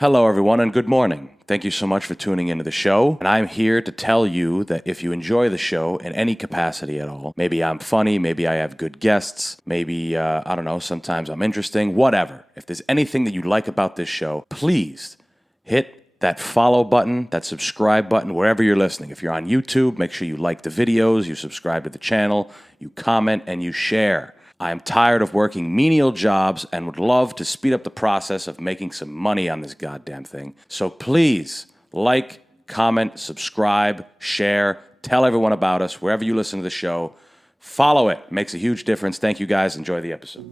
Hello, everyone, and good morning. Thank you so much for tuning into the show. And I'm here to tell you that if you enjoy the show in any capacity at all, maybe I'm funny, maybe I have good guests, maybe, I don't know, sometimes I'm interesting, whatever. If there's anything that you like about this show, please hit that follow button, that subscribe button, wherever you're listening. If you're on YouTube, make sure you like the videos, you subscribe to the channel, you comment, and you share. I am tired of working menial jobs and would love to speed up the process of making some money on this goddamn thing. So please, like, comment, subscribe, share, tell everyone about us wherever you listen to the show. Follow it. Makes a huge difference. Thank you guys. Enjoy the episode.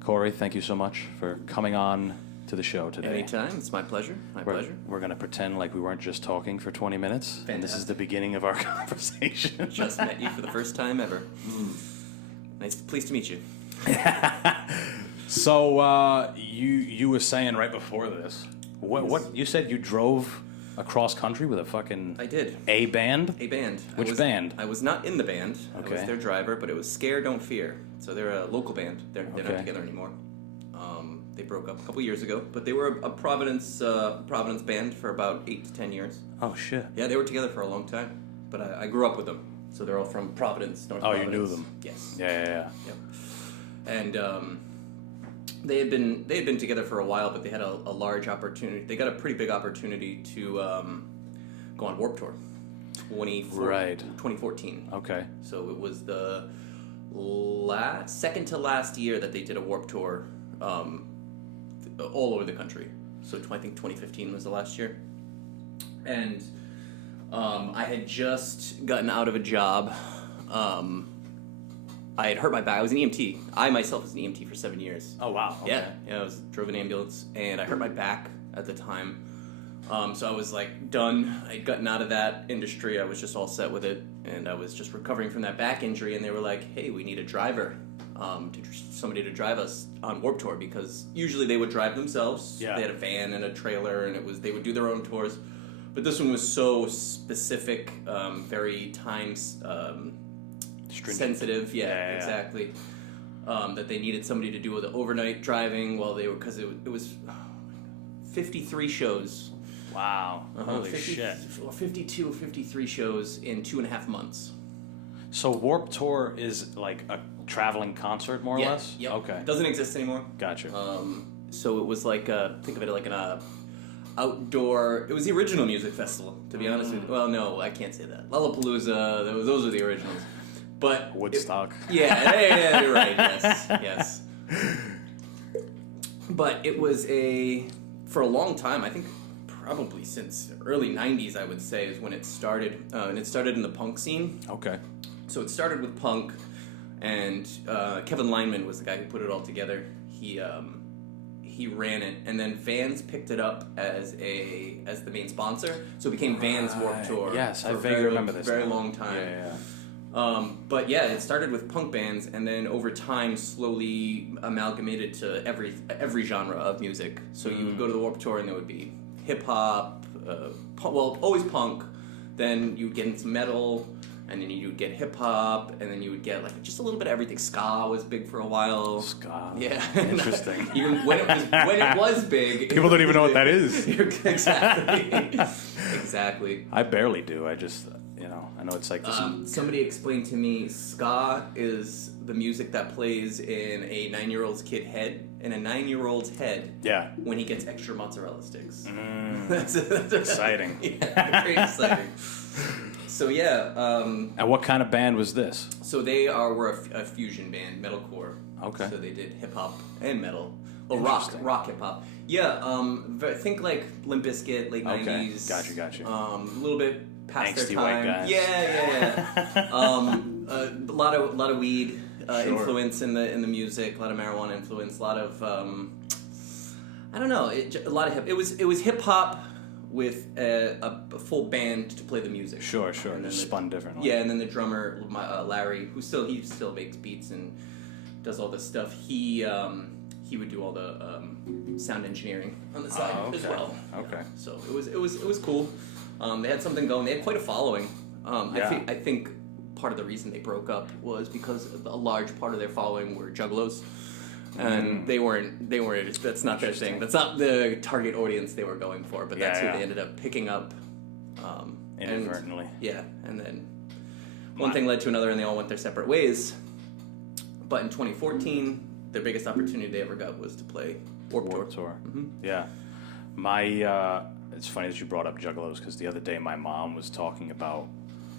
Cory, thank you so much for coming on to the show today. Anytime. It's my pleasure. We're going to pretend like we weren't just talking for 20 minutes. Fantastic. And this is the beginning of our conversation. Just met you for the first time ever. Nice. Pleased to meet you. So you were saying right before this, what you said you drove across country with a fucking I did. A band? A band. Which band? I was not in the band. Okay. I was their driver, but it was Scare Don't Fear. So they're a local band. They're not together anymore. They broke up a couple years ago, but they were a Providence band for about 8 to 10 years. Oh shit. Yeah, they were together for a long time, but I grew up with them. So they're all from Providence, North Providence. Oh, you knew them? Yes. Yeah. Yep. And they had been together for a while, but they had a large opportunity. They got a pretty big opportunity to go on Warped Tour, 2014. Okay. So it was the second to last year that they did a Warped Tour all over the country. So I think 2015 was the last year. And I had just gotten out of a job. I had hurt my back. I was an EMT. I myself was an EMT for 7 years. Oh wow. Okay. Yeah. I drove an ambulance, and I hurt my back at the time. So I was like done. I'd gotten out of that industry. I was just all set with it, and I was just recovering from that back injury. And they were like, "Hey, we need a driver, somebody to drive us on Warped Tour," because usually they would drive themselves. Yeah. They had a van and a trailer, and they would do their own tours. But this one was so specific, very sensitive. Yeah, exactly. That they needed somebody to do the overnight driving because it was 53 shows. Wow. Holy shit. 52 or 53 shows in 2.5 months. So Warped Tour is like a traveling concert, more or less? Yep. Okay. Doesn't exist anymore. Gotcha. So it was like think of it like an outdoor. It was the original music festival, to be honest with you. Well, no, I can't say that. Lollapalooza. Those are the originals. But Woodstock. Yeah, you're right. Yes. But it was for a long time. I think probably since early '90s, I would say, is when it started. And it started in the punk scene. Okay. So it started with punk, and Kevin Lyman was the guy who put it all together. He ran it, and then Vans picked it up as the main sponsor. So it became Vans Warped Tour. Yes, I for vaguely remember this. Very long time. Yeah. But yeah, it started with punk bands, and then over time slowly amalgamated to every genre of music. So you would go to the Warped Tour, and there would be hip hop, always punk. Then you would get into metal, and then you would get hip hop, and then you would get like just a little bit of everything. Ska was big for a while. Ska. Yeah. Interesting. Even when it was big, People don't even know what that is. Exactly. I barely do. I just, I know it's like this. Somebody explained to me, ska is the music that plays in a 9-year-old's head Yeah. when he gets extra mozzarella sticks. That's exciting. Yeah, very exciting. So yeah. And what kind of band was this? So they were a fusion band, metalcore. Okay. So they did hip hop and metal. Well, rock hip hop. Yeah. Think like Limp Bizkit, late '90s. Gotcha. A little bit past Angsty their time. White guys. Yeah. A lot of weed influence in the music. A lot of marijuana influence. A lot of I don't know. A lot of hip. It was hip hop with a full band to play the music. Sure. And just spun differently. Yeah, and then the drummer Larry, he still makes beats and does all this stuff. He would do all the sound engineering on the side as well. Okay. So it was cool. They had something going. They had quite a following. I think part of the reason they broke up was because a large part of their following were juggalos. and they weren't. That's not their thing. That's not the target audience they were going for. But that's who they ended up picking up. Inadvertently. And then one thing led to another, and they all went their separate ways. But in 2014, their biggest opportunity they ever got was to play Warped Tour. Mm-hmm. Yeah. It's funny that you brought up Juggalos, because the other day my mom was talking about,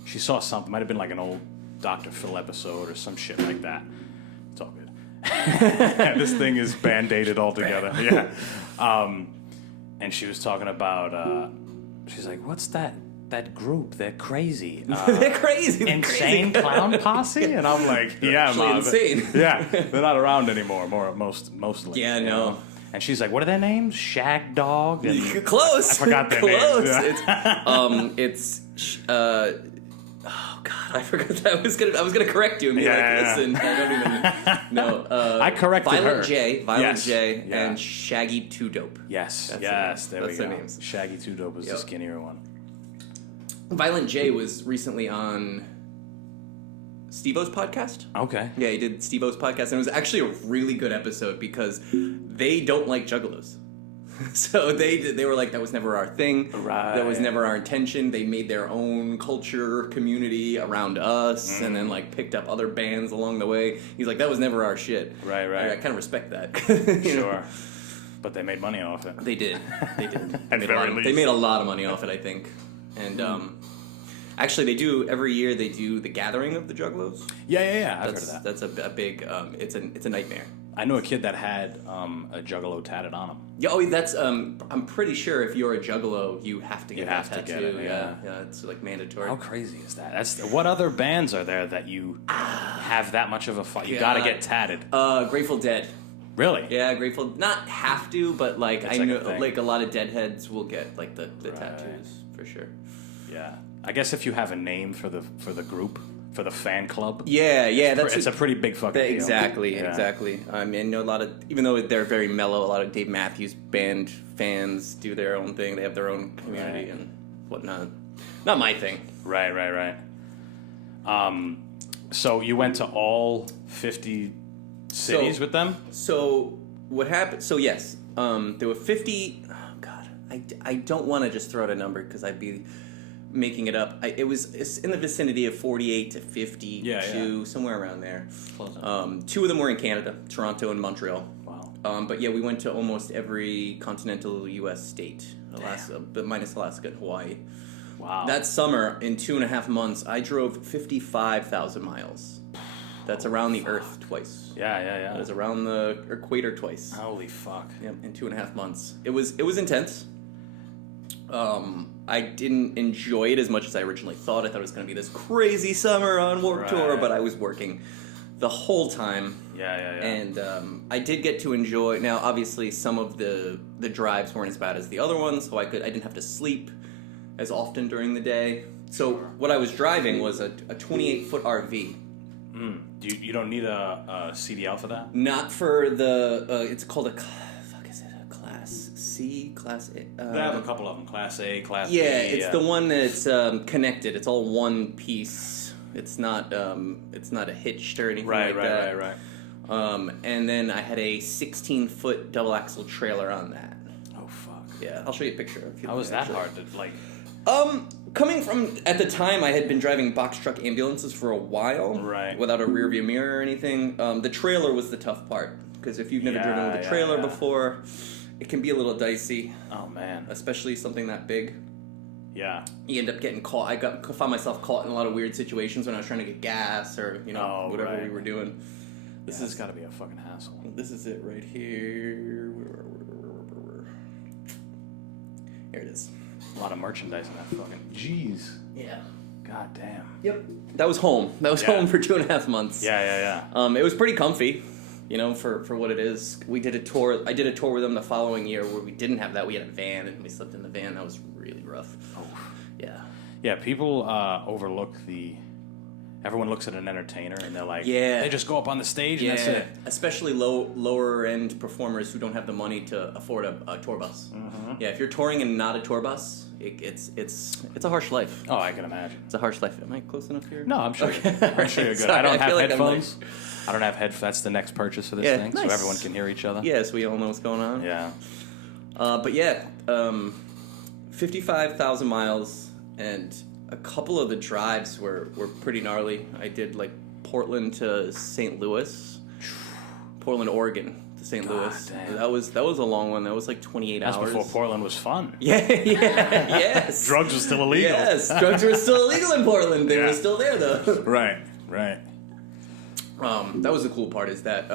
she saw something, might have been like an old Dr. Phil episode or some shit like that. It's all good. This thing is band-aided altogether. Yeah. And she was talking about, she's like, what's that group? They're crazy. They're crazy. Insane Clown Posse? And I'm like, yeah, Mom. Insane. Yeah, they're not around anymore, mostly. Yeah, no. Know? And she's like, what are their names? Shag Dog? And Close. I forgot their names. Yeah. It's oh God, I forgot that. I was gonna correct you and be listen, I don't even know. I corrected Violent her. Violent J, and Shaggy Two Dope. Yes, there we go. Their names. Shaggy Two Dope was the skinnier one. Violent J was recently on Steve-O's podcast. Okay. Yeah, he did Steve-O's podcast, and it was actually a really good episode because they don't like juggalos. So they were like, that was never our thing. Right. That was never our intention. They made their own culture, community around us, and then like picked up other bands along the way. He's like, that was never our shit. Right. I kind of respect that. Sure. But they made money off it. They did. They made a lot of money off it, I think. And actually, they do every year. They do the gathering of the Juggalos. Yeah. I've heard of that. That's a big. It's a nightmare. I know a kid that had a Juggalo tatted on him. Yeah, that's. I'm pretty sure if you're a Juggalo, you have to get that tattoo. Get it, yeah, it's like mandatory. How crazy is that? What other bands are there that you have that much of a fight? You gotta get tatted. Grateful Dead. Really? Yeah, Grateful. Not have to, but like I know, like a lot of Deadheads will get like the tattoos for sure. Yeah, I guess if you have a name for the group, for the fan club. Yeah, it's a pretty big fucking deal. Exactly. I mean, a lot of, even though they're very mellow, a lot of Dave Matthews Band fans do their own thing. They have their own community and whatnot. Not my thing. Right. So you went to all 50 cities with them? So what happened? So yes, there were 50. Oh God, I don't want to just throw out a number because I'd be making it up. It's in the vicinity of 48 to 52, somewhere around there. Two of them were in Canada, Toronto and Montreal. Wow. But yeah, we went to almost every continental U.S. state, Alaska, but minus Alaska and Hawaii. Wow. That summer, in 2.5 months, I drove 55,000 miles. That's around the Earth twice. Yeah. That was around the equator twice. Holy fuck. Yep, in 2.5 months. It was intense. I didn't enjoy it as much as I originally thought. I thought it was going to be this crazy summer on Warped Tour, but I was working the whole time. Yeah. And I did get to enjoy. Now, obviously, some of the drives weren't as bad as the other ones, so I didn't have to sleep as often during the day. So what I was driving was a 28-foot RV. You don't need a CDL for that? Not for the. It's called a. Class C, Class A. They have a couple of them. Class A, Class B. Yeah, it's the one that's connected. It's all one piece. It's not a hitched or anything like that. Right. And then I had a 16-foot double axle trailer on that. Oh fuck. Yeah, I'll show you a picture. How was that hard to like? Coming from, at the time, I had been driving box truck ambulances for a while. Right. Without a rear view mirror or anything. The trailer was the tough part. Because if you've never driven with a trailer before, it can be a little dicey. Oh, man. Especially something that big. Yeah. You end up getting caught. I found myself caught in a lot of weird situations when I was trying to get gas or, whatever we were doing. This has got to be a fucking hassle. This is it right here. Here it is. A lot of merchandise in that fucking. Jeez. Yeah. God damn. Yep. That was home. Home for 2.5 months. Yeah. It was pretty comfy, for what it is. We did a tour. I did a tour with them the following year where we didn't have that. We had a van and we slept in the van. That was really rough. Oh. Yeah. Yeah. People overlook Everyone looks at an entertainer and they're like, Yeah. they just go up on the stage and that's it. Especially lower end performers who don't have the money to afford a tour bus. Mm-hmm. Yeah, if you're touring and not a tour bus, it's a harsh life. Oh, I can imagine. It's a harsh life. Am I close enough here? No, I'm sure. Okay. I'm sure you're good. Sorry, I don't have feel like headphones. I don't have headphones. That's the next purchase for this thing, nice. so everyone can hear each other. Yes, we all know what's going on. Yeah. But yeah, 55,000 miles, and a couple of the drives were pretty gnarly. I did like Portland to St. Louis, Portland, Oregon to St. Louis. Damn. That was a long one. That was like 28 That's hours. before Portland was fun. Yes. Drugs were still illegal. Yes, drugs were still illegal in Portland. They Yeah. were still there though. Right. That was the cool part, is that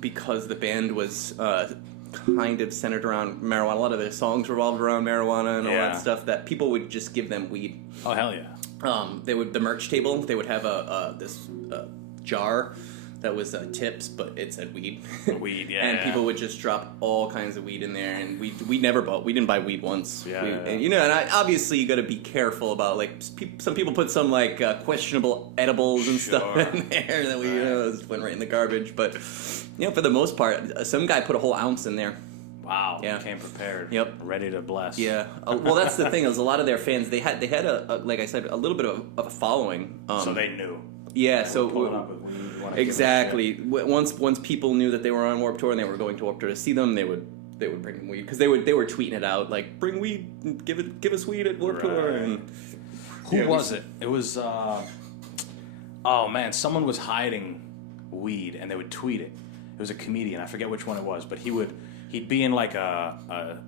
because the band was kind of centered around marijuana, a lot of their songs revolved around marijuana and all that stuff, that people would just give them weed. Oh, hell yeah. The merch table, they would have this jar that was tips, but it said weed. Weed, yeah. And people would just drop all kinds of weed in there, and we didn't buy weed once. Yeah. And, obviously you got to be careful about, like, some people put some like questionable edibles and stuff in there that we just went right in the garbage. But for the most part, some guy put a whole ounce in there. Wow. Yeah. Came prepared. Yep. Ready to bless. Yeah. Well, that's the thing. Is a lot of their fans, they had a like I said, a little bit of a following. So they knew. Yeah. So Pulling up with weed, you wanna exactly. Once people knew that they were on Warped Tour and they were going to Warped Tour to see them, they would bring them weed, because they were tweeting it out like, bring weed, give us weed at Warped Tour. And who was it? It was oh man, someone was hiding weed and they would tweet it. It was a comedian. I forget which one it was, but he'd be in like a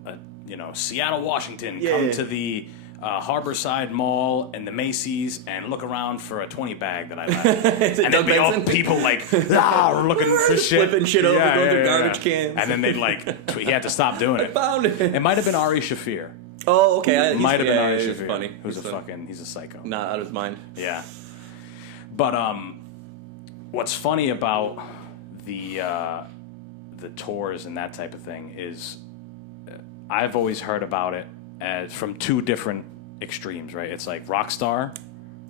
Seattle, Washington, come to the Harborside Mall and the Macy's and look around for a 20 bag that I left. And there'd be all people like looking for shit. Flipping shit over, going through garbage cans. And then they'd like, he had to stop doing it. I found it. It might have been Ari Shafir. Oh, okay. It might have been Ari He's Shafir. funny. He's a psycho. Not out of his mind. Yeah. But what's funny about the tours and that type of thing is I've always heard about it as from two different extremes, right? It's like rock star.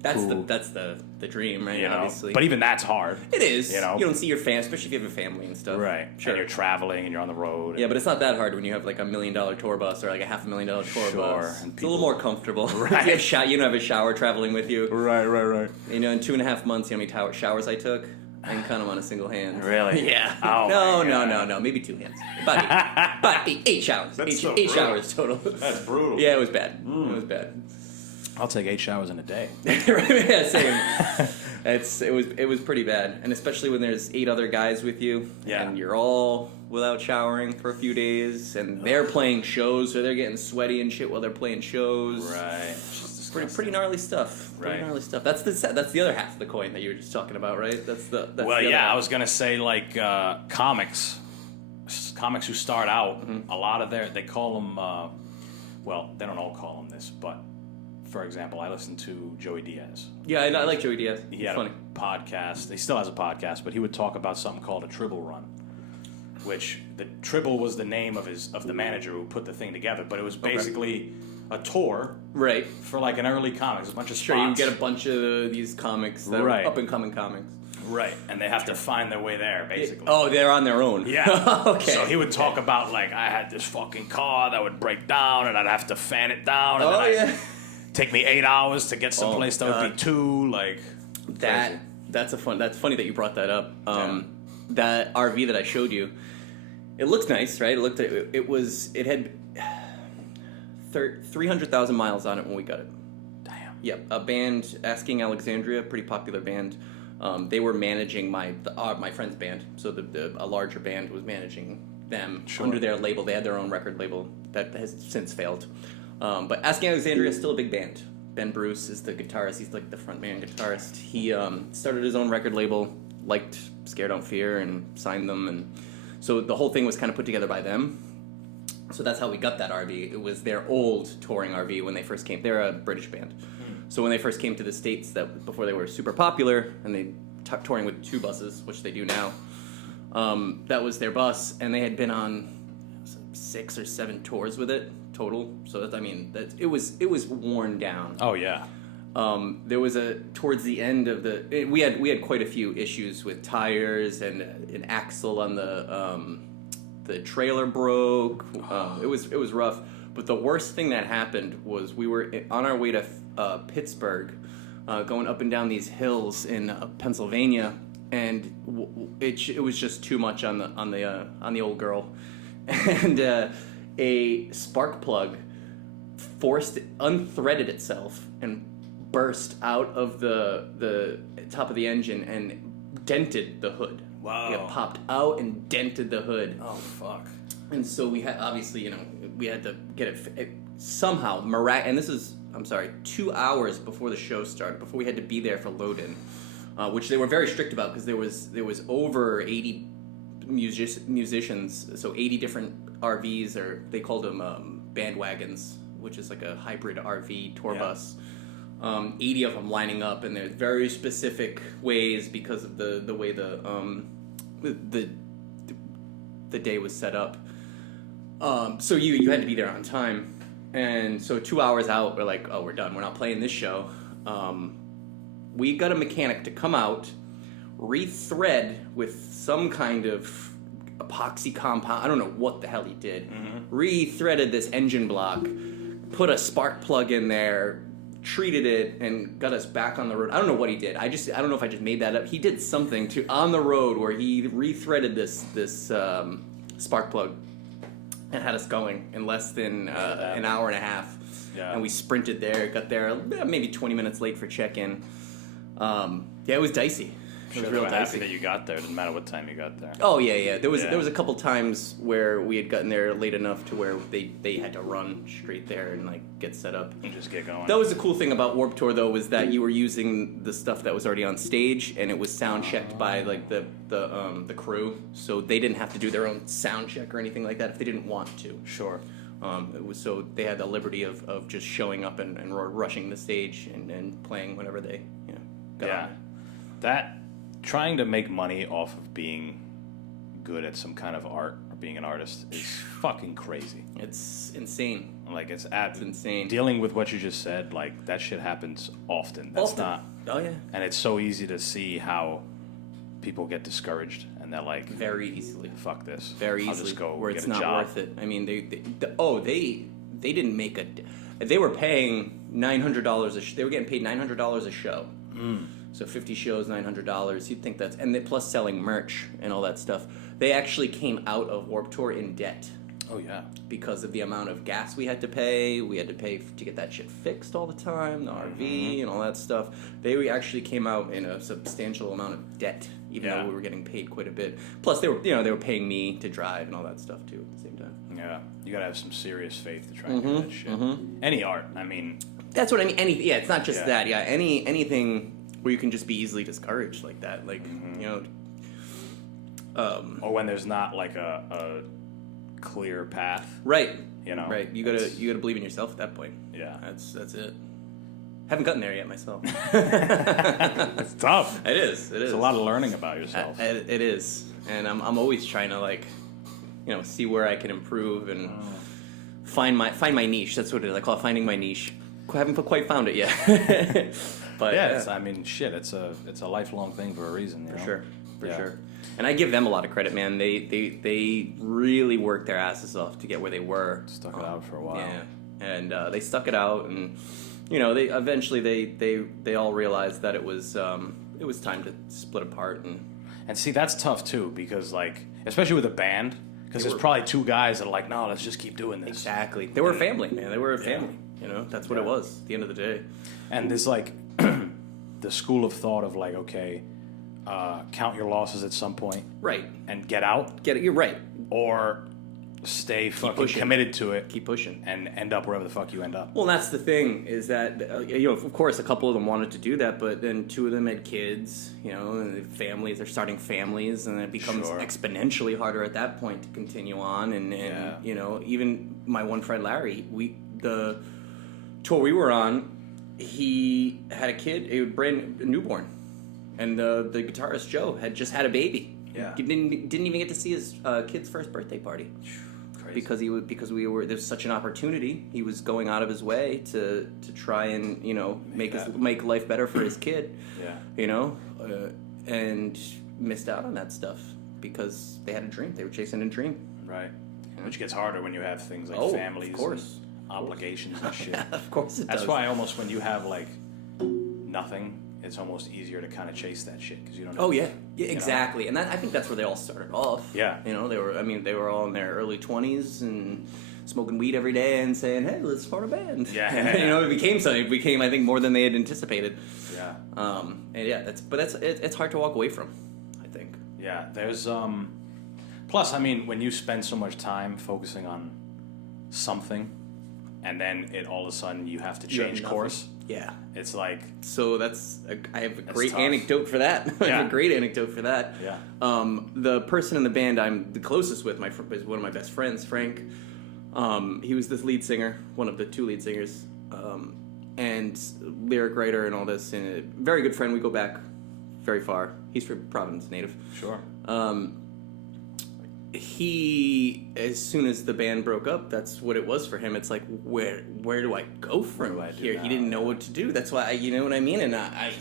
That's the dream, right? Obviously. But even that's hard. It is. You don't see your fam, especially if you have a family and stuff. Right. Sure. And you're traveling and you're on the road. Yeah, but it's not that hard when you have like $1 million tour bus or like a $500,000 tour bus. And it's a little more comfortable. Right. You don't have a shower traveling with you. Right. In 2.5 months, you know how many showers I took? I can count them on a single hand. Really? Yeah. Oh, No. Maybe 2 hands. About 8 showers. That's so eight brutal. showers total. That's brutal. Yeah, it was bad. It was bad. I'll take 8 showers in a day. Yeah, same. It was pretty bad, and especially when there's 8 other guys with you, and you're all without showering for a few days, and they're playing shows, so they're getting sweaty and shit while they're playing shows. Right. Pretty gnarly stuff. Pretty gnarly stuff. That's the other half of the coin that you were just talking about, right? That's the other half. I was gonna say like comics who start out. A lot of they call them. Well, they don't all call them this, but for example, I listened to Joey Diaz. Yeah, I like Joey Diaz. He had a podcast. He still has a podcast, but he would talk about something called a Tribble Run, which the Tribble was the name of the manager who put the thing together, but it was basically a tour, right, for like an early comics, a bunch of spots. Sure, you get a bunch of these comics that are up and coming comics. Right, and they have to find their way there, basically. Oh, they're on their own. Yeah. Okay. So he would talk about, like, I had this fucking car that would break down, and I'd have to fan it down, and then take me 8 hours to get someplace that would be 2, like... That's funny that you brought that up. That RV that I showed you, it looks nice, right? It had 300,000 miles on it when we got it. Damn. Yep, a band, Asking Alexandria, pretty popular band. They were managing my friend's band, so a larger band was managing them under their label. They had their own record label that has since failed. But Asking Alexandria is still a big band. Ben Bruce is the guitarist. He's like the frontman guitarist. He started his own record label, liked Scare Don't Fear, and signed them. And so the whole thing was kind of put together by them. So that's how we got that RV. It was their old touring RV when they first came. They're a British band. So when they first came to the States, before they were super popular, and they touring with 2 buses, which they do now, that was their bus, and they had been on 6 or 7 tours with it total. So it was worn down. Oh yeah. there was towards the end of we had quite a few issues with tires, and an axle on the trailer broke. It was rough. But the worst thing that happened was we were on our way to Pittsburgh, going up and down these hills in Pennsylvania, and it was just too much on the old girl, and a spark plug unthreaded itself and burst out of the top of the engine and dented the hood. Wow! It popped out and dented the hood. Oh fuck! And so we had we had to get it somehow and this is 2 hours before the show started, before we had to be there for load-in, which they were very strict about, because there was over 80 musicians, so 80 different RVs, or they called them bandwagons, which is like a hybrid RV tour bus. 80 of them lining up, and there's very specific ways because of the way the day was set up. So you had to be there on time, and so 2 hours out, we're like, oh, we're done. We're not playing this show. We got a mechanic to come out, rethread with some kind of epoxy compound. I don't know what the hell he did. Mm-hmm. Rethreaded this engine block, put a spark plug in there, treated it, and got us back on the road. I don't know what he did. I don't know if I just made that up. He did something on the road where he rethreaded this spark plug and had us going in less than an hour and a half. Yeah. And we sprinted there, got there maybe 20 minutes late for check-in. It was dicey. It was real dicey. Happy that you got there. Didn't matter what time you got there. Oh yeah. There was a couple times where we had gotten there late enough to where they had to run straight there and like get set up and just get going. That was the cool thing about Warped Tour, though, was that you were using the stuff that was already on stage, and it was sound checked by like the crew, so they didn't have to do their own sound check or anything like that if they didn't want to. Sure. It was, so they had the liberty of just showing up and rushing the stage and playing whenever they got on. That trying to make money off of being good at some kind of art or being an artist is fucking crazy. It's insane. Like it's insane. Dealing with what you just said, like that shit happens often. That's not. Oh yeah. And it's so easy to see how people get discouraged and they're like, very easily. Fuck this. Very easily. I'll just go where get it's a not job. worth it. I mean, they didn't make they were paying $900 they were getting paid $900 a show. So 50 shows, $900. You'd think that's, and they, plus selling merch and all that stuff. They actually came out of Warped Tour in debt. Oh yeah. Because of the amount of gas we had to pay. We had to pay to get that shit fixed all the time, the RV and all that stuff. They actually came out in a substantial amount of debt, even though we were getting paid quite a bit. Plus they were paying me to drive and all that stuff too at the same time. Yeah. You gotta have some serious faith to try and do that shit. Any art, I mean. That's what I mean. It's not just that. Yeah, anything where you can just be easily discouraged like that, like or when there's not like a clear path, right? Right. You gotta believe in yourself at that point. Yeah, that's it. Haven't gotten there yet myself. It's tough. It is. It's a lot of learning about yourself. It is, and I'm always trying to see where I can improve and find my niche. That's what it is. I call it finding my niche. I haven't quite found it yet. But I mean, shit. It's a lifelong thing for a reason. For sure. And I give them a lot of credit, man. They really worked their asses off to get where they were. Stuck it out for a while. Yeah, and they stuck it out, and they eventually they all realized that it was time to split apart and see, that's tough too, because especially with a band, because there's probably two guys that are like, no, let's just keep doing this. Exactly. They were a family, man. They were a family. That's what it was at the end of the day. And there's the school of thought of count your losses at some point, right, and get out. You're right, or stay fucking committed to it, keep pushing, and end up wherever the fuck you end up. Well, that's the thing is that of course, a couple of them wanted to do that, but then two of them had kids, and families. They're starting families, and it becomes exponentially harder at that point to continue on. And even my one friend Larry, the tour we were on, he had a kid, a newborn, and the guitarist Joe had just had a baby. Yeah, he didn't even get to see his kid's first birthday party. because there's such an opportunity. He was going out of his way to try and make life better for his kid. And missed out on that stuff because they had a dream. They were chasing a dream. Right. Which gets harder when you have things like families, of course, and obligations and shit. Of course, That's why almost when you have like nothing, it's almost easier to kind of chase that shit because you don't know. Oh yeah, exactly. And I think that's where they all started off. Yeah. They were all in their early 20s and smoking weed every day and saying, "Hey, let's start a band." Yeah. It became something. It became, I think, more than they had anticipated. Yeah. It's hard to walk away from, I think. Yeah. There's plus, I mean, when you spend so much time focusing on something, and then all of a sudden you have to change course. Yeah. It's like... So I have a great anecdote for that. I Yeah. have a great anecdote for that. Yeah. The person in the band I'm the closest with, is one of my best friends, Frank. He was this lead singer, one of the two lead singers, and lyric writer and all this, and a very good friend. We go back very far. He's from Providence native. Sure. He, as soon as the band broke up, that's what it was for him. It's like, where do I go from here? He didn't know what to do. That's why, you know what I mean? And I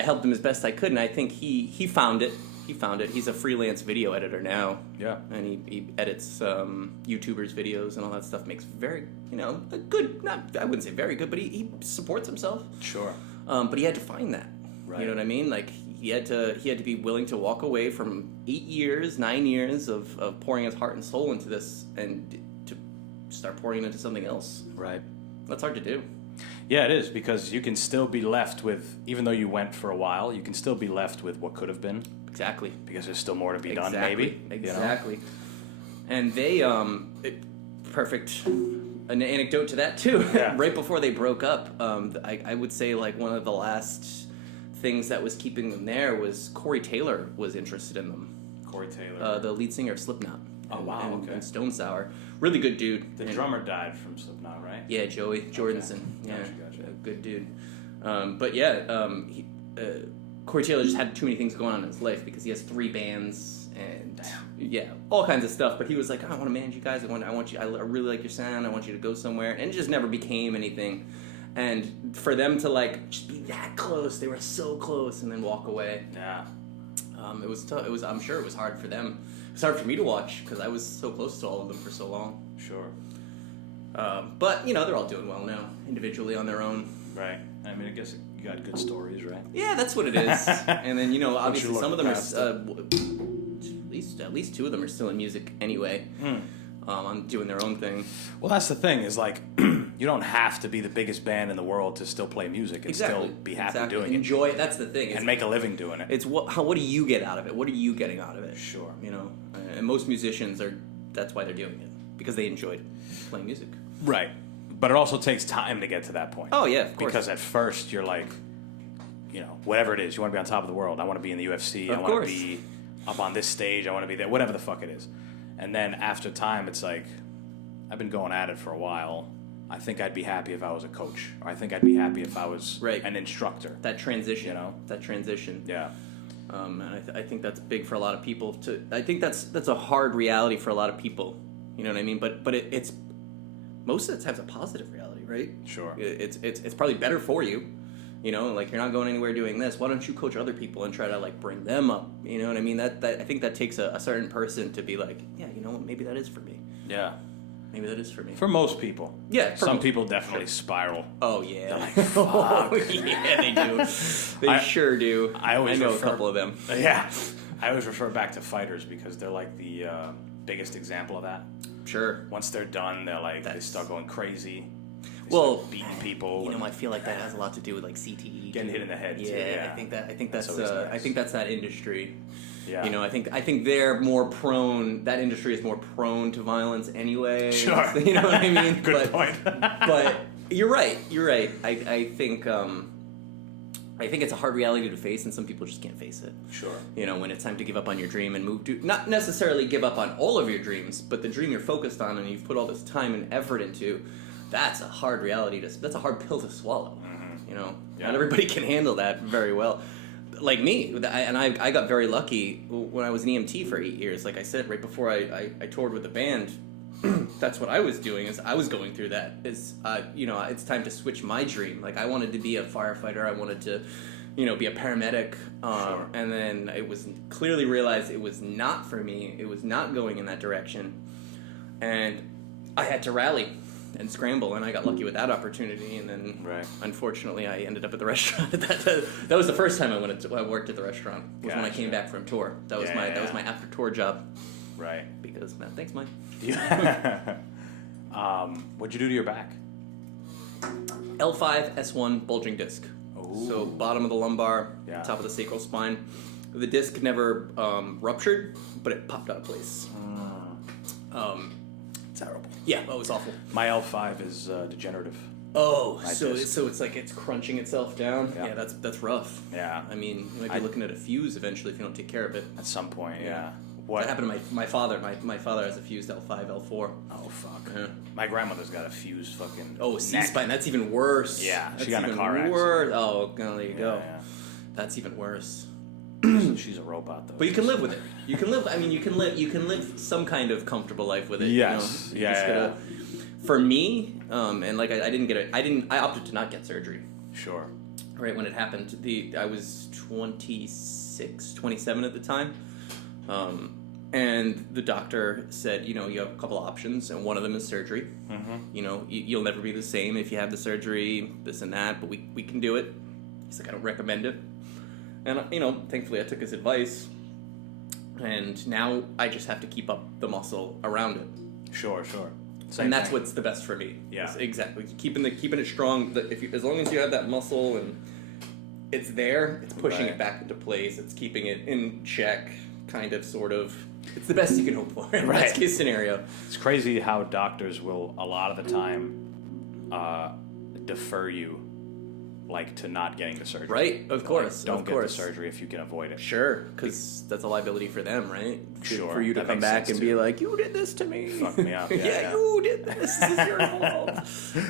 helped him as best I could, and I think he found it. He's a freelance video editor now. Yeah. And he edits YouTubers' videos and all that stuff. Makes very, a good, I wouldn't say very good, but he supports himself. Sure. But he had to find that. Right. You know what I mean? Like, he had to be willing to walk away from 9 years of pouring his heart and soul into this and to start pouring it into something else. Right. That's hard to do. Yeah, it is, because you can still be left with, even though you went for a while, you can still be left with what could have been. Exactly. Because there's still more to be done, maybe. Exactly. And they, perfect, an anecdote to that too. Yeah. Right before they broke up, I would say like one of the last things that was keeping them there was Corey Taylor was interested in them. Corey Taylor. The lead singer of Slipknot. Oh, wow, and Stone Sour. Really good dude. The drummer died from Slipknot, right? Yeah, Joey Jordanson. Okay. Yeah, gotcha. Good dude. Corey Taylor just had too many things going on in his life because he has 3 bands and all kinds of stuff. But he was like, I want to manage you guys. I really like your sound. I want you to go somewhere. And it just never became anything. And for them to like just be that close, they were so close, and then walk away. Yeah. It was tough. I'm sure it was hard for them. It was hard for me to watch because I was so close to all of them for so long. Sure. But they're all doing well now, individually on their own. Right. I mean, I guess you got good stories, right? Yeah, that's what it is. And then obviously some of them are at least 2 of them are still in music anyway. On doing their own thing. Well, that's the thing is like you don't have to be the biggest band in the world to still play music and still be happy doing it. Enjoy it. That's the thing. And make a living doing it. It's what do you get out of it? What are you getting out of it? Sure. And most musicians that's why they're doing it, because they enjoyed playing music. Right. But it also takes time to get to that point. Oh yeah, of course. Because at first you're like, whatever it is, you want to be on top of the world. I want to be in the UFC. I want to be up on this stage. I want to be there. Whatever the fuck it is. And then after time, it's like, I've been going at it for a while. I think I'd be happy if I was a coach. Or I think I'd be happy if I was an instructor. That transition. That transition. Yeah. And I think that's big for a lot of people. I think that's a hard reality for a lot of people. You know what I mean? But it's most of the time it's a positive reality, right? Sure. It's probably better for you. Like you're not going anywhere doing this. Why don't you coach other people and try to like bring them up? You know what I mean? That I think that takes a certain person to be like, yeah, you know what? Maybe that is for me. Yeah. Maybe that is for me. For most people. Yeah. Some people definitely spiral. Oh yeah. They're like, fuck. Yeah, they do. They sure do. I know a couple of them. Yeah. I always refer back to fighters because they're like the biggest example of that. Sure. Once they're done, they start going crazy. Beating people. I feel like that has a lot to do with like CTE. Getting hit in the head. Yeah, too. Yeah. I think that's that industry. Yeah. I think they're more prone. That industry is more prone to violence anyway. Sure. You know what I mean? Good point. But you're right. I think it's a hard reality to face, and some people just can't face it. Sure. When it's time to give up on your dream and move to not necessarily give up on all of your dreams, but the dream you're focused on and you've put all this time and effort into. That's a hard reality that's a hard pill to swallow. Mm-hmm. Yeah. Not everybody can handle that very well. like me, I got very lucky when I was an EMT for 8 years. Like I said, right before I toured with the band, that's what I was doing. Is I was going through that. It's time to switch my dream. Like I wanted to be a firefighter. I wanted to, be a paramedic. Sure. And then it was clearly realized it was not for me. It was not going in that direction, and I had to rally and scramble, and I got lucky with that opportunity, and then unfortunately I ended up at the restaurant. That was the first time I worked at the restaurant. Was when I came back from tour. That was my after tour job. Right. Because thanks, Mike. What'd you do to your back? L5 S1 bulging disc. Ooh. So bottom of the lumbar, top of the sacral spine. The disc never ruptured, but it popped out of place. Terrible. Yeah, it was awful. My L5 is degenerative. Oh, so it's like it's crunching itself down. Yeah. Yeah, that's rough. Yeah. I mean, you might be looking at a fuse eventually if you don't take care of it. At some point, yeah. That happened to my father. My father has a fused L5, L4. Oh, fuck. Yeah. My grandmother's got a fused fucking C-spine. That's even worse. Yeah, that's she got in a car worse. accident. Oh, there you go. Yeah. That's even worse. She's a robot, though. But you can live with it. You can live. I mean, you can live some kind of comfortable life with it. Yes. You just gotta, for me, and like I opted to not get surgery. Sure. Right when it happened, I was 26, 27 at the time. And the doctor said, you have a couple options, and one of them is surgery. Mm-hmm. You'll never be the same if you have the surgery, this and that, but we can do it. He's like, I don't recommend it. And, thankfully I took his advice, and now I just have to keep up the muscle around it. Sure. And that's what's the best for me. Yeah. Exactly. Keeping it strong, as long as you have that muscle and it's there, it's pushing it back into place, it's keeping it in check, kind of, sort of. It's the best you can hope for in best case scenario. It's crazy how doctors will, a lot of the time, defer you, like, to not getting the surgery. Right, of course. Don't get the surgery if you can avoid it. Sure, because that's a liability for them, right? Sure. For you to come back and be like, you did this to me. Fuck me up. Yeah, you did this. This is your fault.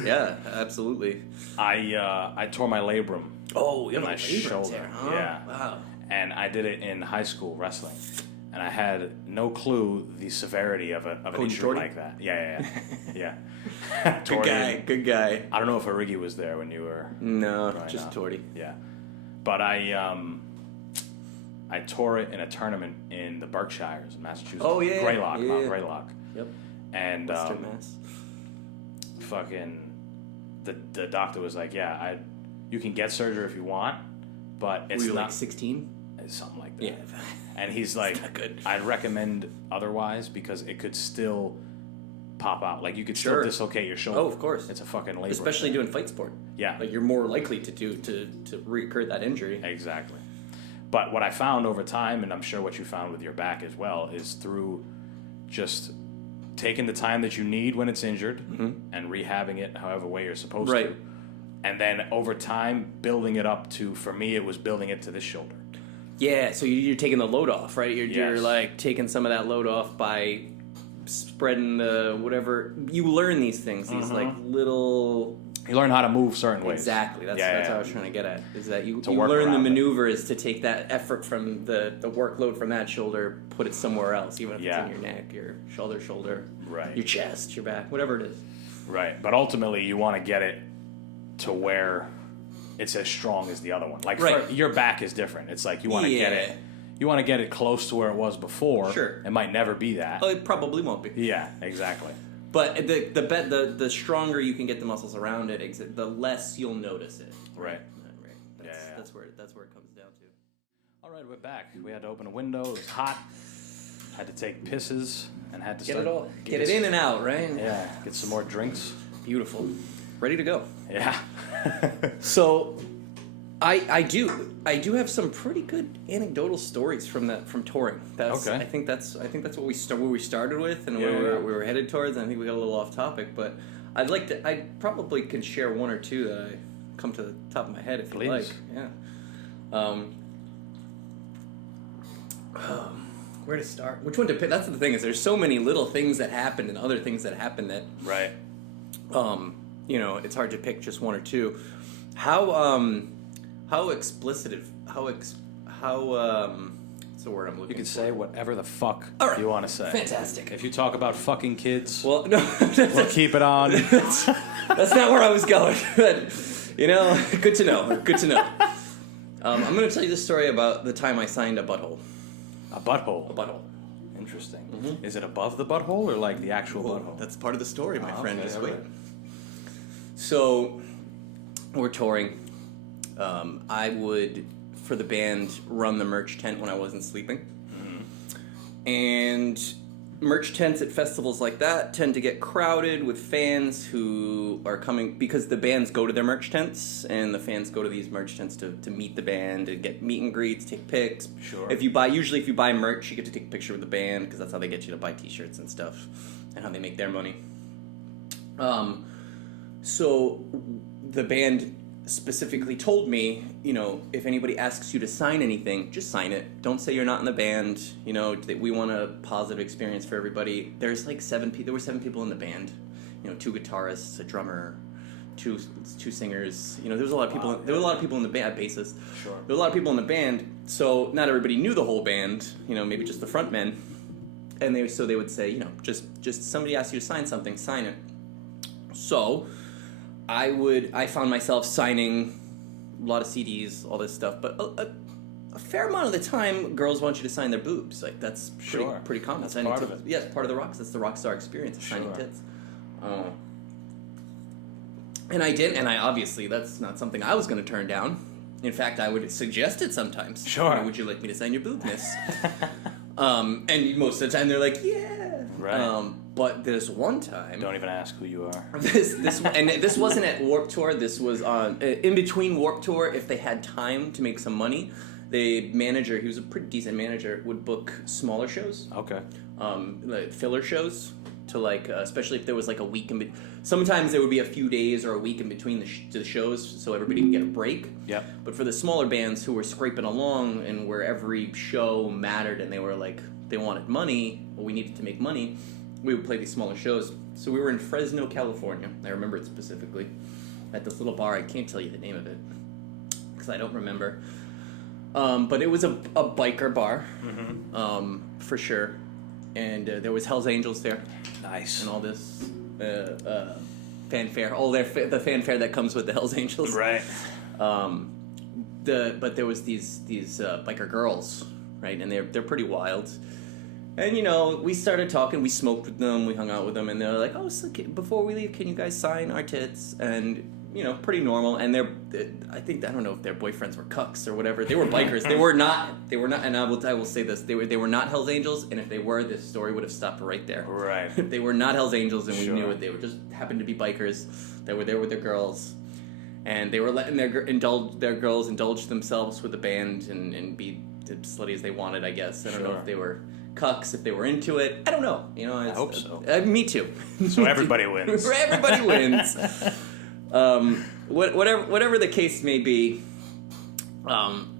Yeah, absolutely. I tore my labrum. Oh, you in my shoulder. Tear, huh? Yeah. Wow. And I did it in high school wrestling. And I had no clue the severity of an injury like that. Yeah. Good guy. I don't know if Origi was there when you were. No, just Torty. Yeah, but I tore it in a tournament in the Berkshires in Massachusetts. Oh yeah, Greylock, Mount Greylock. Yep. And Western Mass. Fucking, the doctor was like, you can get surgery if you want, but it's were you not like 16. Something like that. Yeah. And he's like, I'd recommend otherwise because it could still pop out. Like, you could still dislocate your shoulder. Oh, of course. It's a fucking labor. Especially doing fight sport. Yeah. Like, you're more likely to recur that injury. Exactly. But what I found over time, and I'm sure what you found with your back as well, is through just taking the time that you need when it's injured and rehabbing it however way you're supposed to. And then over time, building it up to, for me, it was building it to this shoulder. Yeah, so you're taking the load off, right? You're like taking some of that load off by spreading the whatever. You learn these things, these like little. You learn how to move certain ways. Exactly. That's what I was trying to get at. Is that you work learn the around maneuvers to take that effort from the workload from that shoulder, put it somewhere else, even if it's in your neck, your shoulder, right, your chest, your back, whatever it is. Right, but ultimately you want to get it to where it's as strong as the other one. Like your back is different. It's like you want to get it. You want to get it close to where it was before. Sure. It might never be that. Oh, it probably won't be. Yeah, exactly. But the stronger you can get the muscles around it, the less you'll notice it. Right. That's where it comes down to. All right, we're back. We had to open a window. It was hot. Had to take pisses and had to get it in and out, right? Yeah. Get some more drinks. Beautiful. Ready to go. Yeah. So, I do have some pretty good anecdotal stories from touring. Okay. I think that's what we started with and where we were headed towards. And I think we got a little off topic, but I probably can share one or two that I come to the top of my head if you like. Yeah. Where to start? Which one to pick? That's the thing, is there's so many little things that happened and other things that happened that it's hard to pick just one or two. How what's the word I'm looking for? You can say whatever the fuck All right. you want to say. Fantastic. If you talk about fucking kids, Well, no, we'll keep it on. that's not where I was going. But, good to know. Good to know. I'm going to tell you the story about the time I signed a butthole. A butthole? A butthole. Interesting. Mm-hmm. Is it above the butthole or like the actual butthole? That's part of the story, my friend. Okay, Just all wait. right. So, we're touring. I would, for the band, run the merch tent when I wasn't sleeping. Mm-hmm. And merch tents at festivals like that tend to get crowded with fans who are coming because the bands go to their merch tents and the fans go to these merch tents to meet the band and get meet and greets, take pics. Sure. If you buy merch, you get to take a picture with the band because that's how they get you to buy t-shirts and stuff and how they make their money. So the band specifically told me, if anybody asks you to sign anything, just sign it. Don't say you're not in the band. That we want a positive experience for everybody. There's like there were 7 people in the band. 2 guitarists, a drummer, two singers. There was a lot of people. There were a lot of people in the band, bassists. Sure. There were a lot of people in the band, so not everybody knew the whole band. Maybe just the front men. And they would say, just somebody asks you to sign something, sign it. So I found myself signing a lot of CDs, all this stuff, but a fair amount of the time, girls want you to sign their boobs. Like, that's pretty common. That's part of it. Yeah, it's part of that's the rock star experience, signing tits. And I did, and I obviously, that's not something I was going to turn down. In fact, I would suggest it sometimes. Sure. Would you like me to sign your boob, miss? And most of the time, they're like, yeah. Right. But this one time... Don't even ask who you are. This wasn't at Warped Tour. This was on in between Warped Tour. If they had time to make some money, the manager, he was a pretty decent manager, would book smaller shows. Okay. Like filler shows to especially if there was like a week in between. Sometimes there would be a few days or a week in between the shows, so everybody could get a break. Yep. But for the smaller bands who were scraping along and where every show mattered and they were like they wanted money, or we needed to make money, we would play these smaller shows. So we were in Fresno, California. I remember it specifically. At this little bar. I can't tell you the name of it because I don't remember. But it was a biker bar, for sure. And there was Hell's Angels there. Nice. And all this fanfare. The fanfare that comes with the Hell's Angels. Right. But there was these biker girls, right? And they're pretty wild. And, we started talking, we smoked with them, we hung out with them, and they're like, oh, so before we leave, can you guys sign our tits? And, pretty normal. And I don't know if their boyfriends were cucks or whatever. They were bikers. They were not, and I will say this, they were not Hell's Angels, and if they were, this story would have stopped right there. Right. They were not Hell's Angels, and we Sure. knew it. They were just happened to be bikers that were there with their girls. And they were letting their girls indulge themselves with the band and be as slutty as they wanted, I guess. I don't know Sure. if they were cucks, if they were into it. I don't know. I hope so. Me too. So everybody wins. Everybody wins. Whatever the case may be,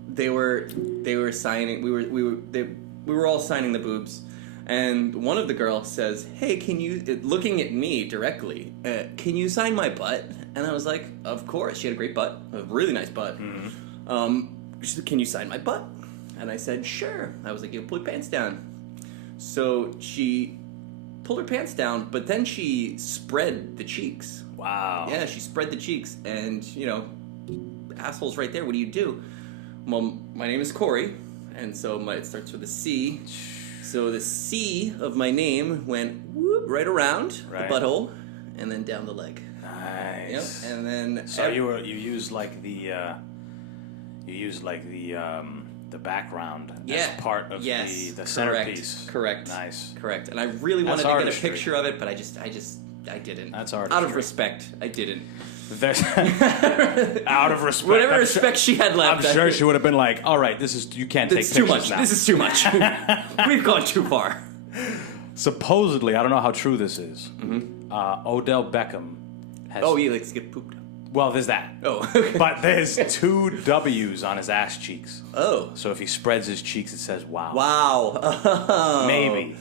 they were signing. We were all signing the boobs, and one of the girls says, "Hey, can you?" Looking at me directly, can you sign my butt? And I was like, "Of course." She had a great butt, a really nice butt. She said, "Can you sign my butt?" And I said, "Sure." I was like, "You pull your pants down." So she pulled her pants down, but then she spread the cheeks. Wow. Yeah, she spread the cheeks, and, assholes right there, what do you do? Well, my name is Cory, and so it starts with a C. So the C of my name went whoop, right around the butthole, and then down the leg. Nice. Yep, and then... So you used the background as part of the centerpiece. Correct. Nice. Correct. And I really wanted to get a picture of it, but I didn't. That's artistry. Out of respect, I didn't. Out of respect. Whatever respect she had left. I'm sure she would have been like, all right, you can't take pictures too much. now. This is too much. We've gone too far. Supposedly, I don't know how true this is, Odell Beckham has... Oh, he likes to get pooped. Well, there's that. Oh, okay. But there's 2 W's on his ass cheeks. Oh. So if he spreads his cheeks, it says wow. Wow. Oh. Maybe.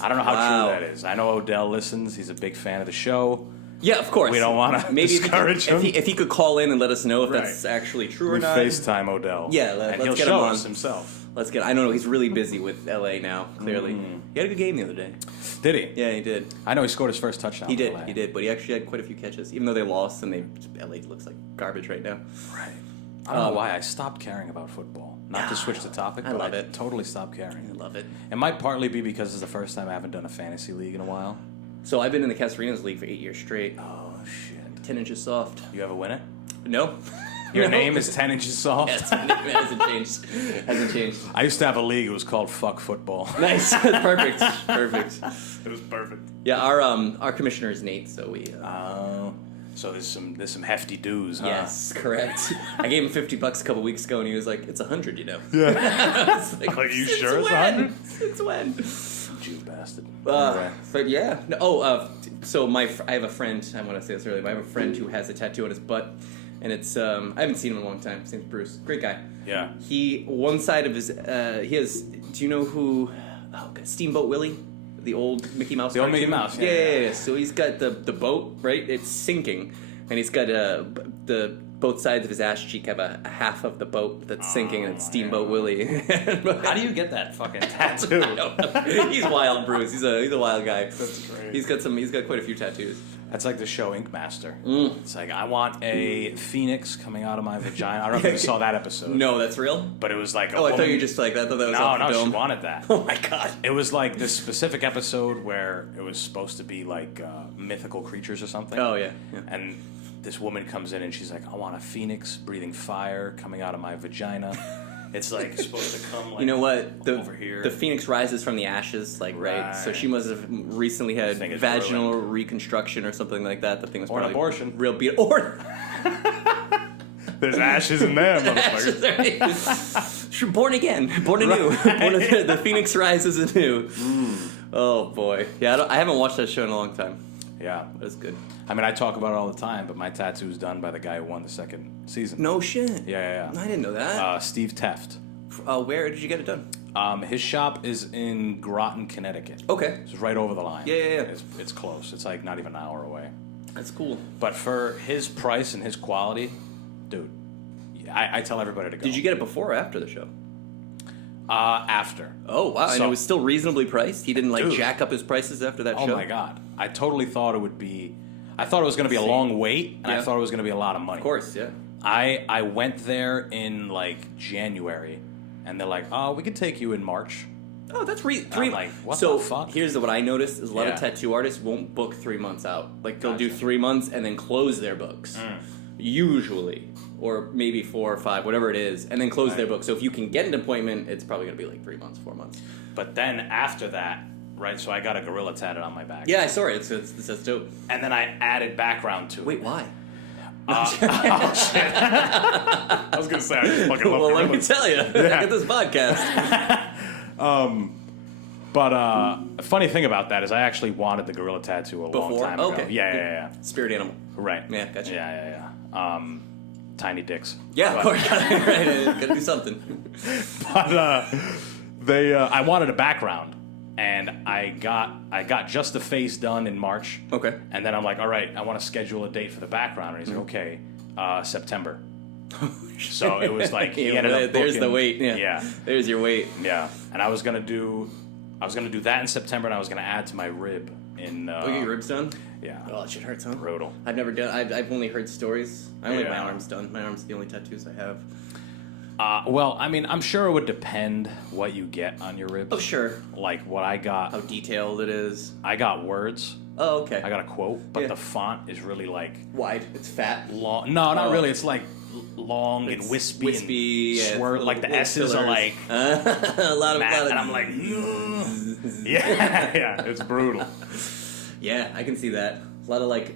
I don't know how true that is. I know Odell listens. He's a big fan of the show. Yeah, of course. We don't want to discourage him. If he could call in and let us know if that's actually true or not. FaceTime Odell. Yeah, and let's he'll get show him on. us himself. I don't know. He's really busy with LA now. Clearly, he had a good game the other day. Did he? Yeah, he did. I know he scored his first touchdown. He did, but he actually had quite a few catches, even though they lost and LA looks like garbage right now. Right. I don't know why I stopped caring about football. Not to switch the topic, I but love I it. totally stopped caring. I love it. It might partly be because it's the first time I haven't done a fantasy league in a while. So I've been in the Casarenas League for 8 years straight. Oh shit! 10 inches soft. You ever win it? No. Your No. name is 10 inches soft? Yes, it hasn't changed. Hasn't changed. I used to have a league. It was called Fuck Football. Nice. Perfect. Perfect. It was perfect. Yeah, our commissioner is Nate, so we. So there's some hefty dues, huh? Yes, correct. I gave him $50 a couple weeks ago, and he was like, "It's 100, you know." Yeah. I was like, Like, you "Since sure it's when? 100? Since when? Jew bastard. But yeah. No, so I have a friend. I want to say this earlier, but I have a friend who has a tattoo on his butt, and it's I haven't seen him in a long time. His name's Bruce. Great guy. Yeah. One side of his he has. Do you know who? Oh, God, Steamboat Willie. The old Mickey Mouse. The old cartoon? Mickey Mouse, Yeah. So he's got the boat, right? It's sinking, and he's got both sides of his ass cheek have a half of the boat that's sinking, and it's Steamboat Willie. How do you get that fucking tattoo? He's wild, Bruce. He's a wild guy. That's great. He's got quite a few tattoos. That's like the show Ink Master. It's like, I want a phoenix coming out of my vagina. I don't know if you saw that episode. No, that's real? But it was like I thought you were just like, I thought that was off the No, dome. she wanted that. Oh my god. It was like this specific episode where it was supposed to be like mythical creatures or something. Oh, yeah. And this woman comes in and she's like, I want a phoenix breathing fire coming out of my vagina. It's like supposed to come like, you know what? over here. The phoenix rises from the ashes, like, right? So she must have recently had thing is vaginal ruined. reconstruction or something like that. The thing was Or an probably abortion. real beautiful. Or There's ashes in there, motherfucker. She's born again, born anew. The phoenix rises anew. Oh boy, yeah. I haven't watched that show in a long time. Yeah. That's good. I mean, I talk about it all the time, but my tattoo's done by the guy who won the second season. No shit. Yeah. I didn't know that. Steve Teft. Where did you get it done? His shop is in Groton, Connecticut. Okay. It's right over the line. Yeah. It's close. It's like not even an hour away. That's cool. But for his price and his quality, dude, I tell everybody to go. Did you get it before or after the show? After. Oh, wow. And So- it was still reasonably priced? He didn't, Dude. jack up his prices after that Oh show? my god. I totally thought it would be... I thought it was going to be a long wait, and I Yeah. thought it was going to be a lot of money. Of course, yeah. I went there in, like, January, and they're like, oh, we could take you in March. Oh, that's three. I'm like, what so the fuck? Here's what I noticed: is a lot of Yeah. tattoo artists won't book 3 months out. Like they'll do Gotcha. 3 months and then close their books, usually, or maybe 4 or 5, whatever it is, and then close their book. So if you can get an appointment, it's probably gonna be like 3 months, 4 months. But then after that, right, so I got a gorilla tatted on my back. Yeah, I saw it. It's dope. And then I added background to it. Wait, why? Oh, shit. I was going to say, I just fucking love Well, let me gorillas. tell you, look at this podcast. But a funny thing about that is I actually wanted the gorilla tattoo a long Before? time ago. Okay. Yeah. Spirit animal. Right. Yeah, gotcha. Yeah. Tiny dicks. Yeah, of But- course. Right, gotta do something. But I wanted a background, and I got just the face done in March. Okay. And then I'm like, all right, I want to schedule a date for the background, and he's like, okay, September. So it was like he ended up There's the booking- weight. Yeah. There's your weight. Yeah, and I was gonna do that in September, and I was gonna add to my rib in. Oh, you get your ribs done? Yeah. Oh, it shit hurts, huh? Brutal. I've never done. I've only heard stories. I only have my Yeah. arms done. My arms are the only tattoos I have. Well, I mean, I'm sure it would depend what you get on your ribs. Oh, sure. Like what I got. How detailed it is. I got words. Oh, okay. I got a quote, but Yeah. the font is really like Wide. It's fat. long. No, not Oh. really. It's like long It's and wispy, wispy, and swirl. Like the little S's are fillers. like a lot of. matte, and I'm like, yeah, it's brutal. Yeah, I can see that. A lot of like.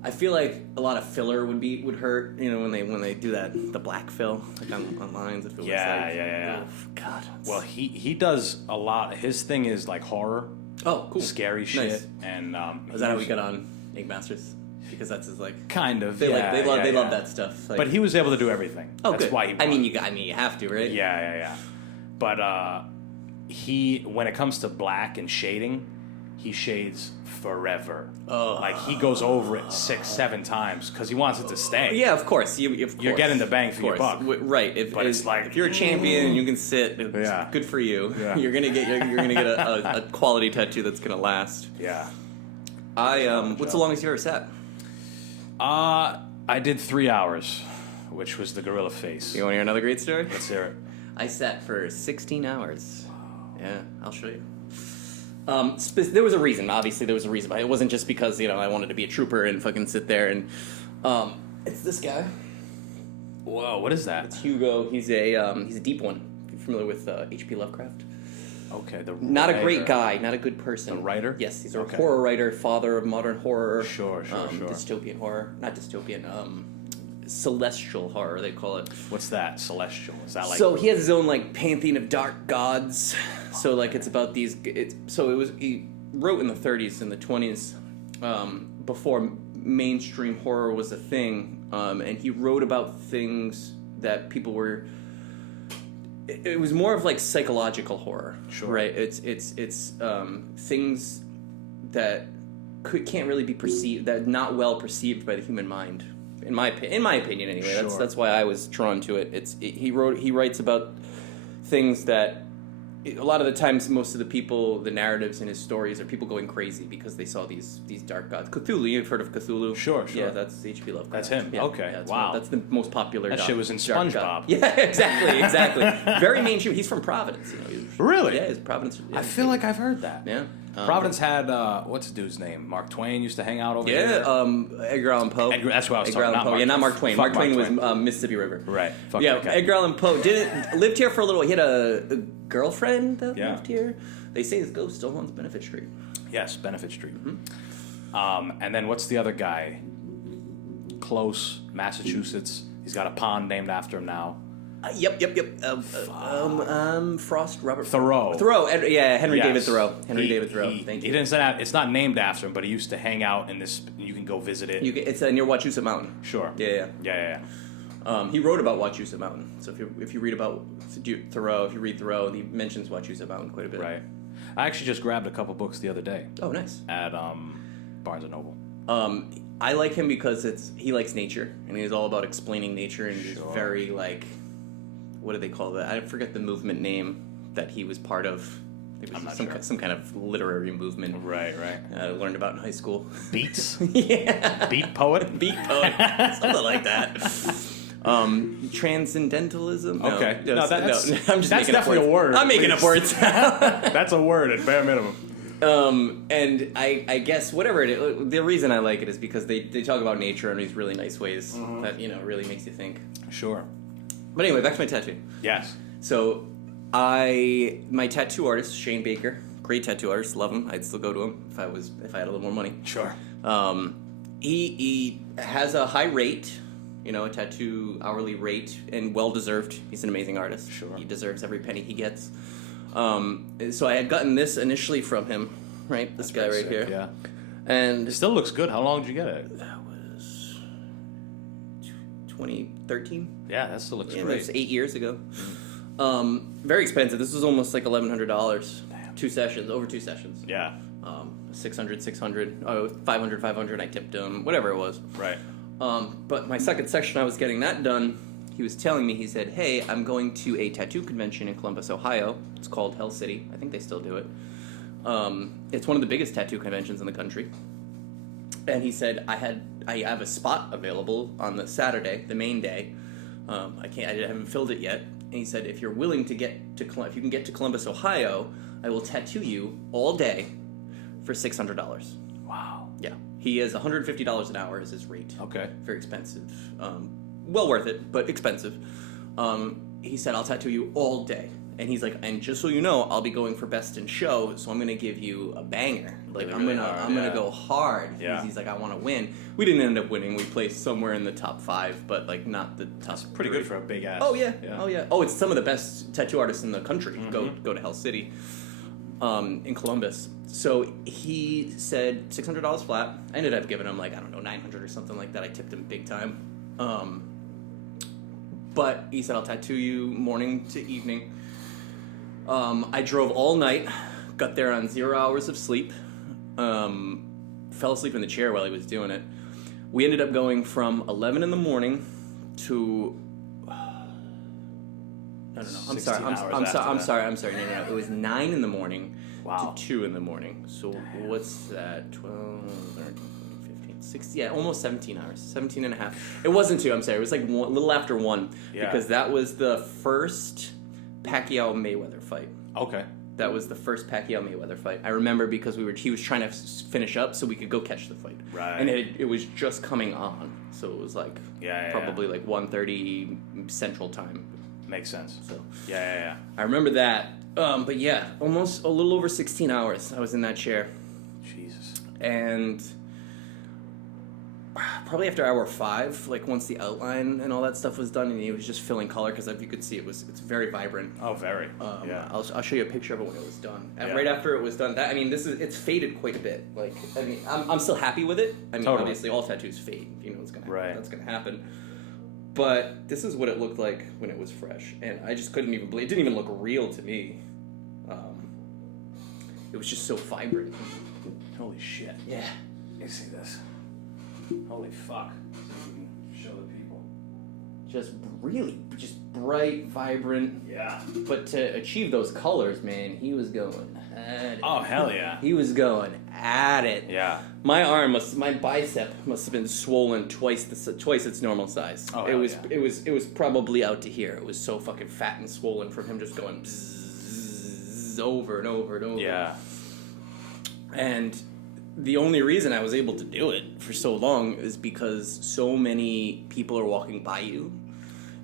I feel like a lot of filler would hurt. You know, when they do that, the black fill like on lines. I feel Yeah. Oh, God. Well, he does a lot. His thing is like horror, Oh, cool. scary shit, Nice. and Is that how we got on Ink Masters? Because that's his like. kind of. They yeah, they love yeah. that stuff. Like, But he was able to do everything. oh, That's good. why he won. I mean, you have to, right? Yeah. But when it comes to black and shading, he shades forever. Oh. Like, he goes over it 6-7 times because he wants it to stay. Yeah, of course. You're getting the bang for your buck. Right. If you're a champion and you can sit, it's good for you. Yeah. You're gonna get a quality tattoo that's gonna last. Yeah. What's the longest you ever sat? I did 3 hours, which was the gorilla face. You want to hear another great story? Let's hear it. I sat for 16 hours. Yeah, I'll show you. There was a reason. Obviously, there was a reason. It wasn't just because I wanted to be a trooper and fucking sit there. And it's this guy. Whoa, what is that? It's Hugo. He's a deep one. You familiar with H.P. Lovecraft? Okay, not a great guy, not a good person. The writer? Yes, he's a horror writer, father of modern horror. Sure. Dystopian horror, not dystopian. Celestial horror, they call it. What's that? Celestial? Is that like? So he has his own pantheon of dark gods. So it's about these. He wrote in the 30s and the 20s, before mainstream horror was a thing, and he wrote about things that people were. It was more of psychological horror, sure. Right? It's things that can't really be perceived, that are not well perceived by the human mind. In my opinion, anyway. Sure. That's why I was drawn to it. He writes about things that a lot of the times, most of the narratives in his stories are people going crazy because they saw these dark gods. Cthulhu, you've heard of Cthulhu? Sure. Yeah, that's H.P. Lovecraft. That's him. Yeah, Okay. Yeah, wow. That's the most popular. That shit was in SpongeBob. Yeah, exactly. Very mainstream. He's from Providence. Really? Yeah, he's Providence. Yeah, I feel like I've heard that. Yeah. Providence had what's the dude's name? Mark Twain used to hang out over here. Yeah, Edgar Allan Poe. That's what I was talking about. Yeah, not Mark Twain. Mark Twain was Mississippi River. Right. Fuck Edgar Allan Poe lived here for a little. He had a girlfriend that lived here. They say his ghost still haunts Benefit Street. Yes, Benefit Street. Mm-hmm. And then what's the other guy? Close, Massachusetts. He's got a pond named after him now. Yep. Frost, Robert Thoreau. Henry David Thoreau. David Thoreau. Thank you. He didn't say that. It's not named after him, but he used to hang out in this. You can go visit it. It's near Wachusett Mountain. Sure. Yeah. He wrote about Wachusett Mountain. So if you read about Thoreau, if you read Thoreau, he mentions Wachusett Mountain quite a bit. Right. I actually just grabbed a couple books the other day. Oh, nice. At Barnes and Noble. I like him because he likes nature, and he's all about explaining nature, and he's very what do they call that? I forget the movement name that he was part of. It was some kind of literary movement. Right. I learned about in high school. Beats? Yeah. Beat poet? Something like that. Transcendentalism? No, okay. No, I'm just that's definitely a word. I'm making up words. That's a word at bare minimum. And I guess whatever it is, the reason I like it is because they talk about nature in these really nice ways that really makes you think. Sure. But anyway, back to my tattoo. Yes. So my tattoo artist, Shane Baker, great tattoo artist, love him. I'd still go to him if I had a little more money. Sure. He has a high rate, a tattoo hourly rate, and well deserved. He's an amazing artist. Sure. He deserves every penny he gets. So I had gotten this initially from him, right? This guy right here. Yeah. And it still looks good. How long did you get it? That was 2013. Yeah, that still looks great. That was 8 years ago. Very expensive. This was almost like $1,100. Damn. 2 sessions, over 2 sessions. Yeah. 600, 500, I tipped him, whatever it was. Right. But my second session, I was getting that done. He was telling me, he said, hey, I'm going to a tattoo convention in Columbus, Ohio. It's called Hell City. I think they still do it. It's one of the biggest tattoo conventions in the country. And he said, I have a spot available on the Saturday, the main day. I haven't filled it yet. And he said, if you're willing to if you can get to Columbus, Ohio, I will tattoo you all day for $600. Wow. Yeah. He is $150 an hour is his rate. Okay. Very expensive. Well worth it, but expensive. He said, I'll tattoo you all day. And he's like, and just so you know, I'll be going for best in show, so I'm gonna give you a banger. Like I'm gonna go hard. Yeah. He's like, I want to win. We didn't end up winning. We placed somewhere in the top 5, but not the top. That's pretty good for a big ass. Oh yeah. Oh, it's some of the best tattoo artists in the country. Mm-hmm. Go to Hell City, in Columbus. So he said $600 flat. I ended up giving him $900 or something like that. I tipped him big time. But he said, I'll tattoo you morning to evening. I drove all night, got there on 0 hours of sleep. fell asleep in the chair while he was doing it. We ended up going from 11 in the morning to... I don't know. I'm sorry. I'm sorry. No. It was 9 in the morning to 2 in the morning. So what's that? 12, 13, 15, 16. Yeah, almost 17 hours. 17 and a half. It wasn't 2. I'm sorry. It was like a little after 1 because that was the first Pacquiao-Mayweather fight. Okay. That was the first Pacquiao-Mayweather fight. I remember because he was trying to finish up so we could go catch the fight. Right. And it was just coming on. So it was like probably like 1:30 Central Time. Makes sense. So Yeah. I remember that. But yeah, almost a little over 16 hours I was in that chair. Jesus. And probably after hour 5, like once the outline and all that stuff was done, and he was just filling color because if you could see, it's very vibrant. Oh, very. I'll show you a picture of it when it was done. And Yeah. right after it was done, it's faded quite a bit. Like I'm still happy with it. I mean, Totally. obviously all tattoos fade. You know that's gonna happen. But this is what it looked like when it was fresh, and I just couldn't even believe it. Didn't even look real to me. It was just so vibrant. Holy shit. Yeah. You see this? Holy fuck. So you can show the people. Just bright, vibrant. Yeah. But to achieve those colors, man, he was going at it. Oh, hell yeah. He was going at it. Yeah. My bicep must have been swollen twice its normal size. Oh, it was probably out to here. It was so fucking fat and swollen from him just going bzzz, over and over and over. Yeah. And the only reason I was able to do it for so long is because so many people are walking by you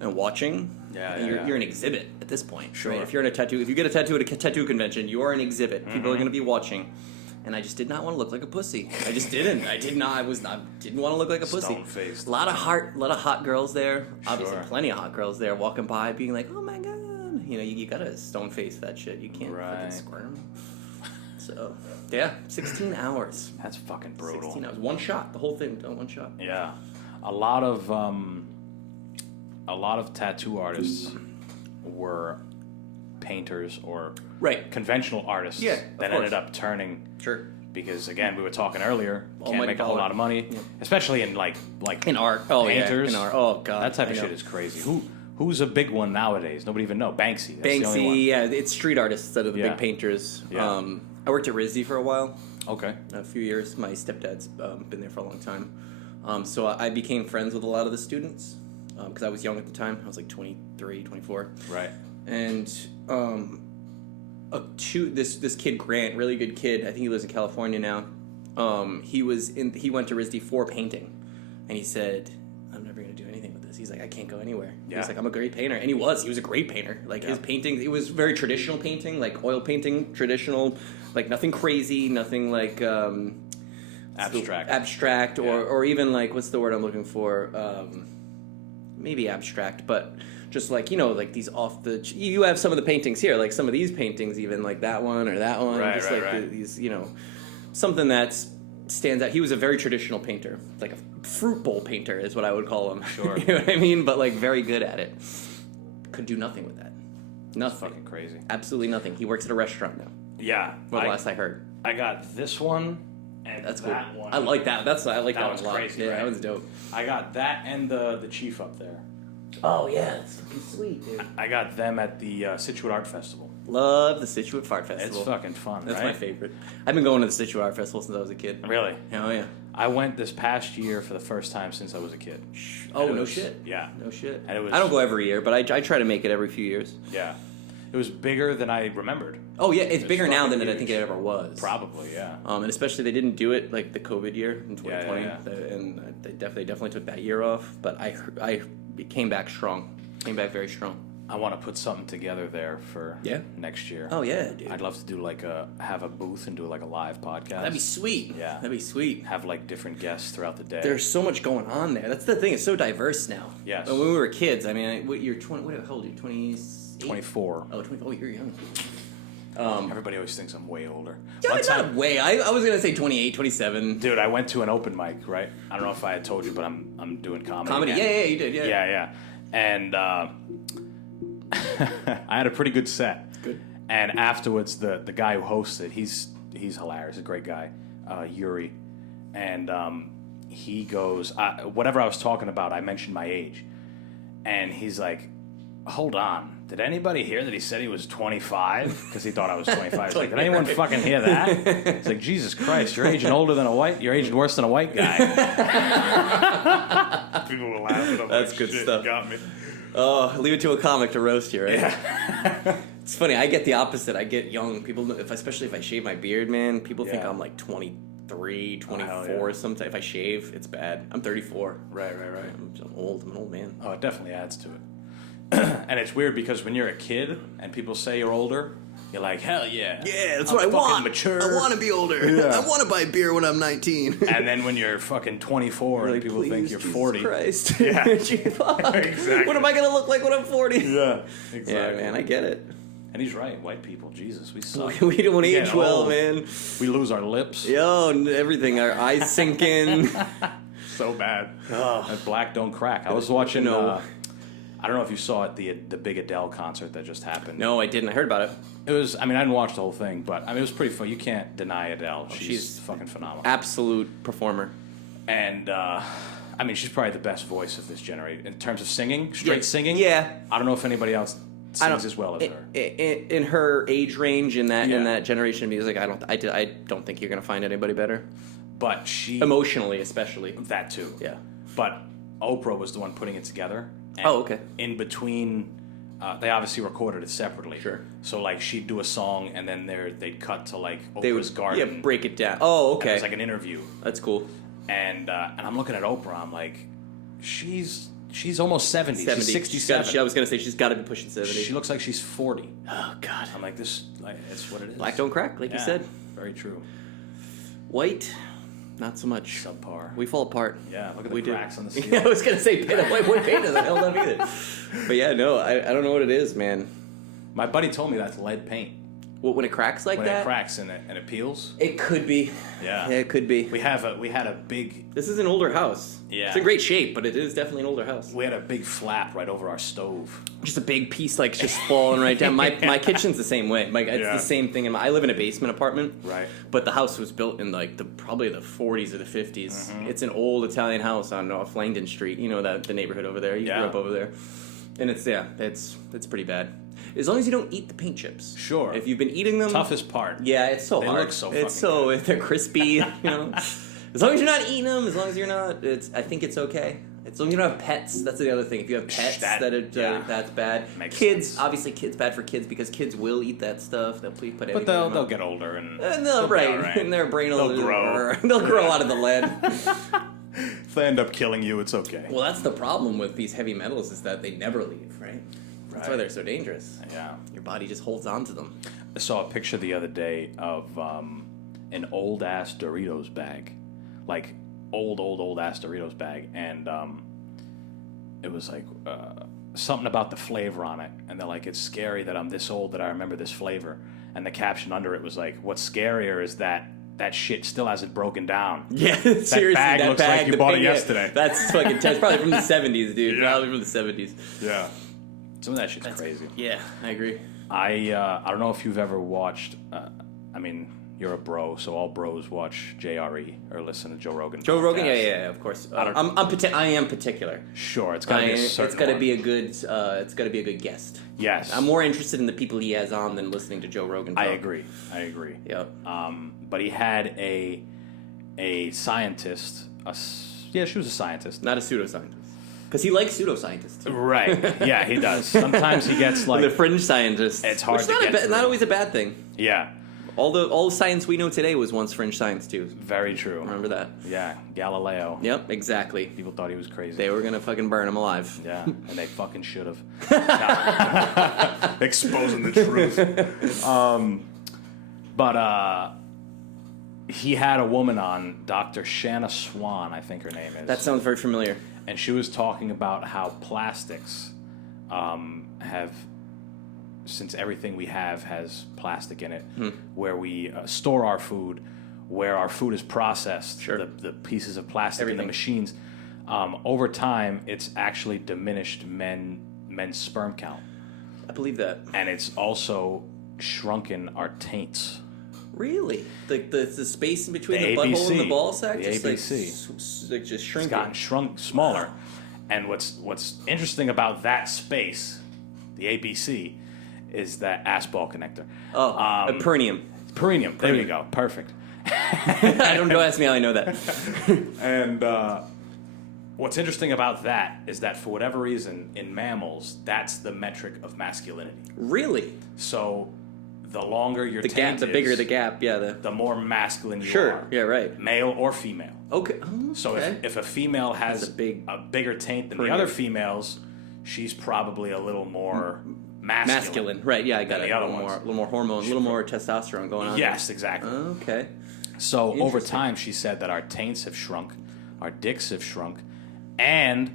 and watching. You're an exhibit at this point. Sure. Right? If you get a tattoo at a tattoo convention, you are an exhibit. People are going to be watching. And I just did not want to look like a pussy. I just didn't. I didn't want to look like a pussy. Stone-faced. A lot of hot girls there. Obviously, plenty of hot girls there walking by, being like, "Oh my god!" You know, you gotta stone face that shit. You can't fucking squirm. So, yeah, 16 hours. That's fucking brutal. 16 hours. One shot. The whole thing done one shot. Yeah. A lot of tattoo artists were painters or conventional artists that ended up turning. Sure. Because again, we were talking earlier, can't make a whole lot of money, especially in like in art. Painters. In art. Oh god, that type of shit is crazy. Who's a big one nowadays? Nobody even know. Banksy. That's the only one. Yeah, it's street artists instead of the big painters. Yeah. I worked at RISD for a while. Okay. A few years. My stepdad's been there for a long time. So I became friends with a lot of the students because I was young at the time. I was like 23, 24. Right. And this kid Grant, really good kid. I think he lives in California now. He went to RISD for painting, and he said, "I'm never gonna do anything with this." He's like, "I can't go anywhere." Yeah. He's like, "I'm a great painter," and he was a great painter. Like his painting, it was very traditional painting, like oil painting, traditional, like nothing crazy, nothing like abstract, or even like what's the word I'm looking for? Maybe abstract, but just like, you know, like these you have some of the paintings here, like some of these paintings, even like that one or that one, these, you know, something that stands out. He was a very traditional painter, like a fruit bowl painter is what I would call him. Sure. You know what I mean? But like very good at it. Could do nothing with that. Nothing. That's fucking crazy. Absolutely nothing. He works at a restaurant now. Yeah. Well, last I heard. I got this one and that's that cool. one. I like that. I like that one a lot. Crazy, yeah, right? that one's dope. I got that and the chief up there. Oh yeah, that's fucking sweet, dude. I got them at the Scituate Art Festival. Love the Scituate Art Festival. It's fucking fun, That's right? my favorite. I've been going to the Scituate Art Festival since I was a kid. Really? Oh yeah. I went this past year for the first time since I was a kid. Oh, no shit. Yeah. No shit. And it was, I don't go every year, but I try to make it every few years. Yeah. It was bigger than I remembered. Oh yeah, it's bigger now than I think it ever was. Probably, yeah. And especially they didn't do it like the COVID year in 2020, Yeah. And they definitely took that year off. But I came back strong. Came back very strong. I want to put something together there for next year. Oh yeah, dude. I'd love to do have a booth and do like a live podcast. That'd be sweet. Yeah. That'd be sweet. Have like different guests throughout the day. There's so much going on there. That's the thing. It's so diverse now. Yes. When we were kids, I mean, you're 20. How old are you? 28? 24. Oh, 24. Oh, you're young. Everybody always thinks I'm way older. Not way. I was gonna say 28, 27. Dude, I went to an open mic, right? I don't know if I had told you, but I'm doing comedy. Comedy, again. yeah, you did, yeah. Yeah. And I had a pretty good set. Good. And afterwards, the guy who hosts it, he's hilarious, a great guy. Yuri, and he goes, whatever I was talking about, I mentioned my age, and he's like, hold on. Did anybody hear that he said he was 25? Because he thought I was 25. He's like, did anyone fucking hear that? It's like, Jesus Christ, you're aging older than a white. You're aging worse than a white guy. People were laughing. I'm That's like, good shit, stuff. You got me. Oh, leave it to a comic to roast you, right? Yeah. It's funny. I get the opposite. I get young people, especially if I shave my beard, man. People think Yeah. I'm like 23, 24 yeah. sometimes. If I shave, it's bad. I'm 34. Right. I'm old. I'm an old man. Oh, it definitely adds to it. And it's weird because when you're a kid and people say you're older, you're like, hell yeah. Yeah, that's I'm what I fucking want. mature. I want to be older. Yeah. I want to buy beer when I'm 19. And then when you're fucking 24 and Like, people think please, you're Jesus 40. Christ. Yeah. Fuck. Exactly. What am I going to look like when I'm 40? Yeah, Yeah, man, I get it. And he's right. White people, Jesus, we suck. We don't We age get well, old. man. We lose our lips. Yo, everything. Our eyes sink in. So bad. And black don't crack. I was watching. No. I don't know if you saw it, the big Adele concert that just happened. No, I didn't. I heard about it. It was. I mean, I didn't watch the whole thing, but I mean, it was pretty fun. You can't deny Adele. She's she's fucking phenomenal. Absolute performer. And I mean, she's probably the best voice of this generation in terms of singing, straight singing. Yeah. I don't know if anybody else I don't sings as well as her. In her age range, in Yeah. that generation of music, I don't think you're gonna find anybody better. But she Emotionally, especially. that too. Yeah. But Oprah was the one putting it together. And Oh, okay. In between, they obviously recorded it separately. Sure. So like she'd do a song, and then they'd cut to like They Oprah's would garden. break it down. Oh, And it okay. was like an interview, That's cool. and I'm looking at Oprah. I'm like, she's almost 70. 70. She's 67. I was gonna say she's got to be pushing 70. She looks like she's 40. Oh God. I'm like, this. Like, it's what it is. Black don't crack, like you Yeah, said. Very true. White, not so much. Subpar. We fall apart. Yeah. Look at the We do. cracks on the ceiling. Yeah, I was gonna say white paint doesn't hold up either. But yeah, no, I don't know what it is, man. My buddy told me that's lead paint. What, when it cracks like When that? it cracks and it peels. It could be. Yeah. Yeah, it could be. We had a big This is an older house. Yeah. It's in great shape, but it is definitely an older house. flap right over our stove. Just a big piece, like, just falling right down. My kitchen's the same way. It's Yeah. the same thing. I live in a basement apartment. Right. But the house was built in, like, probably the 40s or the 50s. Mm-hmm. It's an old Italian house on off Langdon Street. You know, the neighborhood over there. You Yeah. grew up over there. And it's pretty bad. As long as you don't eat the paint chips. Sure. If you've been eating them. Toughest part. Yeah, it's so They hard. look so It's fucking so they're crispy, you know. As long as you're not eating them, as long as you're not, I think it's okay. As long as you don't have pets, that's the other thing. If you have pets, that's bad. Makes Kids, sense. obviously, kids bad for kids because kids will eat that stuff. They'll please put But anything. they'll in them. get older and And they'll be right, all right. and their brain will They'll grow. They'll grow out of the lead. If they end up killing you, it's okay. Well, that's the problem with these heavy metals is that they never leave, right? That's why Right. they're so dangerous. Yeah. Your body just holds on to them. I saw a picture the other day of an old ass Doritos bag, like old ass Doritos bag, and it was like something about the flavor on it, and they're like, it's scary that I'm this old that I remember this flavor, and the caption under it was like, what's scarier is that shit still hasn't broken down. Yeah, seriously, bag looks like you the bought it pig, yesterday. That's fucking it's probably from the 70s, dude. Yeah. Probably from the 70s. Yeah. Some of that shit's crazy. Yeah, I agree. I don't know if you've ever watched. I mean, you're a bro, so all bros watch JRE or listen to Joe Rogan. Joe Rogan, podcasts. yeah, of course. I am particular. Sure, it's gotta be a certain. It's gotta one. be a good. It's gotta be a good guest. Yes, I'm more interested in the people he has on than listening to Joe Rogan. I talk. agree. Yep. But he had a scientist. She was a scientist. Not a pseudoscientist. Because he likes pseudoscientists. Right. Yeah, he does. Sometimes he gets like the fringe scientists. It's hard which to is get through. not always a bad thing. Yeah, All the science we know today was once fringe science too. very true. Remember that? Yeah, Galileo. Yep, exactly. People thought he was crazy. They were gonna fucking burn him alive. Yeah, and they fucking should have. Exposing the truth. But he had a woman on, Dr. Shanna Swan, I think her name is. That sounds very familiar. And she was talking about how plastics have, since everything we have has plastic in it, where we store our food, where our food is processed, Sure. the pieces of plastic in the Everything. machines, over time, it's actually diminished men's sperm count. I believe that. And it's also shrunken our taints. Really? The space in between The the butthole and the ABC. ball sack? The just ABC. Like just It's shrinking. gotten shrunk smaller. And what's interesting about that space, the ABC, is that ass ball connector. Oh, a perineum. Perineum. There you go. Perfect. Don't ask me how I know that. And what's interesting about that is that for whatever reason, in mammals, that's the metric of masculinity. Really? So the longer your The taint gap, is, the bigger the gap, yeah. the more masculine you Sure, are. yeah, right. Male or female. Okay. So if a female has a bigger taint than the perineum. other females, she's probably a little more masculine. Right, yeah, I got than it. the A other little ones. more hormone, a little more testosterone going on. Yes, exactly. Okay. So over Interesting. time, she said that our taints have shrunk, our dicks have shrunk, and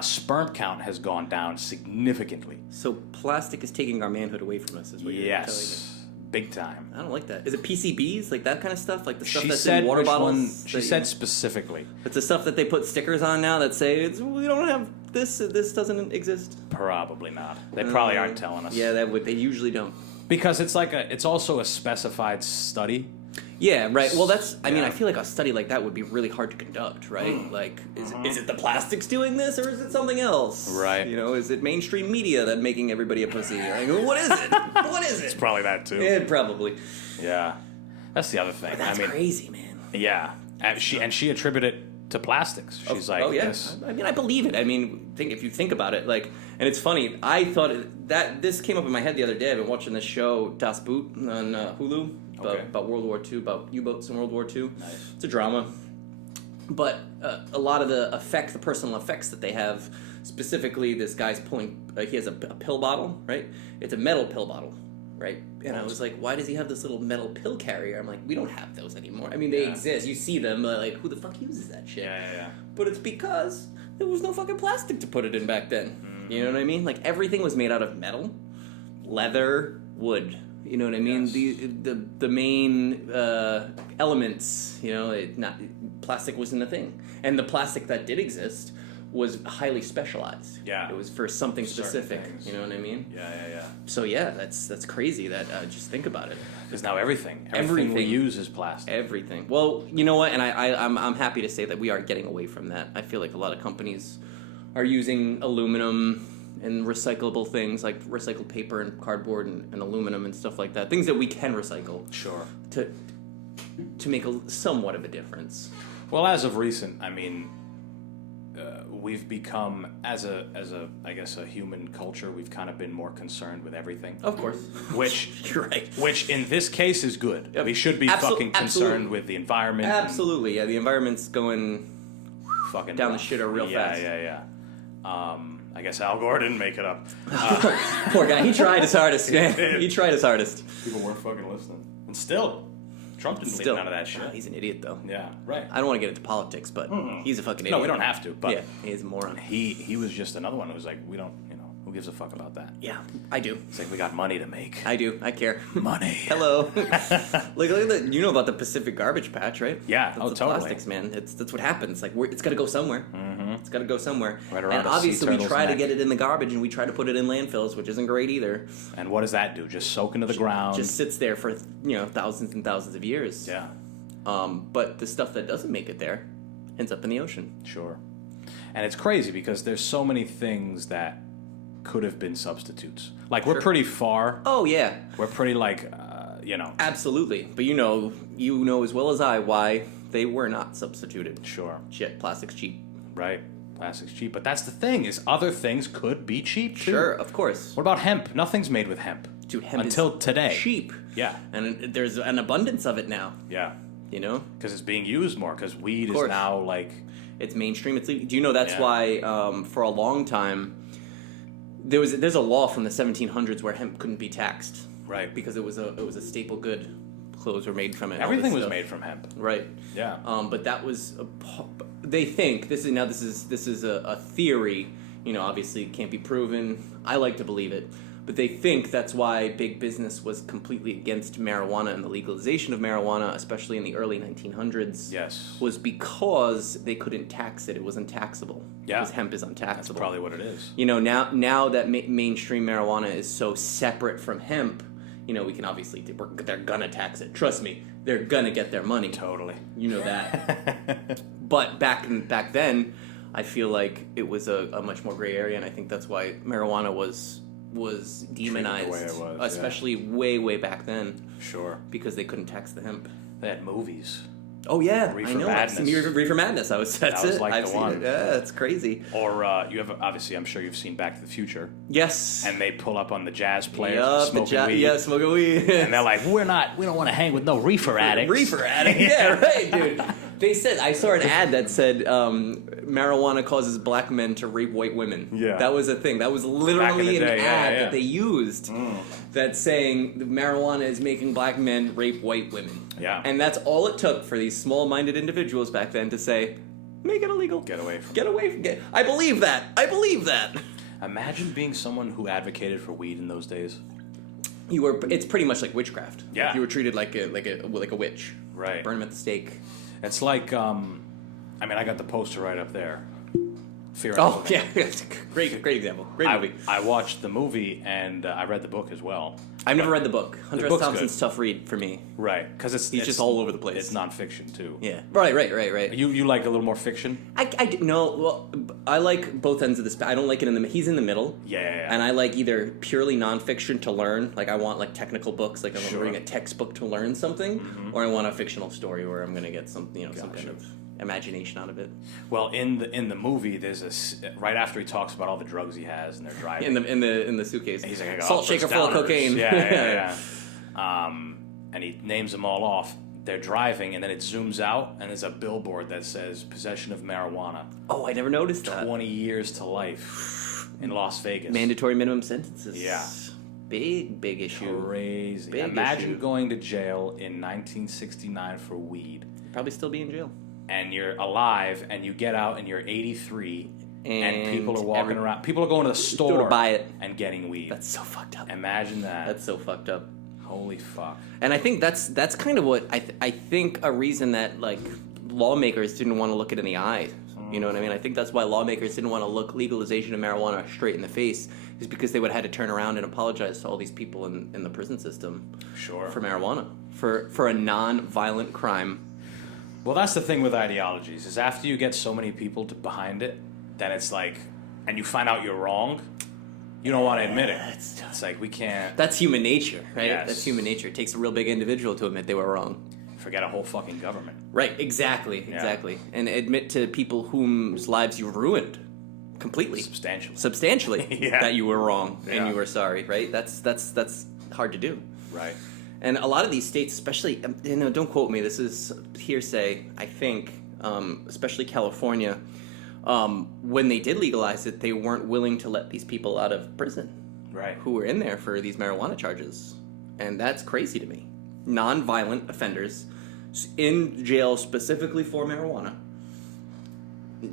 sperm count has gone down significantly. So plastic is taking our manhood away from us, is what you're telling me. Yes, big time. I don't like that. Is it PCBs, like that kind of stuff, like the stuff She that's said in water which bottles? one. She that said specifically. it's the stuff that they put stickers on now that say we don't have this. This doesn't exist. Probably not. They probably aren't telling us. Yeah, they usually don't. Because it's also a specified study. Yeah, right. Well, I mean, Yeah. I feel like a study like that would be really hard to conduct, right? Like, is it the plastics doing this, or is it something else? Right. You know, is it mainstream media that making everybody a pussy? Like, what is it? What is It's it? probably that too. Yeah, probably. Yeah, that's the other thing. That's I mean, crazy, man. yeah, and she attributed it to plastics. She's like, oh yeah. this. I mean, I believe it. I mean, if you think about it, like, and it's funny. I thought that this came up in my head the other day. I've been watching this show Das Boot on Hulu about World War II, about U-boats in World War II. Nice. It's a drama, but a lot of the personal effects that they have. Specifically, this guy's pulling. He has a pill bottle, right? It's a metal pill bottle. Right? And I was like, why does he have this little metal pill carrier? I'm like, we don't have those anymore. I mean, they Yeah. exist. You see them, but like, who the fuck uses that shit? Yeah. But it's because there was no fucking plastic to put it in back then. You know what I mean? Like, everything was made out of metal, leather, wood. You know what I mean? Yes. The main elements, you know, plastic wasn't a thing. And the plastic that did exist was highly specialized. Yeah. It was for something Certain specific. things. You know what I mean? Yeah. So yeah, that's crazy. That just think about it. Because now everything we Everything. use is plastic. Everything. Well, you know what? And I'm happy to say that we are getting away from that. I feel like a lot of companies are using aluminum and recyclable things like recycled paper and cardboard and aluminum and stuff like that. Things that we can recycle Sure. to make somewhat of a difference. Well, as of recent, I mean, we've become as a I guess a human culture, we've kind of been more concerned with everything. Of course. Which You're right. Which in this case is good. Yep. We should be fucking concerned Absolutely. with the environment. and Absolutely. Yeah, the environment's going fucking down the rough. shitter real fast. Yeah. I guess Al Gore didn't make it up. Poor guy. He tried his hardest, man. did. He tried his hardest. People weren't fucking listening. And still, Trump didn't believe Still, none of that shit. He's an idiot, though. Yeah, right. I don't want to get into politics, but he's a fucking idiot. No, we don't have to, but yeah, he's a moron. he was just another one who was like, we don't, who gives a fuck about that? Yeah, I do. It's like, we got money to make. I do. I care. Money. Hello. Look at that. You know about the Pacific garbage patch, right? Yeah. That's Oh, the totally. Plastics, man. That's what happens. Like, it's got to go somewhere. Mm-hmm. It's got to go somewhere. Right around and a sea obviously, we turtle's try to neck. get it in the garbage, and we try to put it in landfills, which isn't great either. And what does that do? Just soak into the ground? Just sits there for thousands and thousands of years. Yeah, But the stuff that doesn't make it there ends up in the ocean. sure. And it's crazy because there's so many things that could have been substitutes. Like, we're pretty far. Oh yeah. We're pretty, like, Absolutely. But you know as well as I why they were not substituted. Sure. Shit, plastic's cheap. Right. Plastic's cheap. But that's the thing, is other things could be cheap, too. Sure, of course. What about hemp? Nothing's made with hemp. Dude, hemp Until is today. cheap. Yeah. And there's an abundance of it now, Yeah. you know? Because it's being used more. Because weed is course. now, like... It's mainstream. It's legal. Do you know that's Yeah. why for a long time there's a law from the 1700s where hemp couldn't be taxed Right. because it was a staple good. Clothes were made from it. and all Everything this was stuff. made from hemp. Right. Yeah. But that was they think this is a theory. You know, obviously it can't be proven. I like to believe it, but they think that's why big business was completely against marijuana and the legalization of marijuana, especially in the early 1900s. Yes. Was because they couldn't tax it. It wasn't taxable. Yeah. Because hemp is untaxable. That's probably what it is. You know, now that mainstream marijuana is so separate from hemp, we can obviously they're gonna tax it. Trust me, they're gonna get their money. Totally. You know that. But back then, I feel like it was a much more gray area, and I think that's why marijuana was demonized, the way it was, especially way back then, Sure. because they couldn't tax the hemp. They had movies. Oh yeah, Reefer I know. Madness. Reefer Madness. That's That was it. like I've the seen one. it. Yeah, it's crazy. Or you have obviously, I'm sure you've seen Back to the Future, Yes. and they pull up on the jazz players Yup, smoking weed, Yeah, smoking weed. and they're like, we don't want to hang with no reefer addicts. Reefer addict. Yeah, right, dude. They said, I saw an ad that said marijuana causes black men to rape white women. Yeah. That was a thing. That was Back in literally the an day, ad yeah. that they used that's saying that marijuana is making black men rape white women. Yeah. And that's all it took for these small-minded individuals back then to say, make it illegal. Get away from it. I believe that. Imagine being someone who advocated for weed in those days. It's pretty much like witchcraft. Yeah. Like you were treated like a witch. Right. Burn them at the stake. It's like, I got the poster right up there. Fear and Oh, Loathing. yeah. Great example. Great movie. I watched the movie, and I read the book as well. I've never read the book. Hunter S. book's Thompson's good. tough read for me. Right, because He's just all over the place. It's nonfiction, too. Yeah. Right. You like a little more fiction? No, I like both ends of the I don't like it he's in the middle. Yeah. And I like either purely nonfiction to learn, like I want like technical books, like I'm Sure. reading a textbook to learn something, or I want a fictional story where I'm going to get some kind of imagination out of it. Well, in the movie, there's right after he talks about all the drugs he has, and they're driving. In the suitcase. He's like, salt shaker full of cocaine. Yeah. And he names them all off. They're driving, and then it zooms out, and there's a billboard that says possession of marijuana. Oh, I never noticed that. 20 years to life in Las Vegas. Mandatory minimum sentences. Yeah. Big issue. Crazy. Big Imagine issue. going to jail in 1969 for weed, Probably still be in jail. and you're alive, and you get out, and you're 83, and people are And walking around. People are going to the store to buy it. and getting weed. That's so fucked up. Imagine that. That's so fucked up. Holy fuck. And I think that's kind of what I think a reason that like lawmakers didn't want to look it in the eye. You know what I mean? I think that's why lawmakers didn't want to look legalization of marijuana straight in the face, is because they would have had to turn around and apologize to all these people in the prison system Sure. for marijuana, for a non-violent crime. Well, that's the thing with ideologies, is after you get so many people behind it, then it's like, and you find out you're wrong, you don't want to admit it. It's like, we can't That's human nature, right? Yes. That's human nature. It takes a real big individual to admit they were wrong. forget a whole fucking government. Right, exactly. And admit to people whose lives you've ruined completely. Substantially Yeah. that you were wrong and Yeah. you were sorry, right? That's hard to do. Right. And a lot of these states, especially, don't quote me, this is hearsay, I think, especially California, when they did legalize it, they weren't willing to let these people out of prison Right. who were in there for these marijuana charges. And that's crazy to me. Non-violent offenders in jail specifically for marijuana,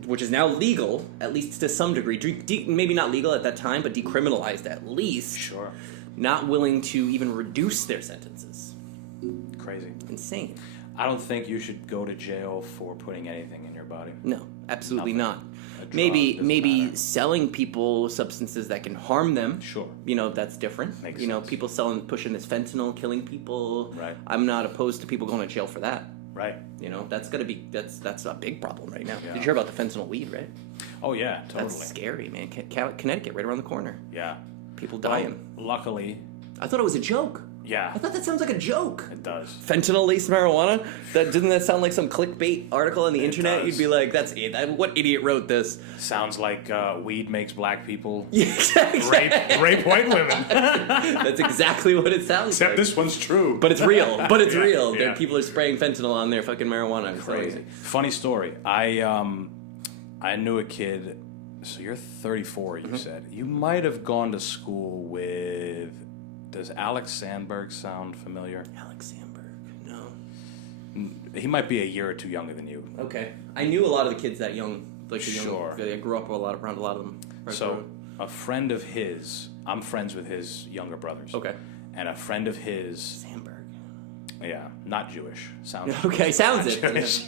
which is now legal, at least to some degree. Maybe not legal at that time, but decriminalized at least. Sure. Not willing to even reduce their sentences. Crazy. Insane. I don't think you should go to jail for putting anything in your body. No, absolutely Nothing. not. A drug Maybe doesn't matter. selling people substances that can harm them. Sure. That's different. Makes sense. People pushing this fentanyl, killing people. Right. I'm not opposed to people going to jail for that. Right. That's a big problem right now. Yeah. Did you hear about the fentanyl weed, right? Oh, yeah, totally. That's scary, man. Connecticut, right around the corner. Yeah. People dying. Luckily, I thought it was a joke. yeah, I thought that sounds like a joke. it does. Fentanyl-laced marijuana? Didn't that sound like some clickbait article on the internet? does. You'd be like, what idiot wrote this? Sounds like weed makes black people Yeah, exactly. Rape white women. That's exactly what it sounds Except like. this one's true. But it's real. Yeah, real. yeah. People are spraying fentanyl on their fucking marijuana. It's crazy. Funny story. I knew a kid. So you're 34. You said you might have gone to school with. Does Alex Sandberg sound familiar? Alex Sandberg. No. He might be a year or two younger than you. Okay. I knew a lot of the kids that young. Sure. I grew up around a lot of them. Right So around. a friend of his. I'm friends with his younger brothers. Okay. And a friend of his. Sandberg. Yeah, not Jewish. Sounds. Okay, sounds it. Jewish.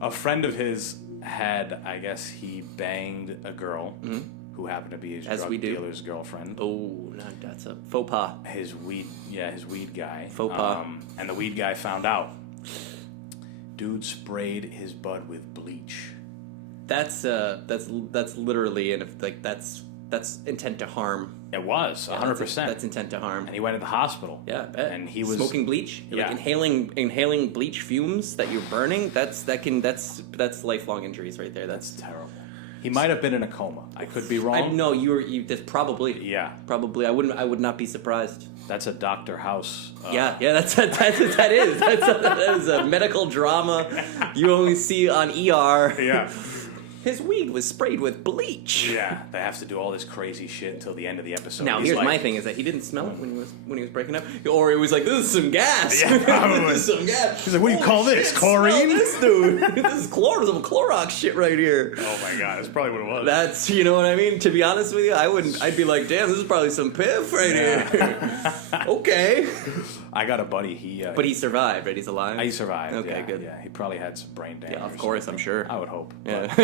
A friend of his had, I guess he banged a girl, who happened to be his As drug we do. dealer's girlfriend. Oh, no, that's a faux pas. His weed guy. Faux pas. And the weed guy found out. Dude sprayed his bud with bleach. That's literally that's intent to harm. It was 100%. That's intent to harm. And he went to the hospital. Yeah, I bet. And he was smoking bleach. Yeah. Like inhaling bleach fumes that you're burning. That's lifelong injuries right there. That's terrible. He might have been in a coma. I could be wrong. No, that's probably. Yeah. Probably. I would not be surprised. That's a Dr. House. Yeah, that's what that is. That is a medical drama you only see on ER. Yeah. His weed was sprayed with bleach. Yeah, they have to do all this crazy shit until the end of the episode. Now, here's my thing: is that he didn't smell it when he was breaking up, or it was like, "This is some gas." Yeah, probably. This is some gas. He's like, "What do you call this? Shit, Chlorine?" Smell this, dude. This is some Clorox shit right here. Oh my god, that's probably what it was. That's, you know what I mean? To be honest with you, I'd be like, "Damn, this is probably some piff right here." Okay. I got a buddy. But he survived, right? He's alive. He survived. Okay, yeah, good. Yeah, he probably had some brain damage. Yeah, of course, I'm sure. I would hope. Yeah,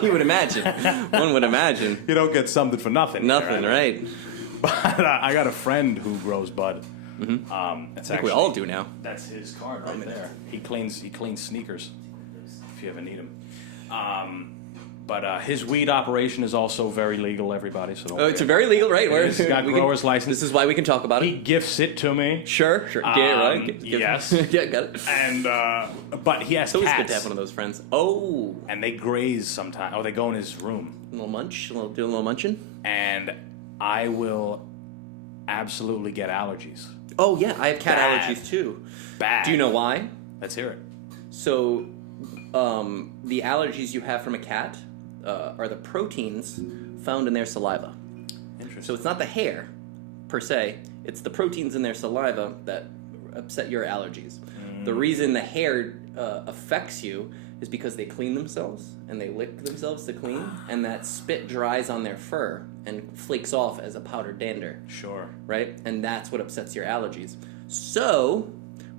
you would imagine. One would imagine. You don't get something for nothing. Nothing, right? But I got a friend who grows bud. Mm-hmm. I think we all do now. That's his card right there. He cleans sneakers if you ever need him. But his weed operation is also very legal, everybody. So It's very legal, right? He's got grower's license. This is why we can talk about He it. gifts it to me. Sure. Yeah, right. Yes. Yeah, got it. And but he has It's always cats. good to have one of those friends. Oh, And they graze sometimes. Oh, they go in his room. a little munch, do a little munching. And I will absolutely get allergies. Oh yeah, I have cat Bad. allergies too. Bad. Do you know why? Let's hear it. So, the allergies you have from a cat are the proteins found in their saliva. Interesting. So it's not the hair, per se. It's the proteins in their saliva that upset your allergies. The reason the hair affects you is because they clean themselves and they lick themselves to clean, and that spit dries on their fur and flakes off as a powdered dander. Sure. Right? And that's what upsets your allergies. So,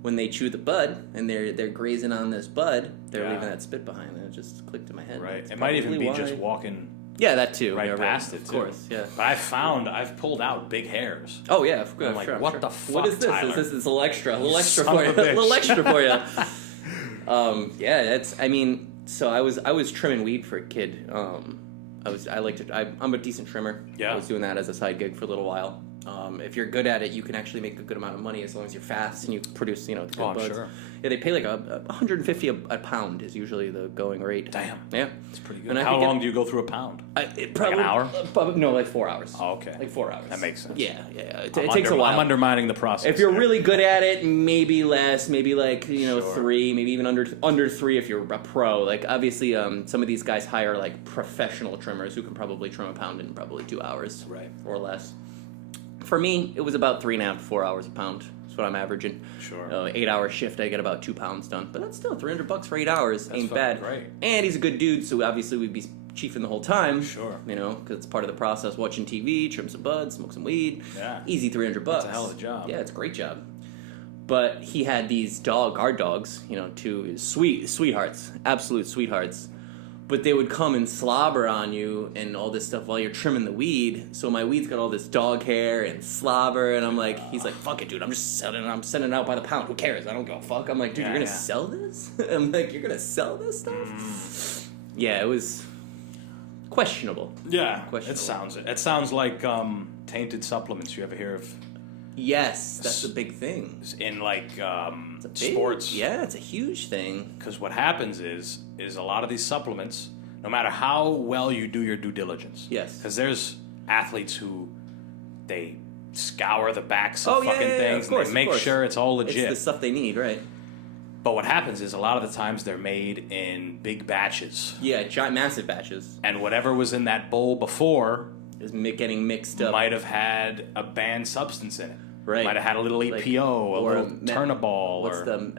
when they chew the bud and they're grazing on this bud, they're leaving that spit behind. And it just clicked in my head. Right. That's It might even probably be why. just walking Yeah, that too. right Yeah, past it, of too. course, yeah. But I've pulled out big hairs. Oh yeah, of course. I'm like, sure, what sure. the fuck, What is this? Tyler? Is this a little extra? A little extra son for you. of a bitch. A little extra for you. Yeah, that's. I mean, so I was trimming weed for a kid. I'm a decent trimmer. Yeah. I was doing that as a side gig for a little while. If you're good at it, you can actually make a good amount of money as long as you're fast and you produce, the good buds. Sure. Yeah, they pay like $150 a pound is usually the going rate. Damn. Yeah. It's pretty good. And I How could long get- do you go through a pound? It probably, an hour? No, like 4 hours. Oh, okay. Like 4 hours. That makes sense. Yeah. It takes a while. I'm undermining the process. If you're really good at it, maybe less, maybe like, Sure. 3, maybe even under 3 if you're a pro. Like, obviously, some of these guys hire, like, professional trimmers who can probably trim a pound in probably 2 hours. Right. Or less. For me, it was about 3.5 to 4 hours a pound. That's what I'm averaging. Sure. 8-hour shift, I get about 2 pounds done. But that's still $300 for 8 hours. That's Ain't fucking bad. great. And he's a good dude, so obviously we'd be chiefing the whole time. Sure. Because it's part of the process. Watching TV, trim some buds, smoke some weed. Yeah. Easy $300. That's a hell of a job. Yeah, it's a great job. But he had these guard dogs, 2 sweethearts, absolute sweethearts. But they would come and slobber on you and all this stuff while you're trimming the weed. So my weed's got all this dog hair and slobber, and I'm like, he's like, fuck it, dude. I'm sending it out by the pound. Who cares? I don't give a fuck. I'm like, dude, you're gonna sell this? I'm like, you're gonna sell this stuff? Yeah, it was questionable. Yeah. Questionable. It sounds it. It sounds like tainted supplements. You ever hear of Yes, that's a big thing. in like It's a big, sports? Yeah, it's a huge thing. Because what happens is a lot of these supplements, no matter how well you do your due diligence. Yes. Because there's athletes who they scour the backs of Oh, yeah, fucking yeah, things of course, and they of make course. sure it's all legit. It's the stuff they need, right? But what happens is a lot of the times they're made in big batches. Yeah, giant, massive batches And whatever was in that bowl before is getting mixed up. might have had a banned substance in it. Right. Might have had a little EPO, a little Turnaball. What's the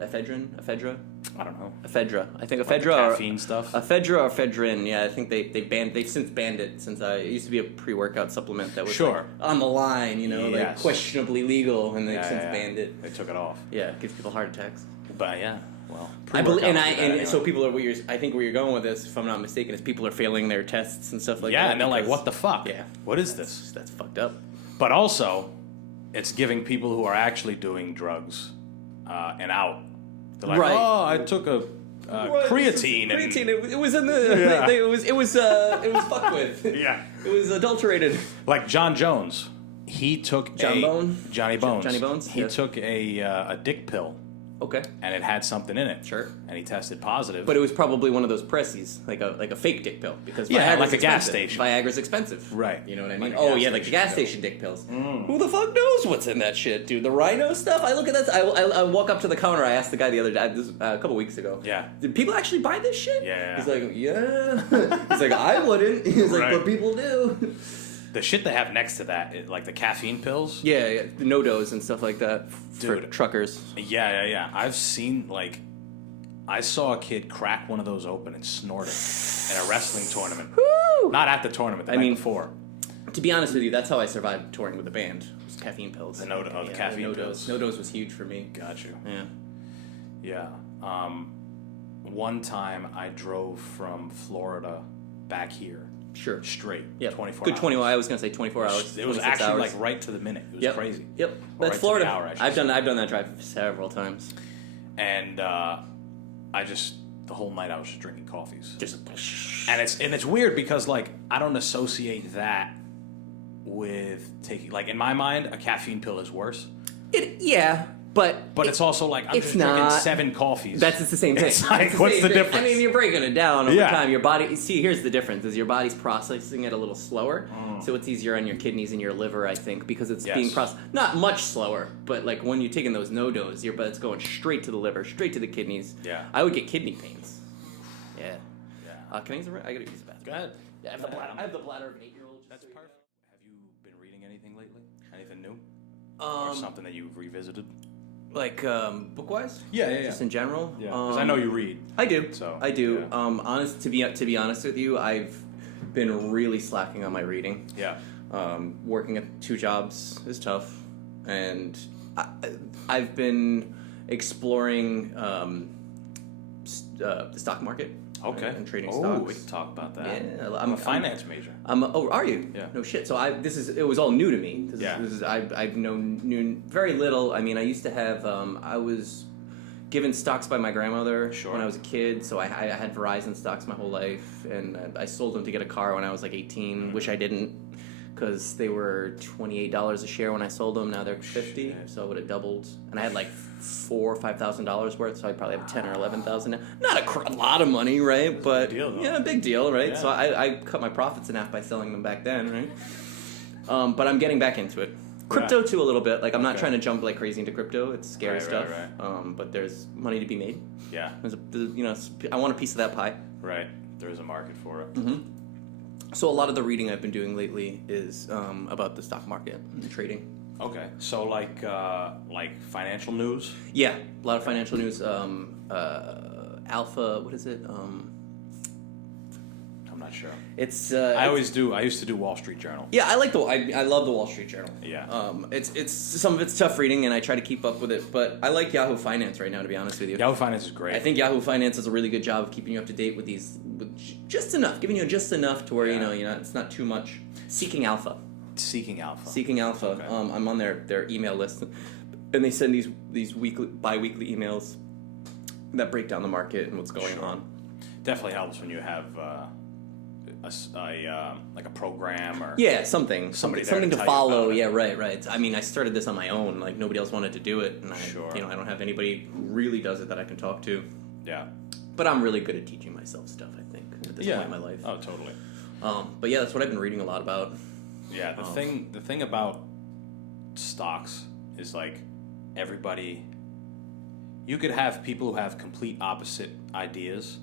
ephedra? I don't know. Ephedra. I think Like the ephedra caffeine stuff? Ephedra or ephedrine. Yeah, I think they've since banned it since it used to be a pre-workout supplement that was Sure. like, on the line, like Yes. questionably legal, and they've Yeah, since yeah. banned it. They took it off. Yeah, it gives people heart attacks. But yeah, well, I believe, pre-workout so people are. I think where you're going with this, if I'm not mistaken, is people are failing their tests and stuff like that. yeah, and they're like, because- "What the fuck? Yeah. What is this?" That's fucked up. But also, it's giving people who are actually doing drugs an out. They're like, Right. "Oh, I took a creatine." Creatine. It was in the. Yeah. It was fucked with. Yeah. It was adulterated. Like John Jones, he took Johnny Bones. He Yeah. took a dick pill, Okay. and it had something in it. Sure. And he tested positive. But it was probably one of those pressies, like a fake dick pill, because Yeah, Viagra's like a gas expensive. station. Viagra's expensive, Right. You know what I mean? Like a Oh gas yeah, like the station gas pill. station dick pills. Who the fuck knows what's in that shit, dude? The rhino stuff. I look at that. I walk up to the counter. I asked the guy the other day, a couple weeks ago. Yeah. Did people actually buy this shit? Yeah. He's like, yeah. He's like, I wouldn't. He's like, Right. but people do. The shit they have next to that, like the caffeine pills. Yeah, the no-dos and stuff like that for Dude. truckers. Yeah. I've seen, like, I saw a kid crack one of those open and snort it in a wrestling tournament. Woo! Not at the tournament, the night before. To be honest with you, that's how I survived touring with the band. Was caffeine pills. The caffeine no-dos. pills. No-dos was huge for me. Got you. Yeah. Yeah. One time I drove from Florida back here. Sure. Straight. Yeah. 24 Good hours. 20. I was gonna say 24 hours. It was 26 actually hours. like right to the minute. It was Yep. crazy. Yep. Or That's right to Florida. the hour, I should I've say. done that drive several times. And the whole night I was just drinking coffees. Just And it's weird because, like, I don't associate that with taking, like, in my mind, a caffeine pill is worse. but It's also like I'm it's just drinking not- 7 coffees. it's the same thing. It's like, It's what's same the thing. difference? I mean, you're breaking it down over Yeah. time. Your body. See, here's the difference: is your body's processing it a little slower, so it's easier on your kidneys and your liver. I think because it's Yes. being processed not much slower, but like when you're taking those no-dos, your blood's going straight to the liver, straight to the kidneys. Yeah. I would get kidney pains. Yeah. Yeah. Can I use the I gotta use the bathroom. Go ahead. Yeah, I have the bladder of an 8-year-old. That's perfect. Have you been reading anything lately? Anything new? Or something that you've revisited? Like book-wise? Yeah. Just in general? Yeah. Because I know you read. I do. So, I do. yeah. To be honest with you, I've been really slacking on my reading. Yeah. Working at 2 jobs is tough, and I've been exploring the stock market. Okay. And trading Oh, stocks. we can talk about that. Yeah, I'm a finance major. Are you? Yeah. No shit. So it was all new to me. Yeah. I've knew very little. I mean, I used to have. I was given stocks by my grandmother Sure. when I was a kid. So I had Verizon stocks my whole life, and I sold them to get a car when I was like 18. Wish I didn't, because they were $28 a share when I sold them. Now they're $50, Shit. so it would have doubled. And I had like $4,000 or $5,000 worth, so I probably have $10,000 or $11,000 now. Not a lot of money, right? But big deal, though. yeah, big deal, right? Yeah. So I cut my profits in half by selling them back then, right? But I'm getting back into it. Crypto too, a little bit. Like I'm not Okay. trying to jump like crazy into crypto. It's scary Right, stuff. right. But there's money to be made. Yeah. I want a piece of that pie. Right. There is a market for it. Mm-hmm. So a lot of the reading I've been doing lately is about the stock market and trading. Okay. So like financial news? Yeah, a lot of financial news. Alpha, what is it? I'm not sure. It's I used to do Wall Street Journal. yeah, I love the Wall Street Journal. Yeah. It's some of it's tough reading, and I try to keep up with it. But I like Yahoo Finance right now, to be honest with you. Yahoo Finance is great. I think Yahoo Finance does a really good job of keeping you up to date with just enough, giving you just enough to where it's not too much. Seeking Alpha. Seeking Alpha. Seeking Alpha. Okay. I'm on their email list, and they send these bi-weekly emails that break down the market and what's going on. Definitely helps when you have like a program or Something there to to tell you follow. about it. Yeah, right. I mean, I started this on my own. Like nobody else wanted to do it, and I don't have anybody who really does it that I can talk to. Yeah. But I'm really good at teaching myself stuff, I think, at this point in my life. Oh, totally. But yeah, that's what I've been reading a lot about. Yeah, the thing about stocks is like everybody. You could have people who have complete opposite ideas,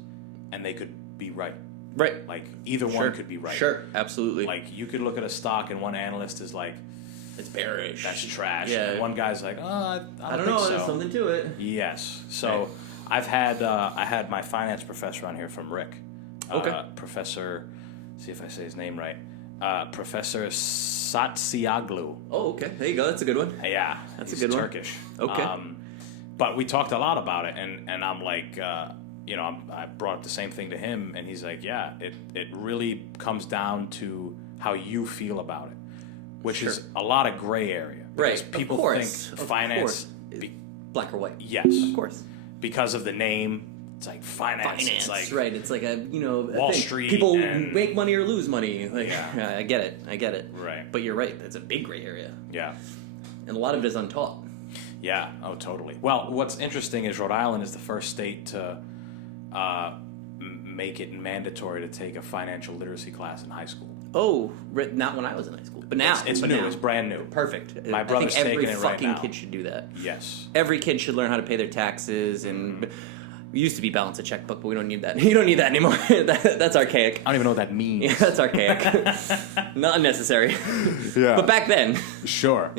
and they could be right. Right. Like either one could be right. Sure, absolutely. Like you could look at a stock, and one analyst is like, It's bearish. That's trash. Yeah. And one guy's like, I don't know. think so. There's something to it. Yes. So I had my finance professor on here from Rick. Okay. Professor, see if I say his name right. Professor Satsiaglu. Oh, okay. There you go. That's a good one. Yeah, That's he's a good one. Turkish. Okay. But we talked a lot about it, and I'm like, I brought up the same thing to him, and he's like, yeah, it really comes down to how you feel about it, which is a lot of gray area. Because Right. people of course. think finance, Black or white. yes, Of course. because of the name. It's like finance. Finance, It's like right? It's like a Wall thing. Street People and- make money or lose money. Like, Yeah. I get it. Right. But you're right. It's a big gray area, Yeah. and a lot of it is untaught. Yeah. Oh, totally. Well, what's interesting is Rhode Island is the first state to make it mandatory to take a financial literacy class in high school. Oh, not when I was in high school, but now It's but new. now. It's brand new. Perfect. My brother's I think every taking it right fucking now. kid should do that. Yes. Every kid should learn how to pay their taxes and. We used to be balance a checkbook, but we don't need that. You don't need that anymore. That's archaic. I don't even know what that means. Yeah, that's archaic. Not unnecessary. Yeah. But back then, Sure.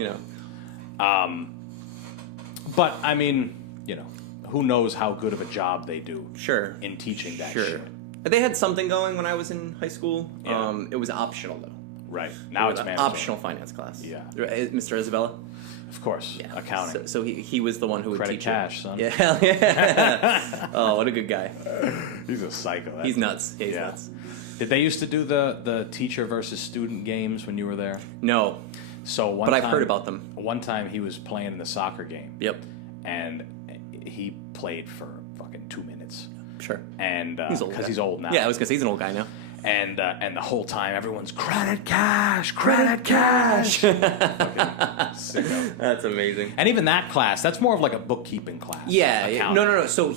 But I mean, who knows how good of a job they do sure. in teaching that Sure. shit. They had something going when I was in high school. Yeah. It was optional though. Right. Now It it's was an mandatory. optional finance class. Yeah. Mr. Isabella. Of course. Yeah. Accounting. So he was the one who would Credit teach cash, it. son. Yeah. Hell yeah. Oh, what a good guy. He's a psycho. He's nuts. Yeah, he's Yeah. nuts. Did they used to do the teacher versus student games when you were there? No, So but I've heard about them. One time he was playing in the soccer game. Yep. And he played for fucking 2 minutes. Sure. And He's old. because he's old now. Yeah, I was gonna say he's an old guy now. And the whole time everyone's credit cash. Sicko. That's amazing. And even that class, that's more of like a bookkeeping class. Yeah. Accounting. No. So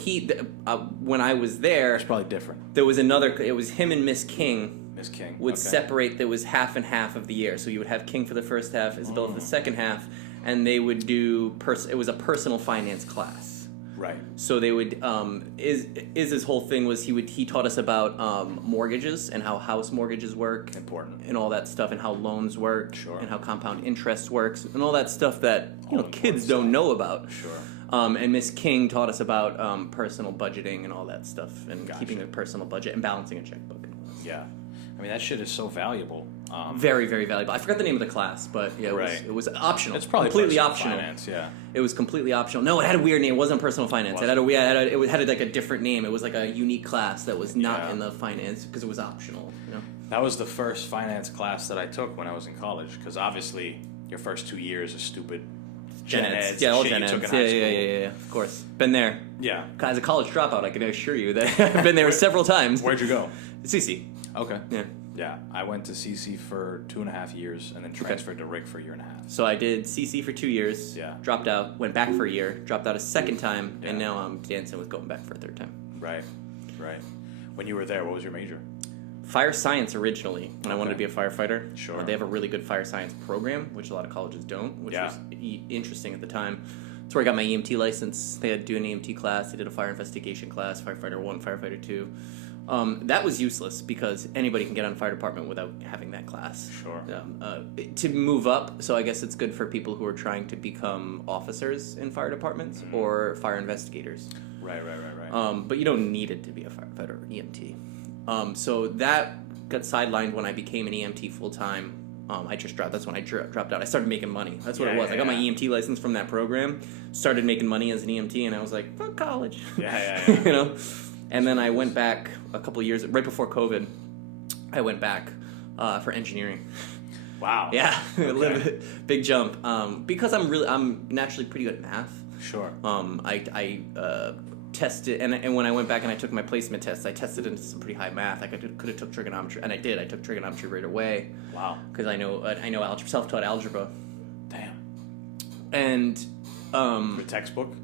when I was there, It's probably different. there was another. It was him and Miss King. Miss King Would okay. separate. There was half and half of the year. So you would have King for the first half, Isabella for the second half, and they would do. It was a personal finance class. Right. So they would. His whole thing was he taught us about mortgages and how house mortgages work. Important. And all that stuff, and how loans work, Sure. and how compound interest works, and all that stuff that important kids don't know about. Sure. And Miss King taught us about personal budgeting and all that stuff, and Gotcha. keeping a personal budget and balancing a checkbook. And all that stuff. Yeah. I mean, that shit is so valuable. Very, very valuable. I forgot the name of the class, but yeah, it was optional. It's probably completely personal optional. finance, yeah. It was completely optional. No, it had a weird name. It wasn't personal finance. It had like a different name. It was like a unique class that was not Yeah. in the finance because it was optional. That was the first finance class that I took when I was in college, because obviously your first 2 years are stupid. Gen eds, Yeah, all shit gen you eds. took in high school. Yeah. Of course, been there. Yeah. As a college dropout, I can assure you that I've been there several times. Where'd you go? CC. Okay. Yeah. Yeah, I went to CC for 2.5 years and then transferred to Rick for a year and a half. So I did CC for 2 years. Yeah. Dropped out. Went back for a year. Dropped out a second time, and Yeah. now I'm dancing with going back for a third time. Right. When you were there, what was your major? Fire science originally, when I wanted to be a firefighter. Sure. They have a really good fire science program, which a lot of colleges don't, which Yeah. was interesting at the time. That's where I got my EMT license. They had to do an EMT class. They did a fire investigation class, firefighter 1, firefighter 2. That was useless because anybody can get on a fire department without having that class. Sure. To move up, so I guess it's good for people who are trying to become officers in fire departments or fire investigators. Right. But you don't need it to be a firefighter or an EMT. So that got sidelined when I became an EMT full time. I just dropped. That's when I dropped out. I started making money. That's what it was. I got my EMT license from that program. Started making money as an EMT, and I was like, "Fuck college." Yeah. And then I went back a couple of years right before COVID. I went back for engineering. Wow. Yeah, Okay. a little bit big jump. Because I'm naturally pretty good at math. Sure. I tested, and when I went back and I took my placement test, I tested into some pretty high math. I could have took trigonometry, and I did. I took trigonometry right away. Wow. Because I know algebra, self-taught algebra. Damn. And The textbook?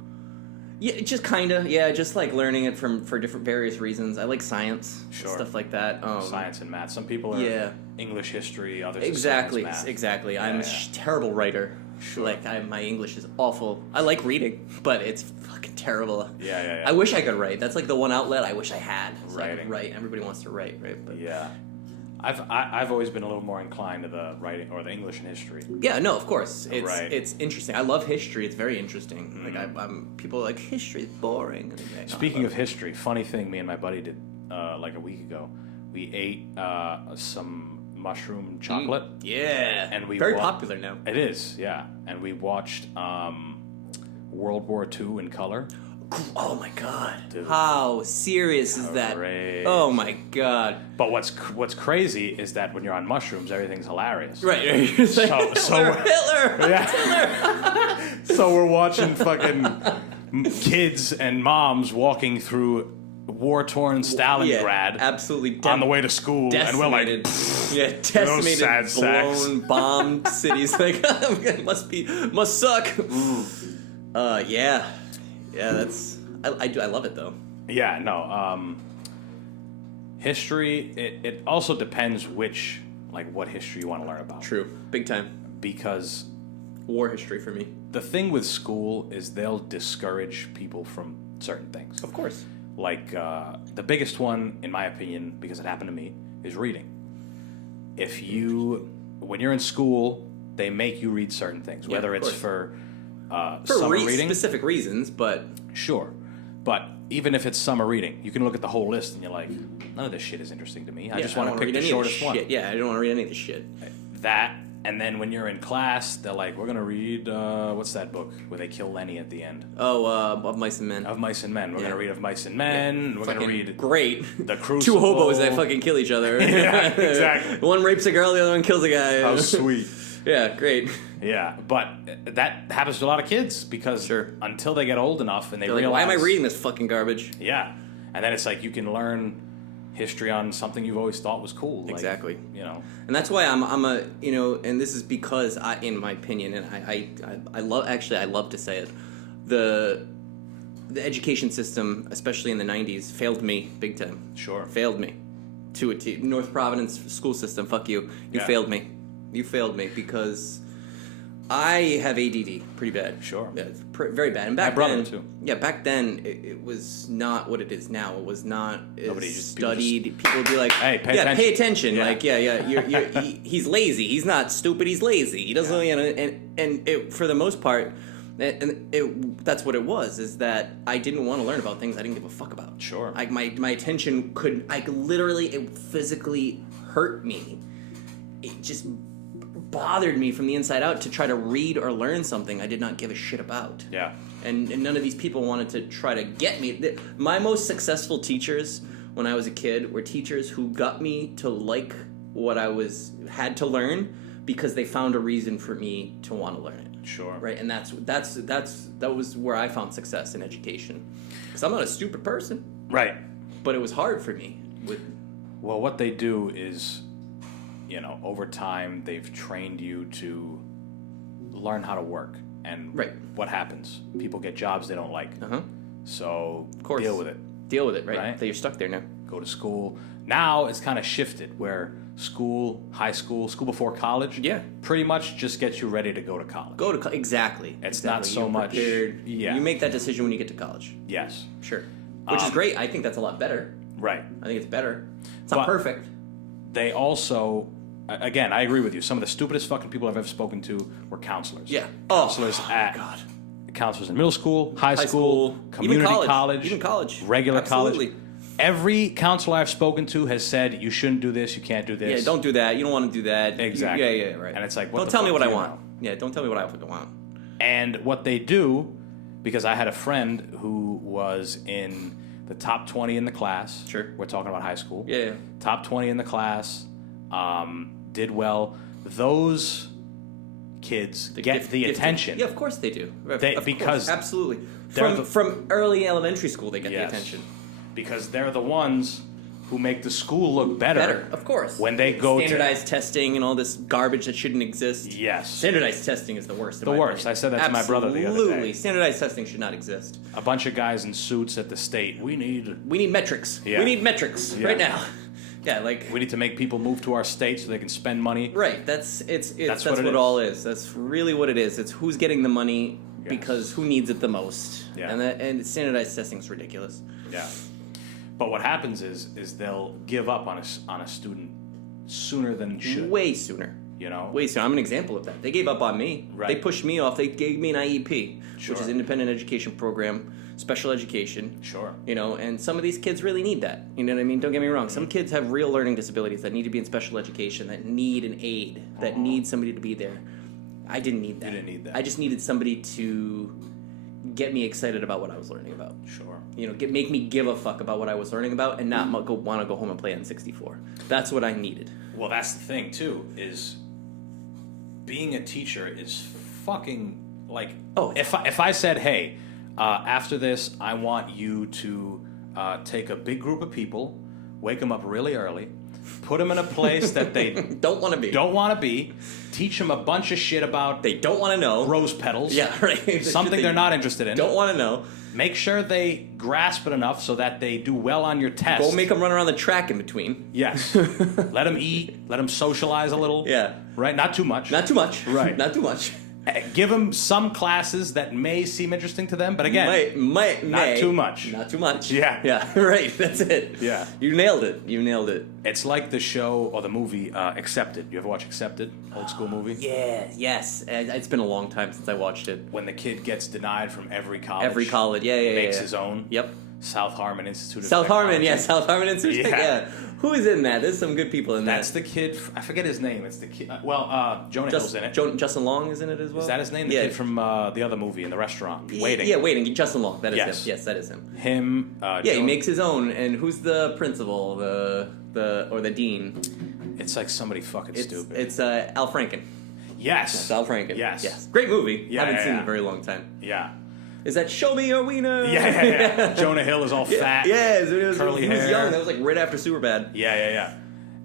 yeah, just kind of, yeah, just like learning it for different various reasons. I like science, Sure. stuff like that. Science and math. Some people are Yeah. English history, others Exactly, are science, math. exactly. Yeah, I'm yeah. a terrible writer. Sure. Like my English is awful. I like reading, but it's fucking terrible. Yeah. I wish I could write. That's like the one outlet I wish I had. It's Writing. Like, write. Everybody wants to write, right? But Yeah. I've always been a little more inclined to the writing or the English and history. Yeah, no, of course. It's Right. interesting. I love history. It's very interesting. Like I'm people are like history is boring. And I'm like, Speaking of history, funny thing, me and my buddy did like a week ago. We ate some mushroom chocolate. Yeah, And we very wa- popular now. It is, yeah. And we watched World War II in color. Oh my god! Dude. How serious is that? Great. Oh my god! But what's crazy is that when you're on mushrooms, everything's hilarious. Right. It's like, Hitler. Yeah. So we're watching fucking kids and moms walking through war-torn Stalingrad Yeah, absolutely on the way to school, and we're like, decimated. Yeah, decimated, sad sacks. blown, bombed cities. Like must suck. Yeah. That's I love it though. yeah, no. History. It also depends what history you want to learn about. True, big time. Because War history for me. the thing with school is they'll discourage people from certain things. Of course. Like, the biggest one, in my opinion, because it happened to me, is reading. When you're in school, they make you read certain things, Yeah, whether of it's course. for summer reading. Specific reasons, but Sure. But even if it's summer reading, you can look at the whole list and you're like, none of this shit is interesting to me. I just want to pick the shortest one. Yeah, I don't want to read any of this shit. That, and then when you're in class, they're like, we're going to read, what's that book where they kill Lenny at the end? Oh, Of Mice and Men. Of Mice and Men. We're Yeah. going to read Of Mice and Men. We're going to Fucking read great. The Two Crucible. hobos that fucking kill each other. Yeah, exactly. One rapes a girl, the other one kills a guy. How sweet. Yeah, great. Yeah, but that happens to a lot of kids because Sure. until they get old enough and they They're like, realize... why am I reading this fucking garbage? Yeah, and then it's like you can learn history on something you've always thought was cool. Like, Exactly. You know. And that's why I'm a, and this is because in my opinion, and I love to say it, the education system, especially in the 90s, failed me big time. Sure. Failed me. To a T. North Providence school system, fuck you. You Yeah. failed me. You failed me because I have ADD pretty bad. Sure. Yeah, it's very bad. And back My brother, then, too. Yeah, back then it was not what it is now. It was not Nobody as just- studied. People would be like, Hey, pay yeah, attention. pay attention. Yeah. Like, yeah. He's lazy. He's not stupid. He's lazy. He doesn't, and it, for the most part, that's what it was. Is that I didn't want to learn about things I didn't give a fuck about. Sure. My attention it physically hurt me. It just bothered me from the inside out to try to read or learn something I did not give a shit about. Yeah. And none of these people wanted to try to get me. My most successful teachers when I was a kid were teachers who got me to like what I had to learn because they found a reason for me to want to learn it. Sure. Right, and that was where I found success in education. Because I'm not a stupid person, Right. but it was hard for me. Well, what they do is, over time they've trained you to learn how to work. And Right. what happens? People get jobs they don't like. Uh-huh. So Of course. deal with it. Deal with it, right? Right. That you're stuck there now. Go to school. Now it's kind of shifted where school, high school, school before college, Yeah. pretty much just gets you ready to go to college. Exactly. It's not exactly. so You're much- prepared. yeah. You make that decision when you get to college. Yes. Sure. Which is great. I think that's a lot better. Right. I think it's better. It's not But- perfect. They also, again, I agree with you. Some of the stupidest fucking people I've ever spoken to were counselors. Yeah. Counselors counselors in middle school, high school, community even college, even college, regular Absolutely. college. Every counselor I've spoken to has said, you shouldn't do this, you can't do this. Yeah, don't do that. You don't want to do that. Exactly. Yeah, right. And it's like, what don't the tell me fuck what do I you want. know? Yeah, don't tell me what I fucking want. And what they do, because I had a friend who was in the top 20 in the class. Sure. We're talking about high school. Yeah. Top 20 in the class, did well. Those kids get the Gifted. attention. Yeah, of course they do. Of Because course. Absolutely. they're From early elementary school, they get Yes. the attention. Because they're the ones who make the school look better. Of course. When they go standardized testing and all this garbage that shouldn't exist. Yes. Standardized testing is the worst. The worst. I said that to my brother the other day. Absolutely. Standardized testing should not exist. A bunch of guys in suits at the state. We need metrics. Yeah. We need metrics Yeah. right now. Yeah, like we need to make people move to our state so they can spend money. right. That's That's what what it it is. all is. That's really what it is. It's who's getting the money Yes. because who needs it the most. Yeah. And standardized testing is ridiculous. Yeah. But what happens is they'll give up on a student sooner than should. Way sooner. You know? Way sooner. I'm an example of that. They gave up on me. Right. They pushed me off. They gave me an IEP, Sure. which is Independent Education Program, special education. Sure. You know, and some of these kids really need that. You know what I mean? Don't get me wrong. Some kids have real learning disabilities that need to be in special education, that need an aid, that need somebody to be there. I didn't need that. You didn't need that. I just needed somebody to get me excited about what I was learning about. Sure. You know, make me give a fuck about what I was learning about and not want to go home and play N64. That's what I needed. Well, that's the thing, too, is being a teacher is fucking, like... Oh, If I said, hey, after this, I want you to take a big group of people, wake them up really early, put them in a place that they don't want to be. don't want to be, teach them a bunch of shit about They don't want to know. rose petals. Yeah, right. Something they're not interested in. Don't want to know. Make sure they grasp it enough so that they do well on your test. Go make them run around the track in between. Yes. Let them eat. Let them socialize a little. Yeah. Right? Not too much. Not too much. Right. Not too much. Give them some classes that may seem interesting to them, but again, May. too much. Not too much. Yeah. Yeah. Right. That's it. Yeah. You nailed it. You nailed it. It's like the show or the movie Accepted. You ever watch Accepted? Old school movie? Yeah. Yes. It's been a long time since I watched it. When the kid gets denied from every college. Every college. Yeah. Makes yeah. his own. Yep. South Harmon Institute of South Harmon. Technology. Yeah. South Harmon Institute. Yeah. Yeah. Who is in that? There's some good people in That's that. the kid. I forget his name. It's the kid. Jonah Hill's in it. Justin Long is in it as well. Is that his name? The yeah. kid from the other movie in the restaurant. Waiting. Yeah, Waiting. Justin Long. That is Yes. him. Yes, that is him. Him. Yeah, he Jonah- makes his own. And who's the principal? The dean? It's like somebody fucking stupid. It's Al Franken. Yes. It's Al Franken. Yes. Yes. Great movie. Yeah, Haven't seen it yeah, in yeah. a very long time. Yeah. Is that Show Me Your Wiener? Yeah. Jonah Hill is all fat. Yeah, curly he was hair. young. That was like right after Superbad. Yeah.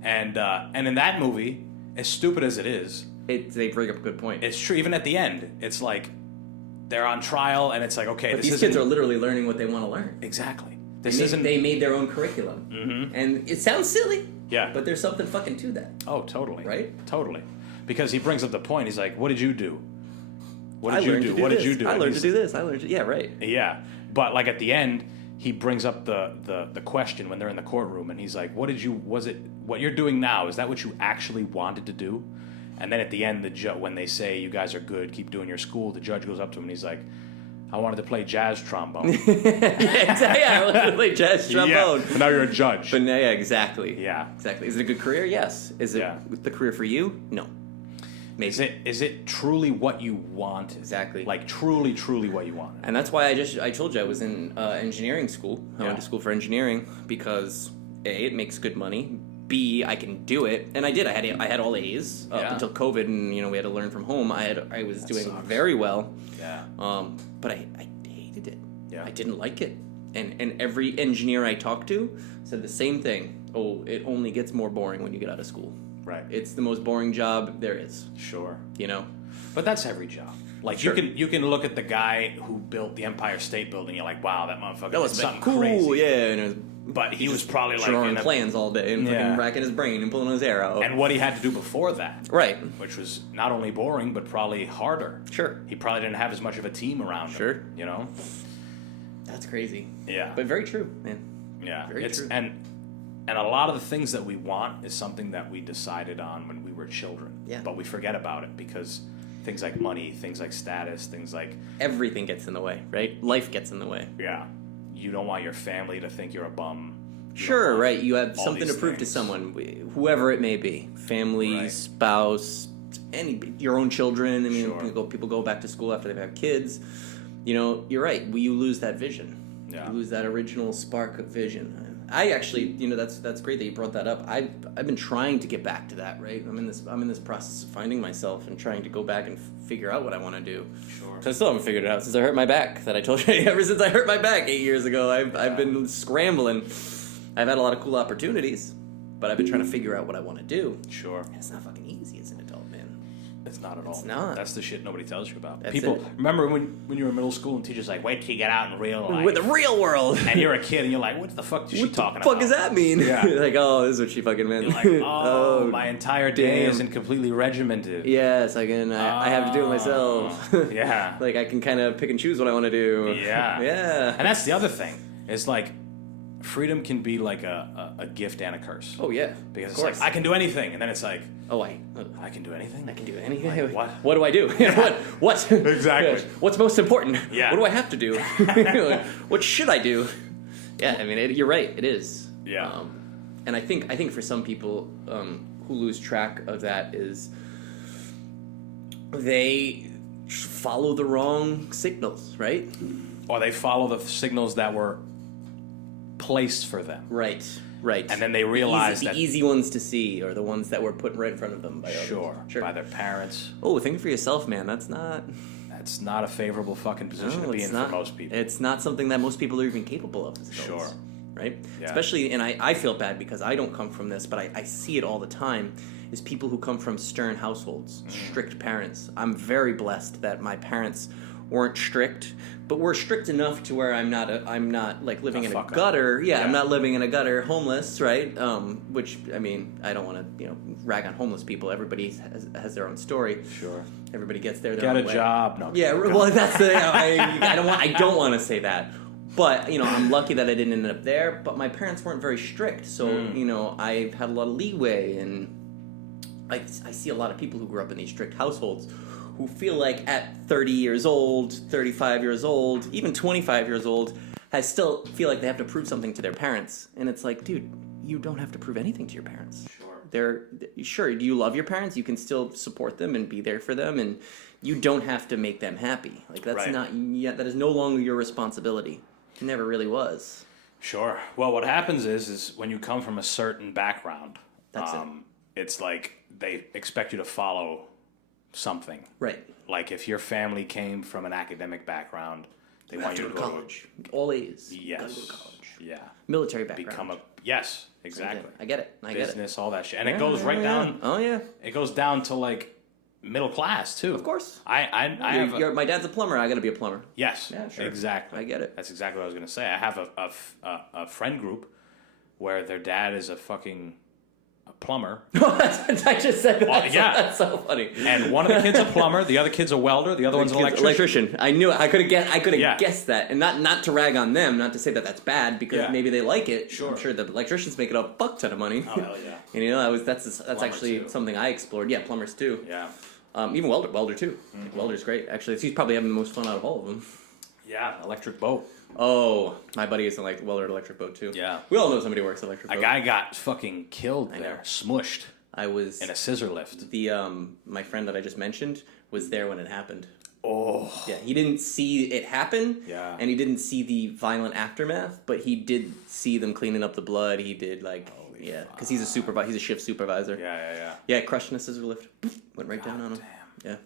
And in that movie, as stupid as it is, They bring up a good point. it's true. Even at the end, it's like they're on trial, and it's like, okay, But this these isn't kids are literally learning what they want to learn. exactly. This They isn't. made their own curriculum. Mhm. And it sounds silly. Yeah. But there's something fucking to that. Oh, totally. Right? Totally. Because he brings up the point. He's like, "What did you do? What I did you learned do? to do What this. did you do?" I And learned to he's- do this. I learned to... Yeah, right. Yeah, but like at the end, he brings up the question when they're in the courtroom, and he's like, was it what you're doing now? Is that what you actually wanted to do?" And then at the end, when they say you guys are good, keep doing your school, the judge goes up to him and he's like, "I wanted to play jazz trombone." Yeah, I wanted to play jazz trombone. Yeah, but now you're a judge. But yeah, exactly. Yeah. Exactly. Is it a good career? Yes. Is it Yeah. the career for you? No. Maybe. Is it truly what you want? Exactly. Like truly what you want. And that's why I told you I was in engineering school. I went Yeah. to school for engineering because A, it makes good money. B, I can do it, and I did. I had all A's up Yeah. until COVID, and we had to learn from home. I was doing sucks. very well. Yeah. But I hated it. Yeah. I didn't like it. And every engineer I talked to said the same thing. Oh, it only gets more boring when you get out of school. Right. It's the most boring job there is. Sure. You know. But that's every job. Like Sure. you can look at the guy who built the Empire State Building. You're like, wow, that motherfucker That was did something cool. crazy. Yeah. And it was But he was probably like drawing in a, plans all day and Yeah. fucking racking his brain and pulling his hair out. and what he had to do before that, Right. which was not only boring but probably harder. Sure. He probably didn't have as much of a team around him. Sure. You know. That's crazy. Yeah. But very true, man. Yeah. very true. And a lot of the things that we want is something that we decided on when we were children. Yeah. But we forget about it because things like money, things like status, things like Everything gets in the way, right? Life gets in the way. yeah, you don't want your family to think you're a bum. You don't Sure, want right. You have all something to these prove to things. someone, whoever it may be, family, Right. spouse, your own children. I mean, Sure. people go back to school after they've had kids. You're right. You lose that vision. Yeah. You lose that original spark of vision. I actually, that's great that you brought that up. I've been trying to get back to that. Right. I'm in this process of finding myself and trying to go back and figure out what I want to do. Sure. I still haven't figured it out since I hurt my back. That I told you ever since I hurt my back 8 years ago. I've been scrambling. I've had a lot of cool opportunities, but I've been trying to figure out what I want to do. Sure. And it's not fucking easy as an adult, man. It's not at all. It's not. That's the shit nobody tells you about. That's People it. remember when you were in middle school and teachers like, wait till you get out in real life. With the real world. and you're a kid and you're like, what the fuck is she talking What the fuck about? does that mean? Yeah. Like, oh, this is what she fucking meant. You're like, oh, my entire day damn. isn't completely regimented. Yes, I have to do it myself. Yeah. Like, I can kind of pick and choose what I want to do. Yeah. Yeah. And that's the other thing. It's like, freedom can be like a gift and a curse. Oh yeah, Because of it's course. like, I can do anything. And then it's like, I can do anything? can do anything. Like, what? What do I do? What? Exactly. What's most important? Yeah. What do I have to do? What should I do? Yeah, I mean, you're right. It is. Yeah. And I think for some people who lose track of that is they follow the wrong signals, right? Or they follow the signals that were placed for them. Right. And then they realize the that... easy ones to see are the ones that were put right in front of them by others. Sure. By their parents. Oh, think for yourself, man. That's not a favorable fucking position to be in for most people. It's not something that most people are even capable of as adults. Sure. Right? Yeah. Especially, and I feel bad because I don't come from this, but I see it all the time, is people who come from stern households, strict parents. I'm very blessed that my parents weren't strict, but were strict enough to where I'm not like living in a gutter. Yeah, I'm not living in a gutter, homeless, right? Which, I mean, I don't want to, rag on homeless people. Everybody has their own story. Sure. Everybody gets their Get own a way. job. No. Yeah, well, that's the. I don't want to say that, but I'm lucky that I didn't end up there. But my parents weren't very strict, so I've had a lot of leeway, and I see a lot of people who grew up in these strict households who feel like at 30 years old, 35 years old, even 25 years old, still feel like they have to prove something to their parents. And it's like, dude, you don't have to prove anything to your parents. Sure. Do you love your parents? You can still support them and be there for them, and you don't have to make them happy. Like that's that is no longer your responsibility. It never really was. Sure. Well, what happens is when you come from a certain background, it's like they expect you to follow something. Right. Like if your family came from an academic background, they want you to go college. All A's. Yes. Gotta go to college. Yeah. Military background. Yes, exactly. I get it. Business, all that shit. And it goes right down. Oh yeah. It goes down to like middle class too. Of course. My dad's a plumber. I got to be a plumber. Yes. Yeah, sure. Exactly. I get it. That's exactly what I was going to say. I have a friend group where their dad is a plumber. I just said that. That's so funny. And one of the kids a plumber, the other kid's a welder, the other one's an electrician. I knew it. I could have guessed that, and not to rag on them, not to say that that's bad because maybe they like it. Sure. I'm sure the electricians make it a fuck ton of money. Oh hell yeah. And that's actually too. something I explored. Yeah, plumbers too. Yeah. Even welder too. Mm-hmm. Welder's great. Actually, he's probably having the most fun out of all of them. Yeah, electric boat. Oh, my buddy is a welder at electric boat too. Yeah. We all know somebody who works at electric boat. A guy got fucking killed there, smushed. I was in a scissor lift. My friend that I just mentioned was there when it happened. Oh. Yeah, he didn't see it happen. Yeah. And he didn't see the violent aftermath, but he did see them cleaning up the blood. He did because he's a shift supervisor. Yeah. Yeah, crushed in a scissor lift. Went right down on him. Damn. Yeah.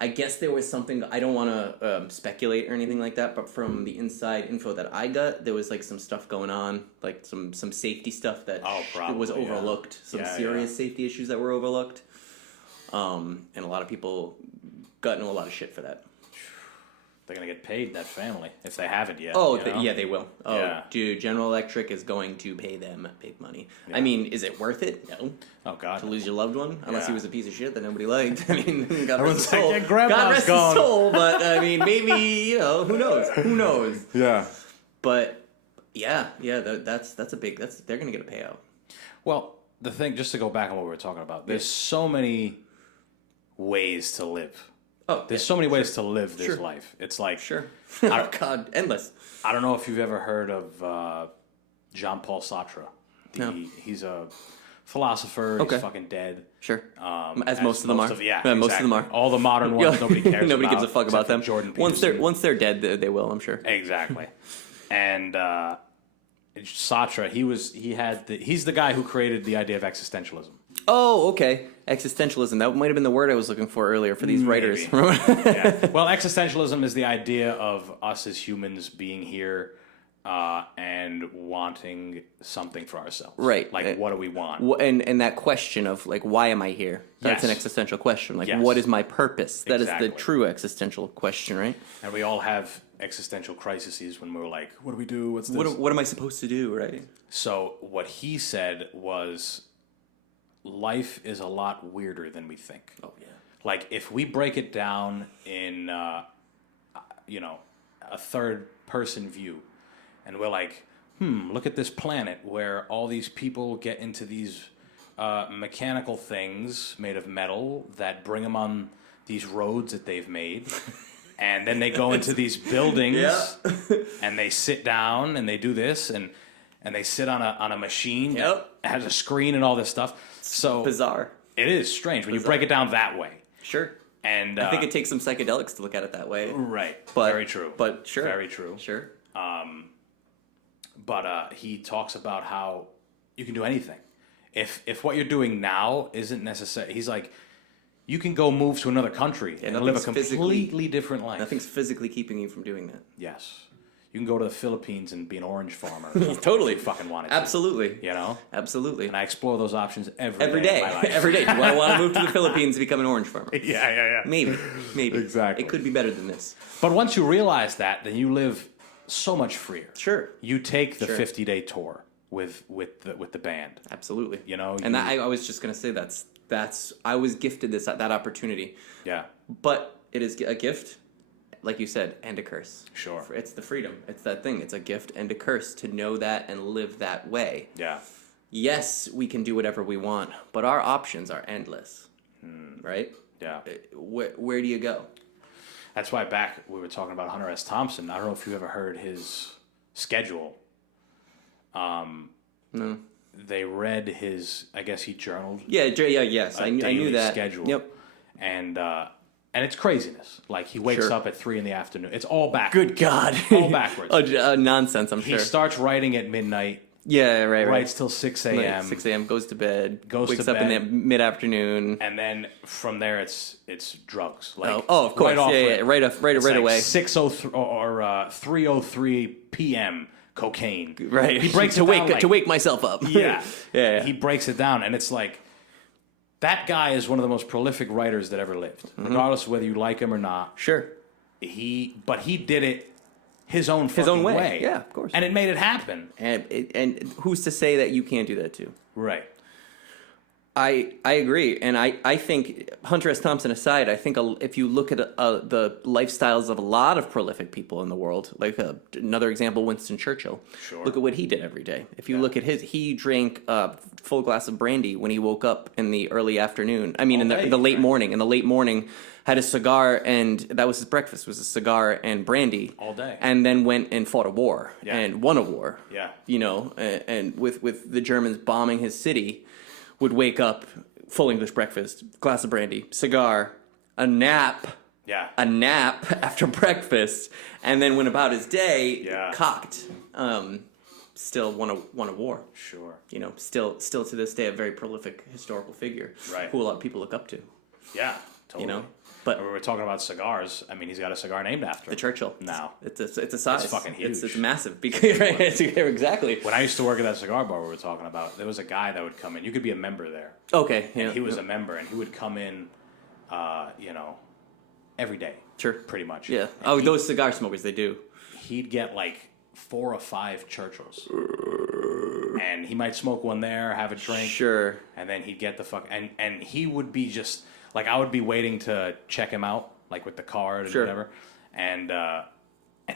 I guess there was something, I don't want to speculate or anything like that, but from the inside info that I got, there was some stuff going on, like some safety stuff that was overlooked, some serious safety issues that were overlooked, and a lot of people got into a lot of shit for that. They're going to get paid, that family, if they haven't yet. Oh, they will. Oh, yeah. Dude, General Electric is going to pay them big money. Yeah. I mean, is it worth it? No. Oh, God. To lose your loved one? Unless he was a piece of shit that nobody liked. I mean, God rest his soul. Like, yeah, God rest his soul, but I mean, maybe, who knows? Who knows? Yeah. But, that's a big, they're going to get a payout. Well, the thing, just to go back on what we were talking about, there's so many ways to live. Oh, there's so many ways to live this life. It's like... Sure. Oh, God, endless. I don't know if you've ever heard of Jean-Paul Sartre. No. He's a philosopher. He's fucking dead. Sure. As most of them are. Most of them are. All the modern ones, nobody cares about. Nobody gives a fuck about them. Jordan Peterson. Once they're dead, they will, I'm sure. Exactly. And Sartre, he's the guy who created the idea of existentialism. Oh, okay. Existentialism. That might have been the word I was looking for earlier for these writers. Yeah. Well, existentialism is the idea of us as humans being here and wanting something for ourselves. Right. Like, what do we want? And that question of, why am I here? That's an existential question. What is my purpose? That is the true existential question, right? And we all have existential crises when we're like, what do we do? What's this? What am I supposed to do, right? So what he said was, life is a lot weirder than we think. Oh, yeah. Like, if we break it down in, a third-person view, and we're like, look at this planet where all these people get into these mechanical things made of metal that bring them on these roads that they've made. And then they go into these buildings and they sit down and they do this and they sit on a machine that has a screen and all this stuff. So bizarre. It is strange when you break it down that way. Sure. And I think it takes some psychedelics to look at it that way. Right. But, very true. But sure. Very true. Sure. But he talks about how you can do anything. If what you're doing now isn't necessary, he's like, you can go move to another country and live a completely different life. Nothing's physically keeping you from doing that. Yes. You can go to the Philippines and be an orange farmer. Totally. If you fucking wanted to. Absolutely. You know? Absolutely. And I explore those options every day. of my life. Every day. Do I want to move to the Philippines and become an orange farmer? Yeah. Maybe. Exactly. It could be better than this. But once you realize that, then you live so much freer. Sure. You take the 50-day tour with the band. Absolutely. You know? And I was just going to say that's I was gifted that opportunity. Yeah. But it is a gift, like you said, and a curse. Sure. It's the freedom. It's that thing. It's a gift and a curse to know that and live that way. Yeah. Yes, we can do whatever we want, but our options are endless. Right? Yeah. Where do you go? That's why back we were talking about Hunter S. Thompson. I don't know if you ever heard his schedule. No. They read his, I guess he journaled. Yes. I knew that. Schedule. Yep. And it's craziness. Like he wakes up at 3 p.m. It's all backwards. Good God. All backwards. Nonsense, I'm sure. He starts writing at midnight. Yeah, right. Writes till 6 a.m. Like 6 a.m. Goes to bed. Wakes up in the mid-afternoon. And then from there, it's drugs. Like of course. Right off right away. 6:03 or 3:03 p.m. Cocaine. Right. He breaks to wake myself up. Yeah. Yeah. He breaks it down, and it's like that guy is one of the most prolific writers that ever lived, regardless of whether you like him or not. Sure. But he did it his own way. Yeah, of course. And it made it happen. And who's to say that you can't do that too? Right. I agree, and I think, Hunter S. Thompson aside, I think if you look at the lifestyles of a lot of prolific people in the world, like another example, Winston Churchill. Sure. Look at what he did every day. If you look at he drank a full glass of brandy when he woke up in the early afternoon. I mean, in the late morning. In the late morning, had a cigar, and that was his breakfast, was a cigar and brandy. All day. And then went and fought a war, and won a war. Yeah. You know, and with the Germans bombing his city, would wake up, full English breakfast, glass of brandy, cigar, a nap after breakfast, and then went about his day cocked. Still won a war. Sure. You know, still to this day a very prolific historical figure, right, who a lot of people look up to. Yeah, totally. You know, but we were talking about cigars. I mean, he's got a cigar named after him. The Churchill. Now it's a size. It's fucking huge. It's massive. Because, right, exactly. When I used to work at that cigar bar we were talking about, there was a guy that would come in. You could be a member there. Okay. And he was a member, and he would come in, every day. Sure. Pretty much. Yeah. And those cigar smokers, they do. He'd get like 4 or 5 Churchills. And he might smoke one there, have a drink. Sure. And then he'd get the fuck... And he would be just... Like, I would be waiting to check him out, like with the card and whatever. And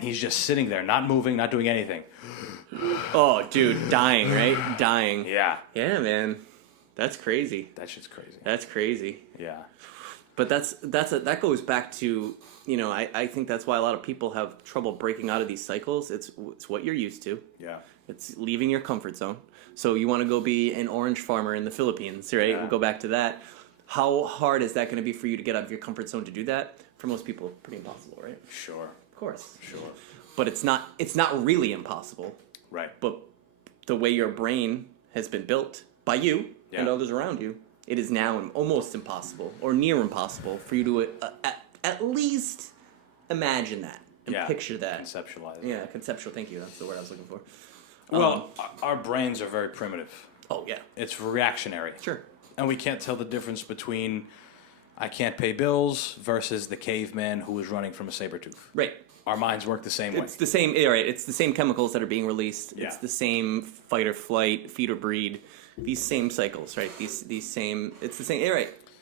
he's just sitting there, not moving, not doing anything. Oh, dude, dying, right? Dying. Yeah. Yeah, man. That's crazy. That shit's crazy. That's crazy. Yeah. But that goes back to, I think that's why a lot of people have trouble breaking out of these cycles. It's what you're used to. Yeah. It's leaving your comfort zone. So you want to go be an orange farmer in the Philippines, right? Yeah. We'll go back to that. How hard is that going to be for you to get out of your comfort zone to do that? For most people, pretty impossible, right? Sure. Of course. Sure. But it's not really impossible. Right. But the way your brain has been built by you and others around you, it is now almost impossible or near impossible for you to at least imagine that and picture that. Conceptualize. Yeah, conceptual. Thank you. That's the word I was looking for. Well, our brains are very primitive. Oh, yeah. It's reactionary. Sure. And we can't tell the difference between I can't pay bills versus the caveman who was running from a saber tooth. Right. Our minds work the same way. It's the same, right. It's the same chemicals that are being released. Yeah. It's the same fight or flight, feed or breed. These same cycles, right? These same, it's the same. You're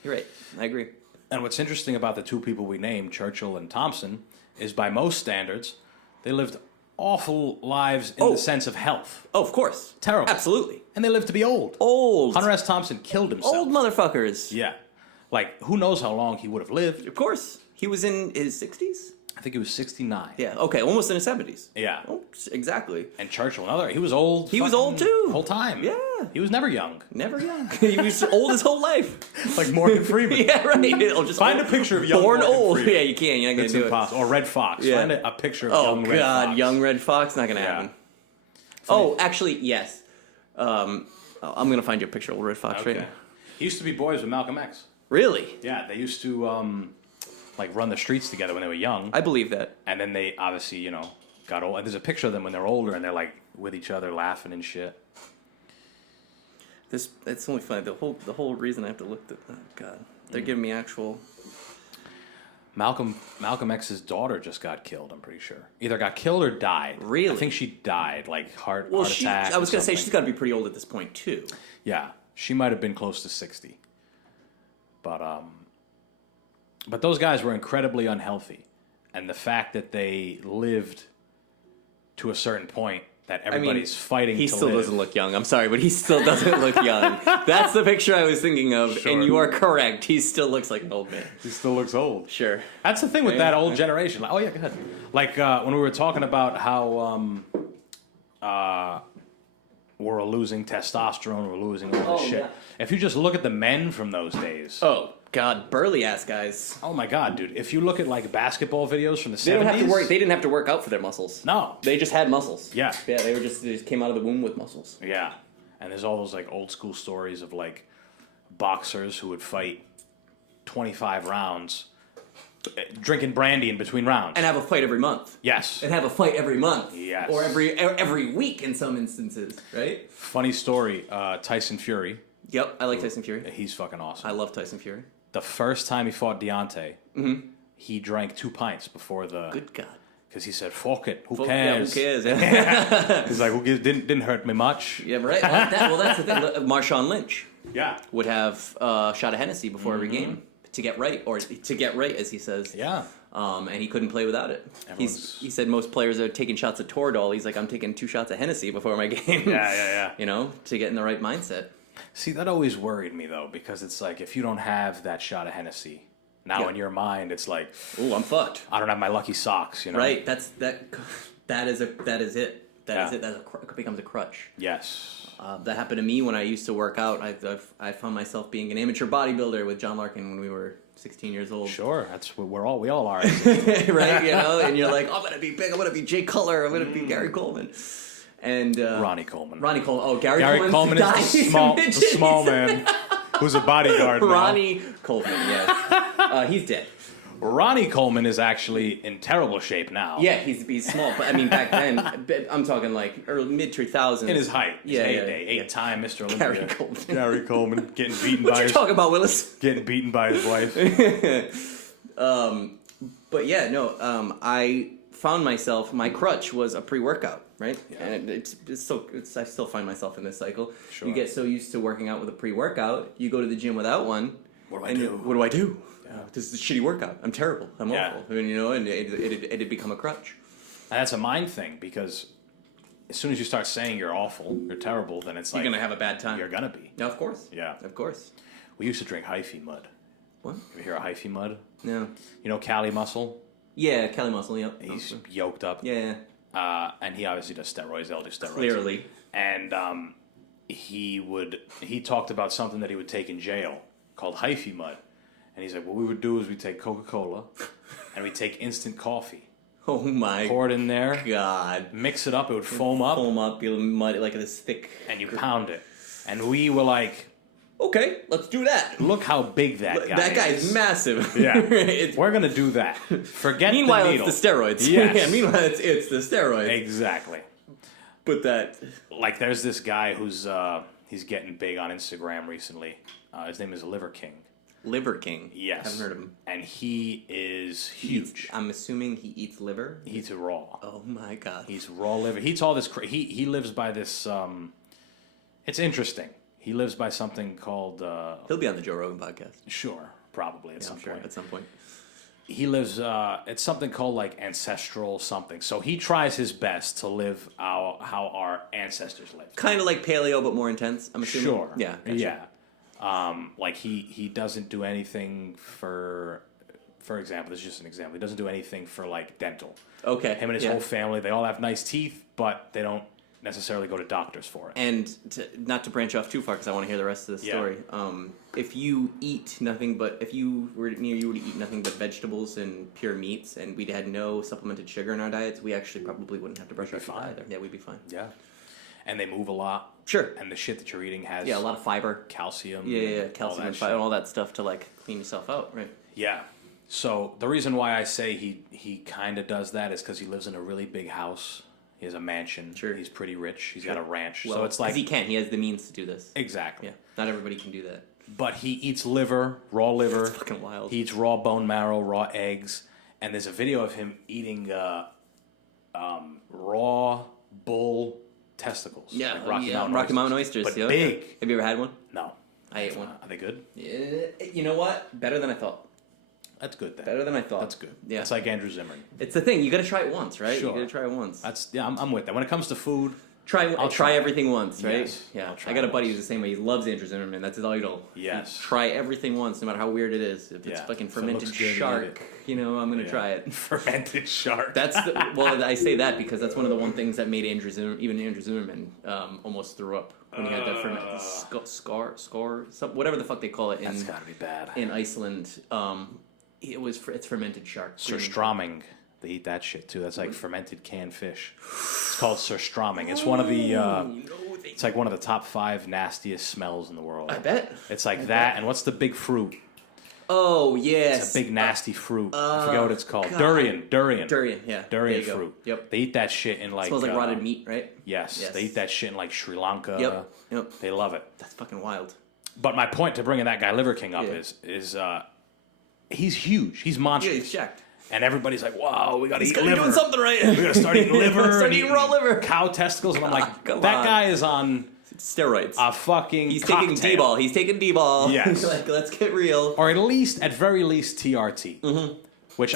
right. I agree. And what's interesting about the two people we named, Churchill and Thompson, is by most standards, they lived awful lives in the sense of health. Oh, of course. Terrible. Absolutely. And they live to be old. Old. Hunter S. Thompson killed himself. Old motherfuckers. Yeah. Like, who knows how long he would have lived. Of course. He was in his 60s? I think he was 69. Yeah, okay, almost in his 70s. Yeah. Oh, exactly. And Churchill, he was old. He was old, too. Whole time. Yeah. He was never young. Never young. He was old his whole life. Like Morgan Freeman. Yeah, right. I'll just Find a picture of young born Morgan old. Freeman. Yeah, you can't. You're not going It's to do impossible. Or Red Fox. Yeah. Find a picture of it. Oh, young Red God. Fox. Young Red Fox? Not going to happen. Oh, actually, yes. I'm going to find you a picture of old Red Fox right now. He used to be boys with Malcolm X. Really? Yeah, they used to run the streets together when they were young. I believe that. And then they obviously, got old. And there's a picture of them when they're older and they're like with each other laughing and shit. It's only funny. The whole reason I have to look at, oh God, they're giving me actual. Malcolm X's daughter just got killed, I'm pretty sure. Either got killed or died. Really? I think she died, like heart Well, attack. I was going to say she's got to be pretty old at this point too. Yeah, she might have been close to 60. But those guys were incredibly unhealthy. And the fact that they lived to a certain point that everybody's fighting to live. He still doesn't look young. I'm sorry, but he still doesn't look young. That's the picture I was thinking of, Sure. and you are correct. He still looks like an old man. He still looks old. Sure. That's the thing with that old generation. Like, oh, yeah, go ahead. Like when we were talking about how we're losing testosterone, we're losing all this shit. Yeah. If you just look at the men from those days. Oh, God, burly ass guys. Oh, my God, dude. If you look at like basketball videos from the 70s. They don't have to work. They didn't have to work out for their muscles. No. They just had muscles. Yeah. Yeah, they just came out of the womb with muscles. Yeah. And there's all those like old school stories of like boxers who would fight 25 rounds drinking brandy in between rounds. And have a fight every month. Yes. And have a fight every month. Yes. Or every week in some instances, right? Funny story, Tyson Fury. Yep, I like Tyson Fury. He's fucking awesome. I love Tyson Fury. The first time he fought Deontay, he drank 2 pints before the... Good God. Because he said, fuck it, who Yeah, cares? who cares? He's like, who gives, didn't hurt me much. Yeah, right. Well, that's the thing. Marshawn Lynch Yeah. would have a shot of Hennessy before every game to get right, or to get right, as he says. Yeah. And he couldn't play without it. He said most players are taking shots of Toradol. He's like, I'm taking 2 shots of Hennessy before my game. Yeah. To get in the right mindset. See, that always worried me, though, because it's like, if you don't have that shot of Hennessy, now in your mind, it's like, Ooh, I'm fucked. I don't have my lucky socks, Right. That is it. That is it. That becomes a crutch. Yes. That happened to me when I used to work out. I found myself being an amateur bodybuilder with John Larkin when we were 16 years old. Sure, that's what we all are. Right, and you're like, I'm gonna be big. I'm gonna be Jay Cutler. I'm gonna be Gary Coleman. And Ronnie Coleman. Oh, Gary Coleman is the small man who's a bodyguard. Ronnie Coleman, yes. He's dead. Ronnie Coleman is actually in terrible shape now. Yeah, he's small, but I mean back then, I'm talking like mid 2000s. In his height, his heyday, 8-time Mr. Olympia. Gary Coleman getting beaten by his. What you talking about, Willis? Getting beaten by his wife. But yeah, no. I found myself. My crutch was a pre-workout, right? Yeah. And I still find myself in this cycle. Sure. You get so used to working out with a pre-workout, you go to the gym without one. What do I do? Yeah. This is a shitty workout. I'm terrible. I'm Yeah. awful. And it had become a crutch. And that's a mind thing, because as soon as you start saying you're awful, you're terrible, then it's like... You're going to have a bad time. You're going to be. No, of course. Yeah. Of course. We used to drink hyphy mud. What? You ever hear of hyphy mud? No. You know Cali Muscle? Yeah, Kelly Muscle, yep. He's yoked up. Yeah. And he obviously does steroids. They all do steroids. Clearly. And he talked about something that he would take in jail called hyphy mud. And he's like, what we would do is we'd take Coca-Cola and we'd take instant coffee. Oh my Pour it in there. God. Mix it up. It would foam up. Foam up, be muddy, like this thick. And you pound it. And we were like, okay, let's do that. look how big that guy is. That guy is massive. Yeah. We're going to do that. Forget meanwhile, the needle. it's the steroids. Yes. Yeah, meanwhile, it's the steroids. Exactly. But that... Like, there's this guy who's he's getting big on Instagram recently. His name is Liver King. Liver King? Yes. Haven't heard of him. And he is huge. I'm assuming he eats liver? He eats it raw. Oh my God. He's raw liver. He eats all this... He lives by this... it's interesting. He lives by something called... He'll be on the Joe Rogan podcast. Sure. Probably at some point. At some point. he lives. It's something called like ancestral something. So he tries his best to live how our ancestors lived. Kind of like paleo, but more intense. I'm assuming. Sure. Yeah. Gotcha. Yeah. Like he doesn't do anything for example, this is just an example. He doesn't do anything for like dental. Okay. Him and his whole family, they all have nice teeth, but they don't necessarily go to doctors for it. And not to branch off too far, because I want to hear the rest of the story. If you eat nothing but, if you were near you were to eat nothing but vegetables and pure meats, and we had no supplemented sugar in our diets, we actually probably wouldn't have to brush our teeth either. Yeah, we'd be fine. Yeah. And they move a lot. Sure. And the shit that you're eating has a lot of fiber, calcium. Yeah, calcium and fiber, and all that stuff to like clean yourself out, right? Yeah. So the reason why I say he kind of does that is because he lives in a really big house. He has a mansion. Sure. He's pretty rich. He's got a ranch. Well, so it's like because he has the means to do this. Exactly. Yeah. Not everybody can do that. But he eats liver, raw liver. It's fucking wild. He eats raw bone marrow, raw eggs, and there's a video of him eating raw bull testicles. Yeah, like Rocky Mountain oysters. But yeah. big. Have you ever had one? No. I ate one. Are they good? Yeah. You know what? Better than I thought. That's good then. Better than I thought. That's good. Yeah. It's like Andrew Zimmern. It's the thing. You got to try it once, right? Sure. You got to try it once. I'm with that. When it comes to food, I'll try it. everything once, right? Yes, Yeah. I'll try I got a it buddy once. who's the same way. He loves Andrew Zimmerman. That's his idol. Yes. Try everything once, no matter how weird it is. If it's fucking If it fermented looks good, eat shark, it. I'm gonna try it. Fermented shark. That's I say that because that's one of the one things that made Andrew Zimmerman almost threw up when he had that fermented whatever the fuck they call it in. That's gotta be bad. In Iceland. It's fermented shark. Surströmming. They eat that shit too. That's like fermented canned fish. It's called surströmming. It's one of the. It's like one of the top 5 nastiest smells in the world. I bet. It's like that. And what's the big fruit? Oh yes. It's a big nasty fruit. I forget what it's called. God. Durian. Durian. Yeah. Durian fruit. Yep. They eat that shit in like. It smells like rotted meat, right? Yes. They eat that shit in like Sri Lanka. Yep. They love it. That's fucking wild. But my point to bringing that guy Liver King up is he's huge. He's monstrous. Yeah, he's jacked. And everybody's like, "Wow, we gotta eat liver. He's doing something right. We gotta start eating liver. Start eating raw liver. Cow testicles." And I'm like, Come that on. guy is on steroids. a fucking He's cocktail. taking D-ball. He's taking D-ball. Yes. Like, let's get real. Or at very least, TRT. Mm-hmm. Which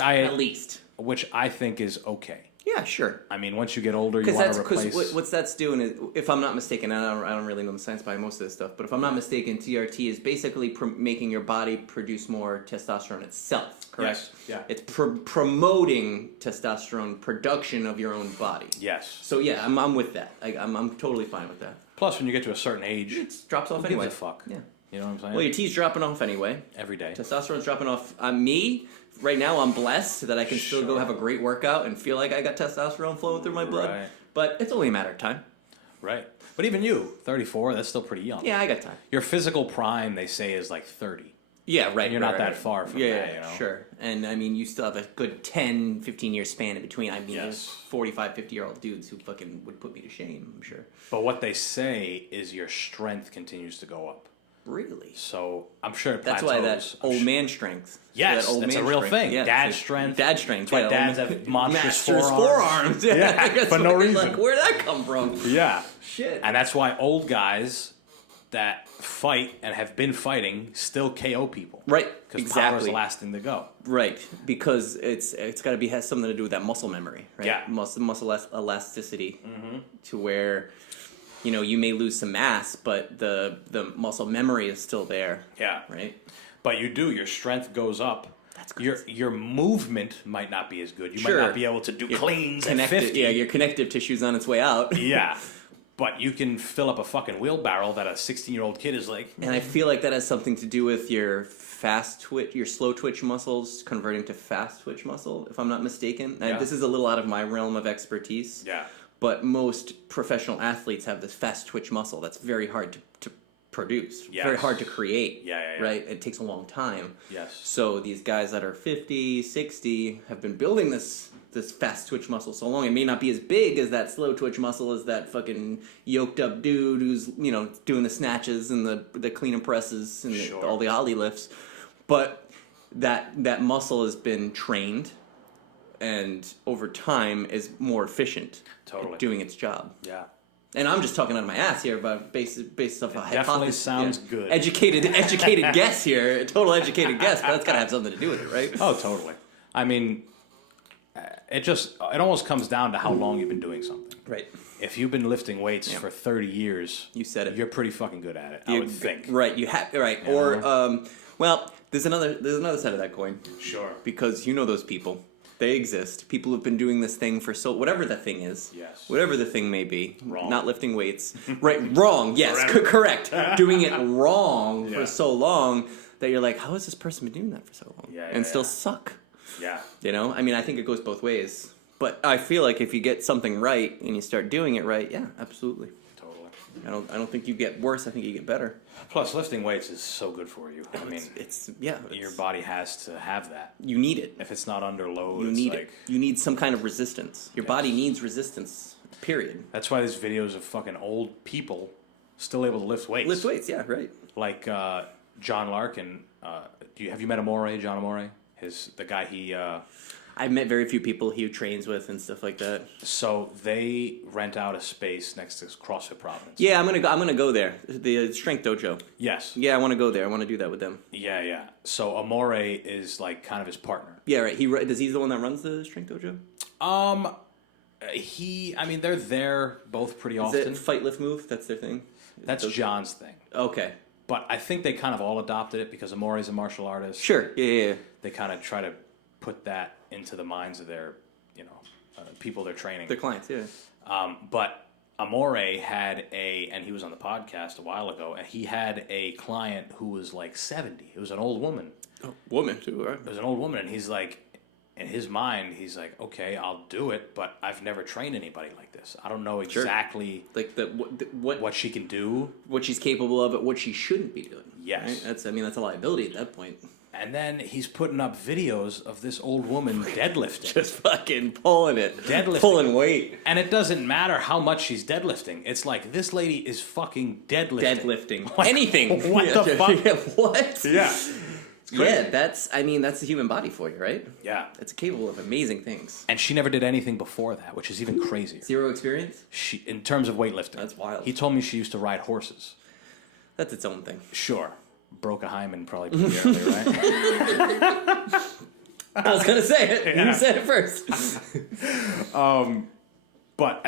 I think is okay. Yeah, sure. I mean, once you get older, you want to replace. Because what's that's doing is, if I'm not mistaken, I don't really know the science behind most of this stuff, but if I'm not mistaken, TRT is basically making your body produce more testosterone itself. Correct? Yes. Yeah. It's promoting testosterone production of your own body. Yes. So yeah, I'm with that. I'm totally fine with that. Plus, when you get to a certain age, It drops off who anyway. gives a fuck? Yeah. You know what I'm saying? Well, your T's dropping off anyway. Every day. Testosterone's dropping off. Me, right now, I'm blessed that I can still go have a great workout and feel like I got testosterone flowing through my blood. Right. But it's only a matter of time. Right. But even you, 34, that's still pretty young. Yeah, I got time. Your physical prime, they say, is like 30. Yeah, right. And you're not that far from that, you know? Sure. And I mean, you still have a good 10, 15 year span in between. I mean, Yes. there's 45, 50-year-old dudes who fucking would put me to shame, I'm sure. But what they say is your strength continues to go up. Really? So I'm sure it That's plateaus. why that old man strength. Yes, that old that's a man real strength. thing. Yeah, Dad it's strength. Dad strength. That's why yeah, dads have monstrous forearms. Yeah, That's for no fucking, reason. Like, where'd that come from? Yeah. Shit. And that's why old guys that fight and have been fighting still KO people. Right. Because Exactly. power's the last thing to go. Right, because it's got to has something to do with that muscle memory, right? Yeah. Muscle elasticity, to where, you may lose some mass, but the muscle memory is still there. Yeah. Right. But your strength goes up. That's crazy. Your movement might not be as good. You Sure. might not be able to do cleans at 50. Yeah, your connective tissue's on its way out. Yeah. But you can fill up a fucking wheelbarrow that a 16-year-old kid is like. And I feel like that has something to do with your your slow twitch muscles converting to fast twitch muscle, if I'm not mistaken. Yeah. This is a little out of my realm of expertise. Yeah. But most professional athletes have this fast twitch muscle that's very hard to produce, Yes. very hard to create. Yeah. Right? It takes a long time. Yes. So these guys that are 50, 60 have been building this fast twitch muscle so long. It may not be as big as that slow twitch muscle as that fucking yoked up dude who's, doing the snatches and the clean and presses and Sure. all the ollie lifts. But that muscle has been trained and over time is more efficient Totally. at doing its job. Yeah. And I'm just talking out of my ass here, but based off a hypothesis. Definitely sounds good. Educated guess here, a total educated guess, but that's got to have something to do with it, right? Oh, totally. I mean, it almost comes down to how long you've been doing something. Right. If you've been lifting weights for 30 years, You said it. You're pretty fucking good at it. I would think. Right. You have right. Yeah. Or well, there's another side of that coin. Sure. Because you know those people. They exist. People who've been doing this thing for whatever the thing is. Yes. Whatever the thing may be. Wrong. Not lifting weights. Right. Wrong. Yes. Correct. Doing it wrong for so long that you're like, how has this person been doing that for so long? And still suck. Yeah. You know? I mean, I think it goes both ways. But I feel like if you get something right and you start doing it right, yeah, absolutely. Totally. I don't think you get worse. I think you get better. Plus, lifting weights is so good for you. I mean, it's your body has to have that. You need it. If it's not under load, You it's need like, it. You need some kind of resistance. Your body needs resistance. Period. That's why there's videos of fucking old people still able to lift weights. Lift weights, yeah, right. Like John Larkin. Have you met Amore? John Amore? The guy he. I've met very few people he trains with and stuff like that. So they rent out a space next to CrossFit Providence. Yeah, I'm gonna go there. The Strength Dojo. Yes. Yeah, I want to go there. I want to do that with them. Yeah. So Amore is like kind of his partner. Yeah, right. He's the one that runs the Strength Dojo. They're there both pretty often. Is it fight, lift, move? That's their thing. That's John's thing. Okay. But I think they kind of all adopted it because Amore's a martial artist. Sure. Yeah. They kind of try to put that into the minds of their, people they're training. Their clients, yeah. But Amore had and he was on the podcast a while ago, and he had a client who was like 70. It was an old woman. Oh, woman too, right? It was an old woman, and he's like, in his mind, he's like, okay, I'll do it, but I've never trained anybody like this. I don't know exactly what she can do, what she's capable of, but what she shouldn't be doing. Yes, right? That's a liability at that point. And then he's putting up videos of this old woman deadlifting. Just fucking pulling it. Deadlifting. Pulling weight. And it doesn't matter how much she's deadlifting. It's like, this lady is fucking deadlifting. Deadlifting. Like, anything. What the fuck? Yeah, what? Yeah. Yeah, that's the human body for you, right? Yeah. It's capable of amazing things. And she never did anything before that, which is even crazier. Zero experience? In terms of weightlifting. That's wild. He told me she used to ride horses. That's its own thing. Sure. Broke a hymen probably pretty early, right? I was gonna say it. Yeah. You said it first. But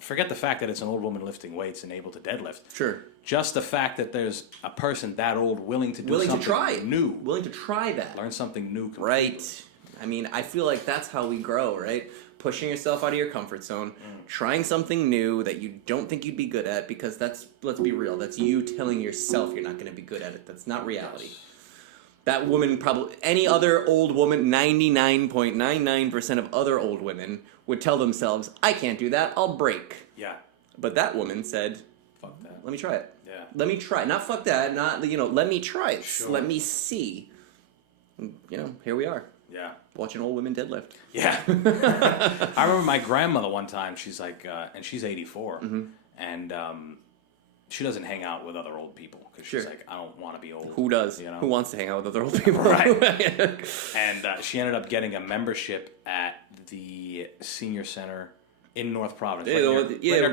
forget the fact that it's an old woman lifting weights and able to deadlift. Sure. Just the fact that there's a person that old willing to do something new. Willing to try that. Learn something new. Completely. Right. I mean, I feel like that's how we grow, right? Pushing yourself out of your comfort zone, trying something new that you don't think you'd be good at, because let's be real, that's you telling yourself you're not going to be good at it. That's not reality. Yes. That woman, probably any other old woman, 99.99% of other old women would tell themselves, I can't do that, I'll break. Yeah. But that woman said, fuck that. Let me try it. Yeah. Let me try it. Not fuck that, not, let me try it. Sure. Let me see. Here we are. Yeah. Watching old women deadlift. Yeah. I remember my grandmother one time, she's like, and she's 84, and she doesn't hang out with other old people, because she's like, I don't want to be old. Who does? Who wants to hang out with other old people? Right. And she ended up getting a membership at the senior center in North Providence.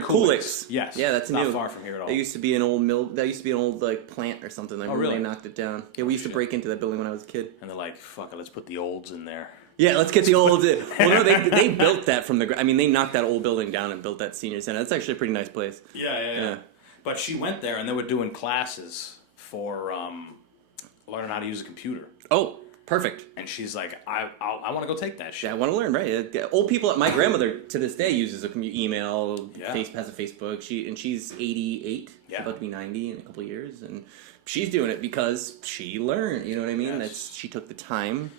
Coolix. Yes. Yeah, that's not new. far from here at all. There used to be an old mill. That used to be an old plant or something. Really? They knocked it down. Yeah, we used to break into that building when I was a kid. And they're like, fuck it, let's put the olds in there. Yeah, let's get the old. Well, no, they built that from the. I mean, they knocked that old building down and built that senior center. That's actually a pretty nice place. Yeah. But she went there, and they were doing classes for learning how to use a computer. Oh, perfect. And she's like, I want to go take that shit. Yeah, I want to learn, right? Old people. My grandmother to this day uses a email. Yeah. Has a Facebook. She's 88. Yeah. She's about to be 90 in a couple of years, and she's doing it because she learned. You know what I mean? Yes. She took the time.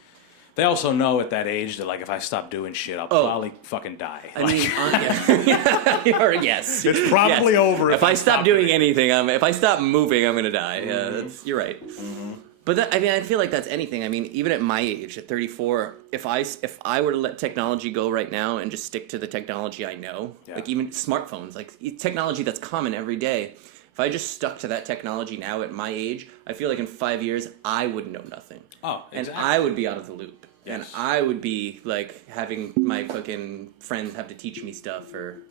They also know at that age that, like, if I stop doing shit, I'll probably fucking die. I mean, yes. It's probably over. If I stop doing anything, if I stop moving, I'm gonna die. Yeah, you're right. But I feel like that's anything. I mean, even at my age, at 34, if I were to let technology go right now and just stick to the technology I know, like even smartphones, like technology that's common every day. If I just stuck to that technology now at my age, I feel like in 5 years I would know nothing. Oh, exactly. And I would be out of the loop. Yes. And I would be like having my fucking friends have to teach me stuff or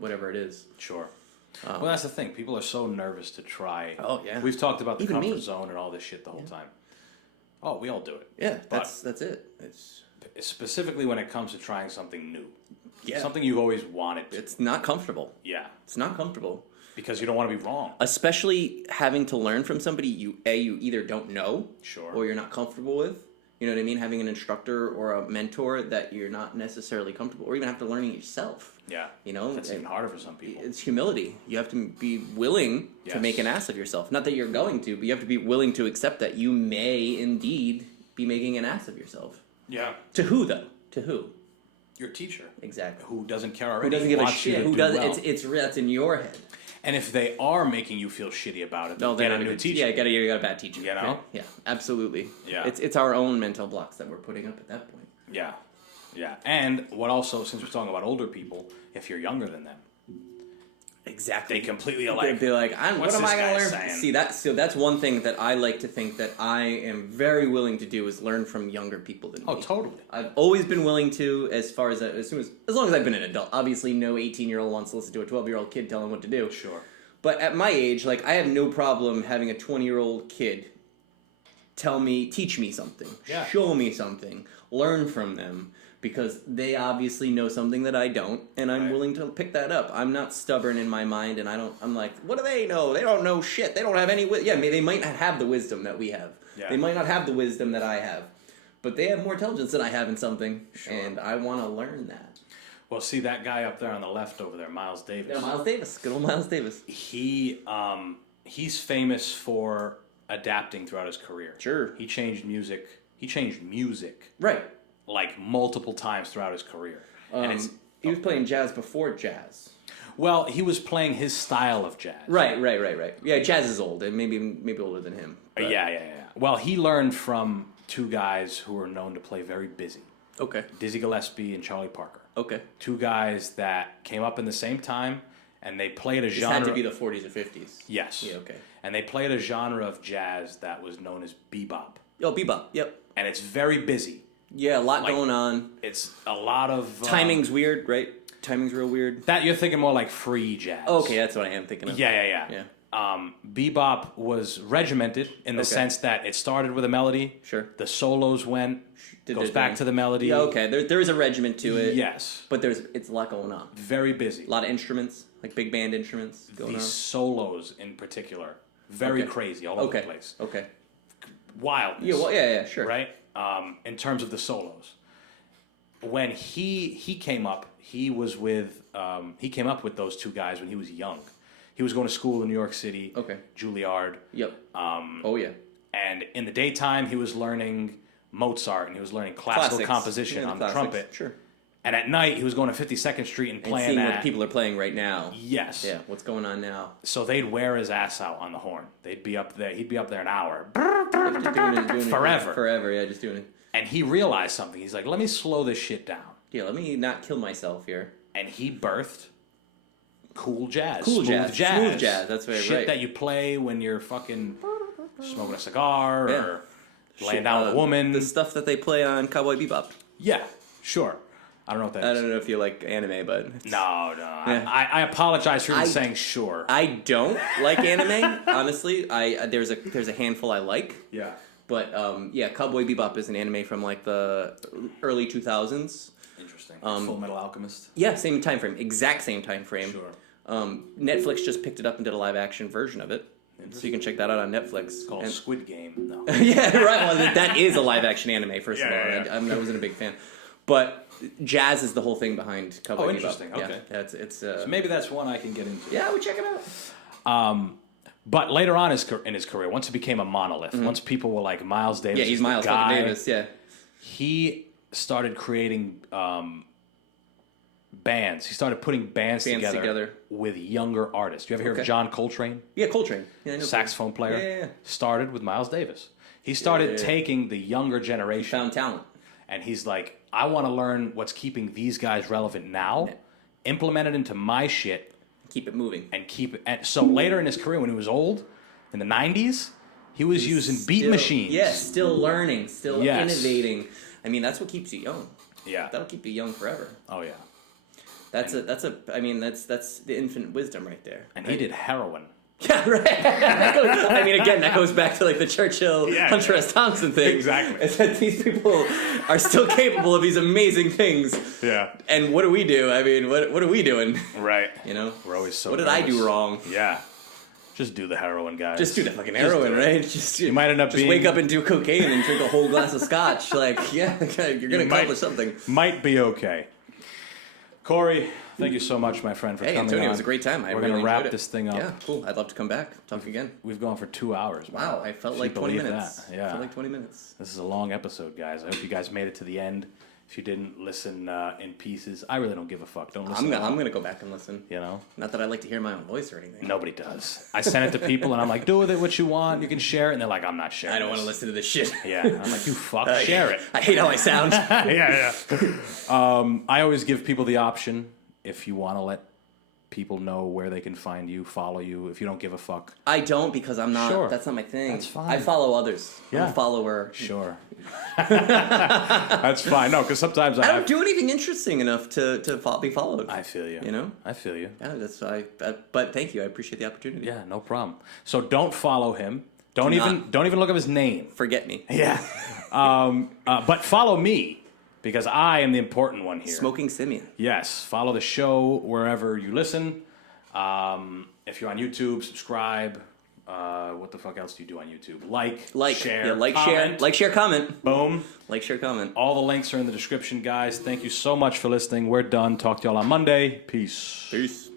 whatever it is. Sure. Well, that's the thing. People are so nervous to try. Oh yeah. We've talked about the Even comfort me. zone and all this shit the whole time. Oh, we all do it. Yeah, But that's it. It's specifically when it comes to trying something new. Yeah. Something you've always wanted. it's not comfortable. Yeah. It's not comfortable. Because you don't want to be wrong. Especially having to learn from somebody you either don't know, Sure. or you're not comfortable with. You know what I mean? Having an instructor or a mentor that you're not necessarily comfortable, or even have to learn it yourself. Yeah. You know, That's even harder for some people. It's humility. You have to be willing to Yes. make an ass of yourself. Not that you're going to, but you have to be willing to accept that you may indeed be making an ass of yourself. Yeah. To who though? To who? Your teacher. Exactly. Who doesn't care already. Who doesn't give a wants you shit? to Who do does? well. It's that's in your head. And if they are making you feel shitty about it, No, then they're get a not new even. teacher. Yeah, you got a bad teacher. You know? Right? Yeah, absolutely. Yeah. It's our own mental blocks that we're putting up at that point. Yeah. Yeah. And what also, since we're talking about older people, if you're younger than them, Exactly. they completely are They'd like, be like, what what's am I this going to guy learn? saying? See that? So that's one thing that I like to think that I am very willing to do is learn from younger people than me. oh, totally. I've always been willing to, as long as I've been an adult. Obviously, no 18-year-old wants to listen to a 12-year-old kid tell him what to do. Sure. But at my age, like, I have no problem having a 20-year-old kid teach me something, Yeah. show me something, learn from them, because they obviously know something that I don't, and I'm Right. willing to pick that up. I'm not stubborn in my mind, and I'm like, what do they know? They don't know shit. They don't have any wisdom. Yeah, they might not have the wisdom that we have. Yeah. They might not have the wisdom that I have. But they have more intelligence than I have in something, Sure. and I want to learn that. Well, see that guy up there on the left over there, Miles Davis. Yeah, Miles Davis. Good old Miles Davis. He's famous for adapting throughout his career. Sure. He changed music. He changed music Right. like multiple times throughout his career. And it's He was playing jazz before jazz. well, he was playing his style of jazz. Right. Yeah, jazz is old, and maybe older than him. but- Yeah. Well, he learned from two guys who were known to play very busy. Okay. Dizzy Gillespie and Charlie Parker. Okay. Two guys that came up in the same time, and they played a This genre. had to be the 40s or 50s. Yes. Yeah, okay. And they played a genre of jazz that was known as bebop. Oh, bebop. Yep. And it's very busy. Yeah, a lot going on. It's a lot of... Timing's weird, right? Timing's real weird. That you're thinking more like free jazz. Okay, that's what I am thinking of. Yeah. Bebop was regimented in the Okay. sense that it started with a melody. Sure. The solos goes back to the melody. Yeah, okay. There is a regiment to it. Yes. But it's a lot going on. Very busy. A lot of instruments, like big band instruments going These on. solos in particular, very Okay. crazy all over the place. Okay. Wildness. Yeah, well, yeah, sure. Right? In terms of the solos. When he came up, he came up with those two guys when he was young. He was going to school in New York City. Okay. Juilliard. Yep. Oh, yeah. And in the daytime, he was learning Mozart and he was learning classical Classics. composition Yeah, on the classics. trumpet. Sure. And at night, he was going to 52nd Street and And playing seeing that. what people are playing right now. Yes. Yeah, what's going on now? So they'd wear his ass out on the horn. They'd be up there. He'd be up there an hour. Just doing it Forever. Forever, yeah, just doing it. And he realized something. He's like, let me slow this shit down. Yeah, let me not kill myself here. And he birthed cool jazz. Cool smooth jazz. Smooth jazz, that's very Shit right. that you play when you're fucking smoking a cigar Yeah. or laying down with a woman. The stuff that they play on Cowboy Bebop. Yeah, sure. I don't know what that I is. don't know if you like anime, but... No. Yeah. I apologize for even I- saying sure. I don't like anime, honestly. There's a handful I like. Yeah. But, yeah, Cowboy Bebop is an anime from, like, the early 2000s. Interesting. Full Metal Alchemist. Yeah, same time frame. Exact same time frame. Sure. Netflix just picked it up and did a live-action version of it. So you can check that out on Netflix. It's called And- Squid Game. No. yeah, right. Well, that is a live-action anime, first of all. Yeah. I wasn't a big fan. But jazz is the whole thing behind Cowboy Bebop. Interesting. Okay. Yeah, it's So maybe that's one I can get into. yeah, we check it out. But later on in his career, once he became a monolith, once people were like, Miles Davis Yeah, he's is the Miles guy, fucking Davis. Yeah. he started creating bands. He started putting bands together with younger artists. You ever hear of Okay. John Coltrane? Yeah, Coltrane. Yeah, I know Saxophone player. Yeah. Started with Miles Davis. He started Yeah. taking the younger generation Found talent. and he's like, I want to learn what's keeping these guys relevant now, implement it into my shit, Keep it moving. and keep it. And so later in his career, when he was old, in the 90s, he was using beat machines. Yeah, still learning, still Yes. innovating. I mean, that's what keeps you young. Yeah. That'll keep you young forever. Oh, yeah. That's the infinite wisdom right there. And he did heroin. Yeah, right. That goes back to like the Churchill Hunter S. Thompson thing. Exactly. It's that these people are still capable of these amazing things. Yeah. And what do we do? I mean, what are we doing? Right. You know? We're always so What did I nervous. do wrong? Yeah. Just do the heroin, guys. Just do the fucking heroin, do it. right? Just You might end up just being- wake up and do cocaine and drink a whole glass of scotch. Like, yeah, you're gonna accomplish something. Might be okay. Corey, thank you so much, my friend, for Hey, coming Antonio, on. it was a great time. We're really gonna wrap enjoyed it. this thing up. Yeah, cool. I'd love to come back, talk again. We've gone for 2 hours. Wow, I felt Can like you 20 believe minutes. that? Yeah. I felt like 20 minutes. This is a long episode, guys. I hope you guys made it to the end. If you didn't listen in pieces, I really don't give a fuck. Don't listen. I'm gonna go back and listen. You know, Not that I like to hear my own voice or anything. nobody does. I send it to people, and I'm like, "Do with it what you want. You can share it." And they're like, "I'm not sharing." I don't want to this." listen to this shit. Yeah, I'm like, "You fuck, share it." I hate how I sound. Yeah. I always give people the option if you want to let people know where they can find you, follow you. If you don't give a fuck, I don't because I'm not. Sure. That's not my thing. That's fine. I follow others. I'm Yeah. a follower. sure. That's fine. No, because sometimes I don't do anything interesting enough to be followed. I feel you. You know? I feel you. Yeah, that's but thank you. I appreciate the opportunity. Yeah, no problem. So don't follow him. Don't Do even look up his name. Forget me. Yeah. But follow me because I am the important one here. Smoking Simian. Yes. Follow the show wherever you listen. If you're on YouTube, subscribe. What the fuck else do you do on YouTube? Share, share, comment. Boom. Like, share, comment. All the links are in the description, guys. Thank you so much for listening. We're done. Talk to y'all on Monday. Peace. Peace.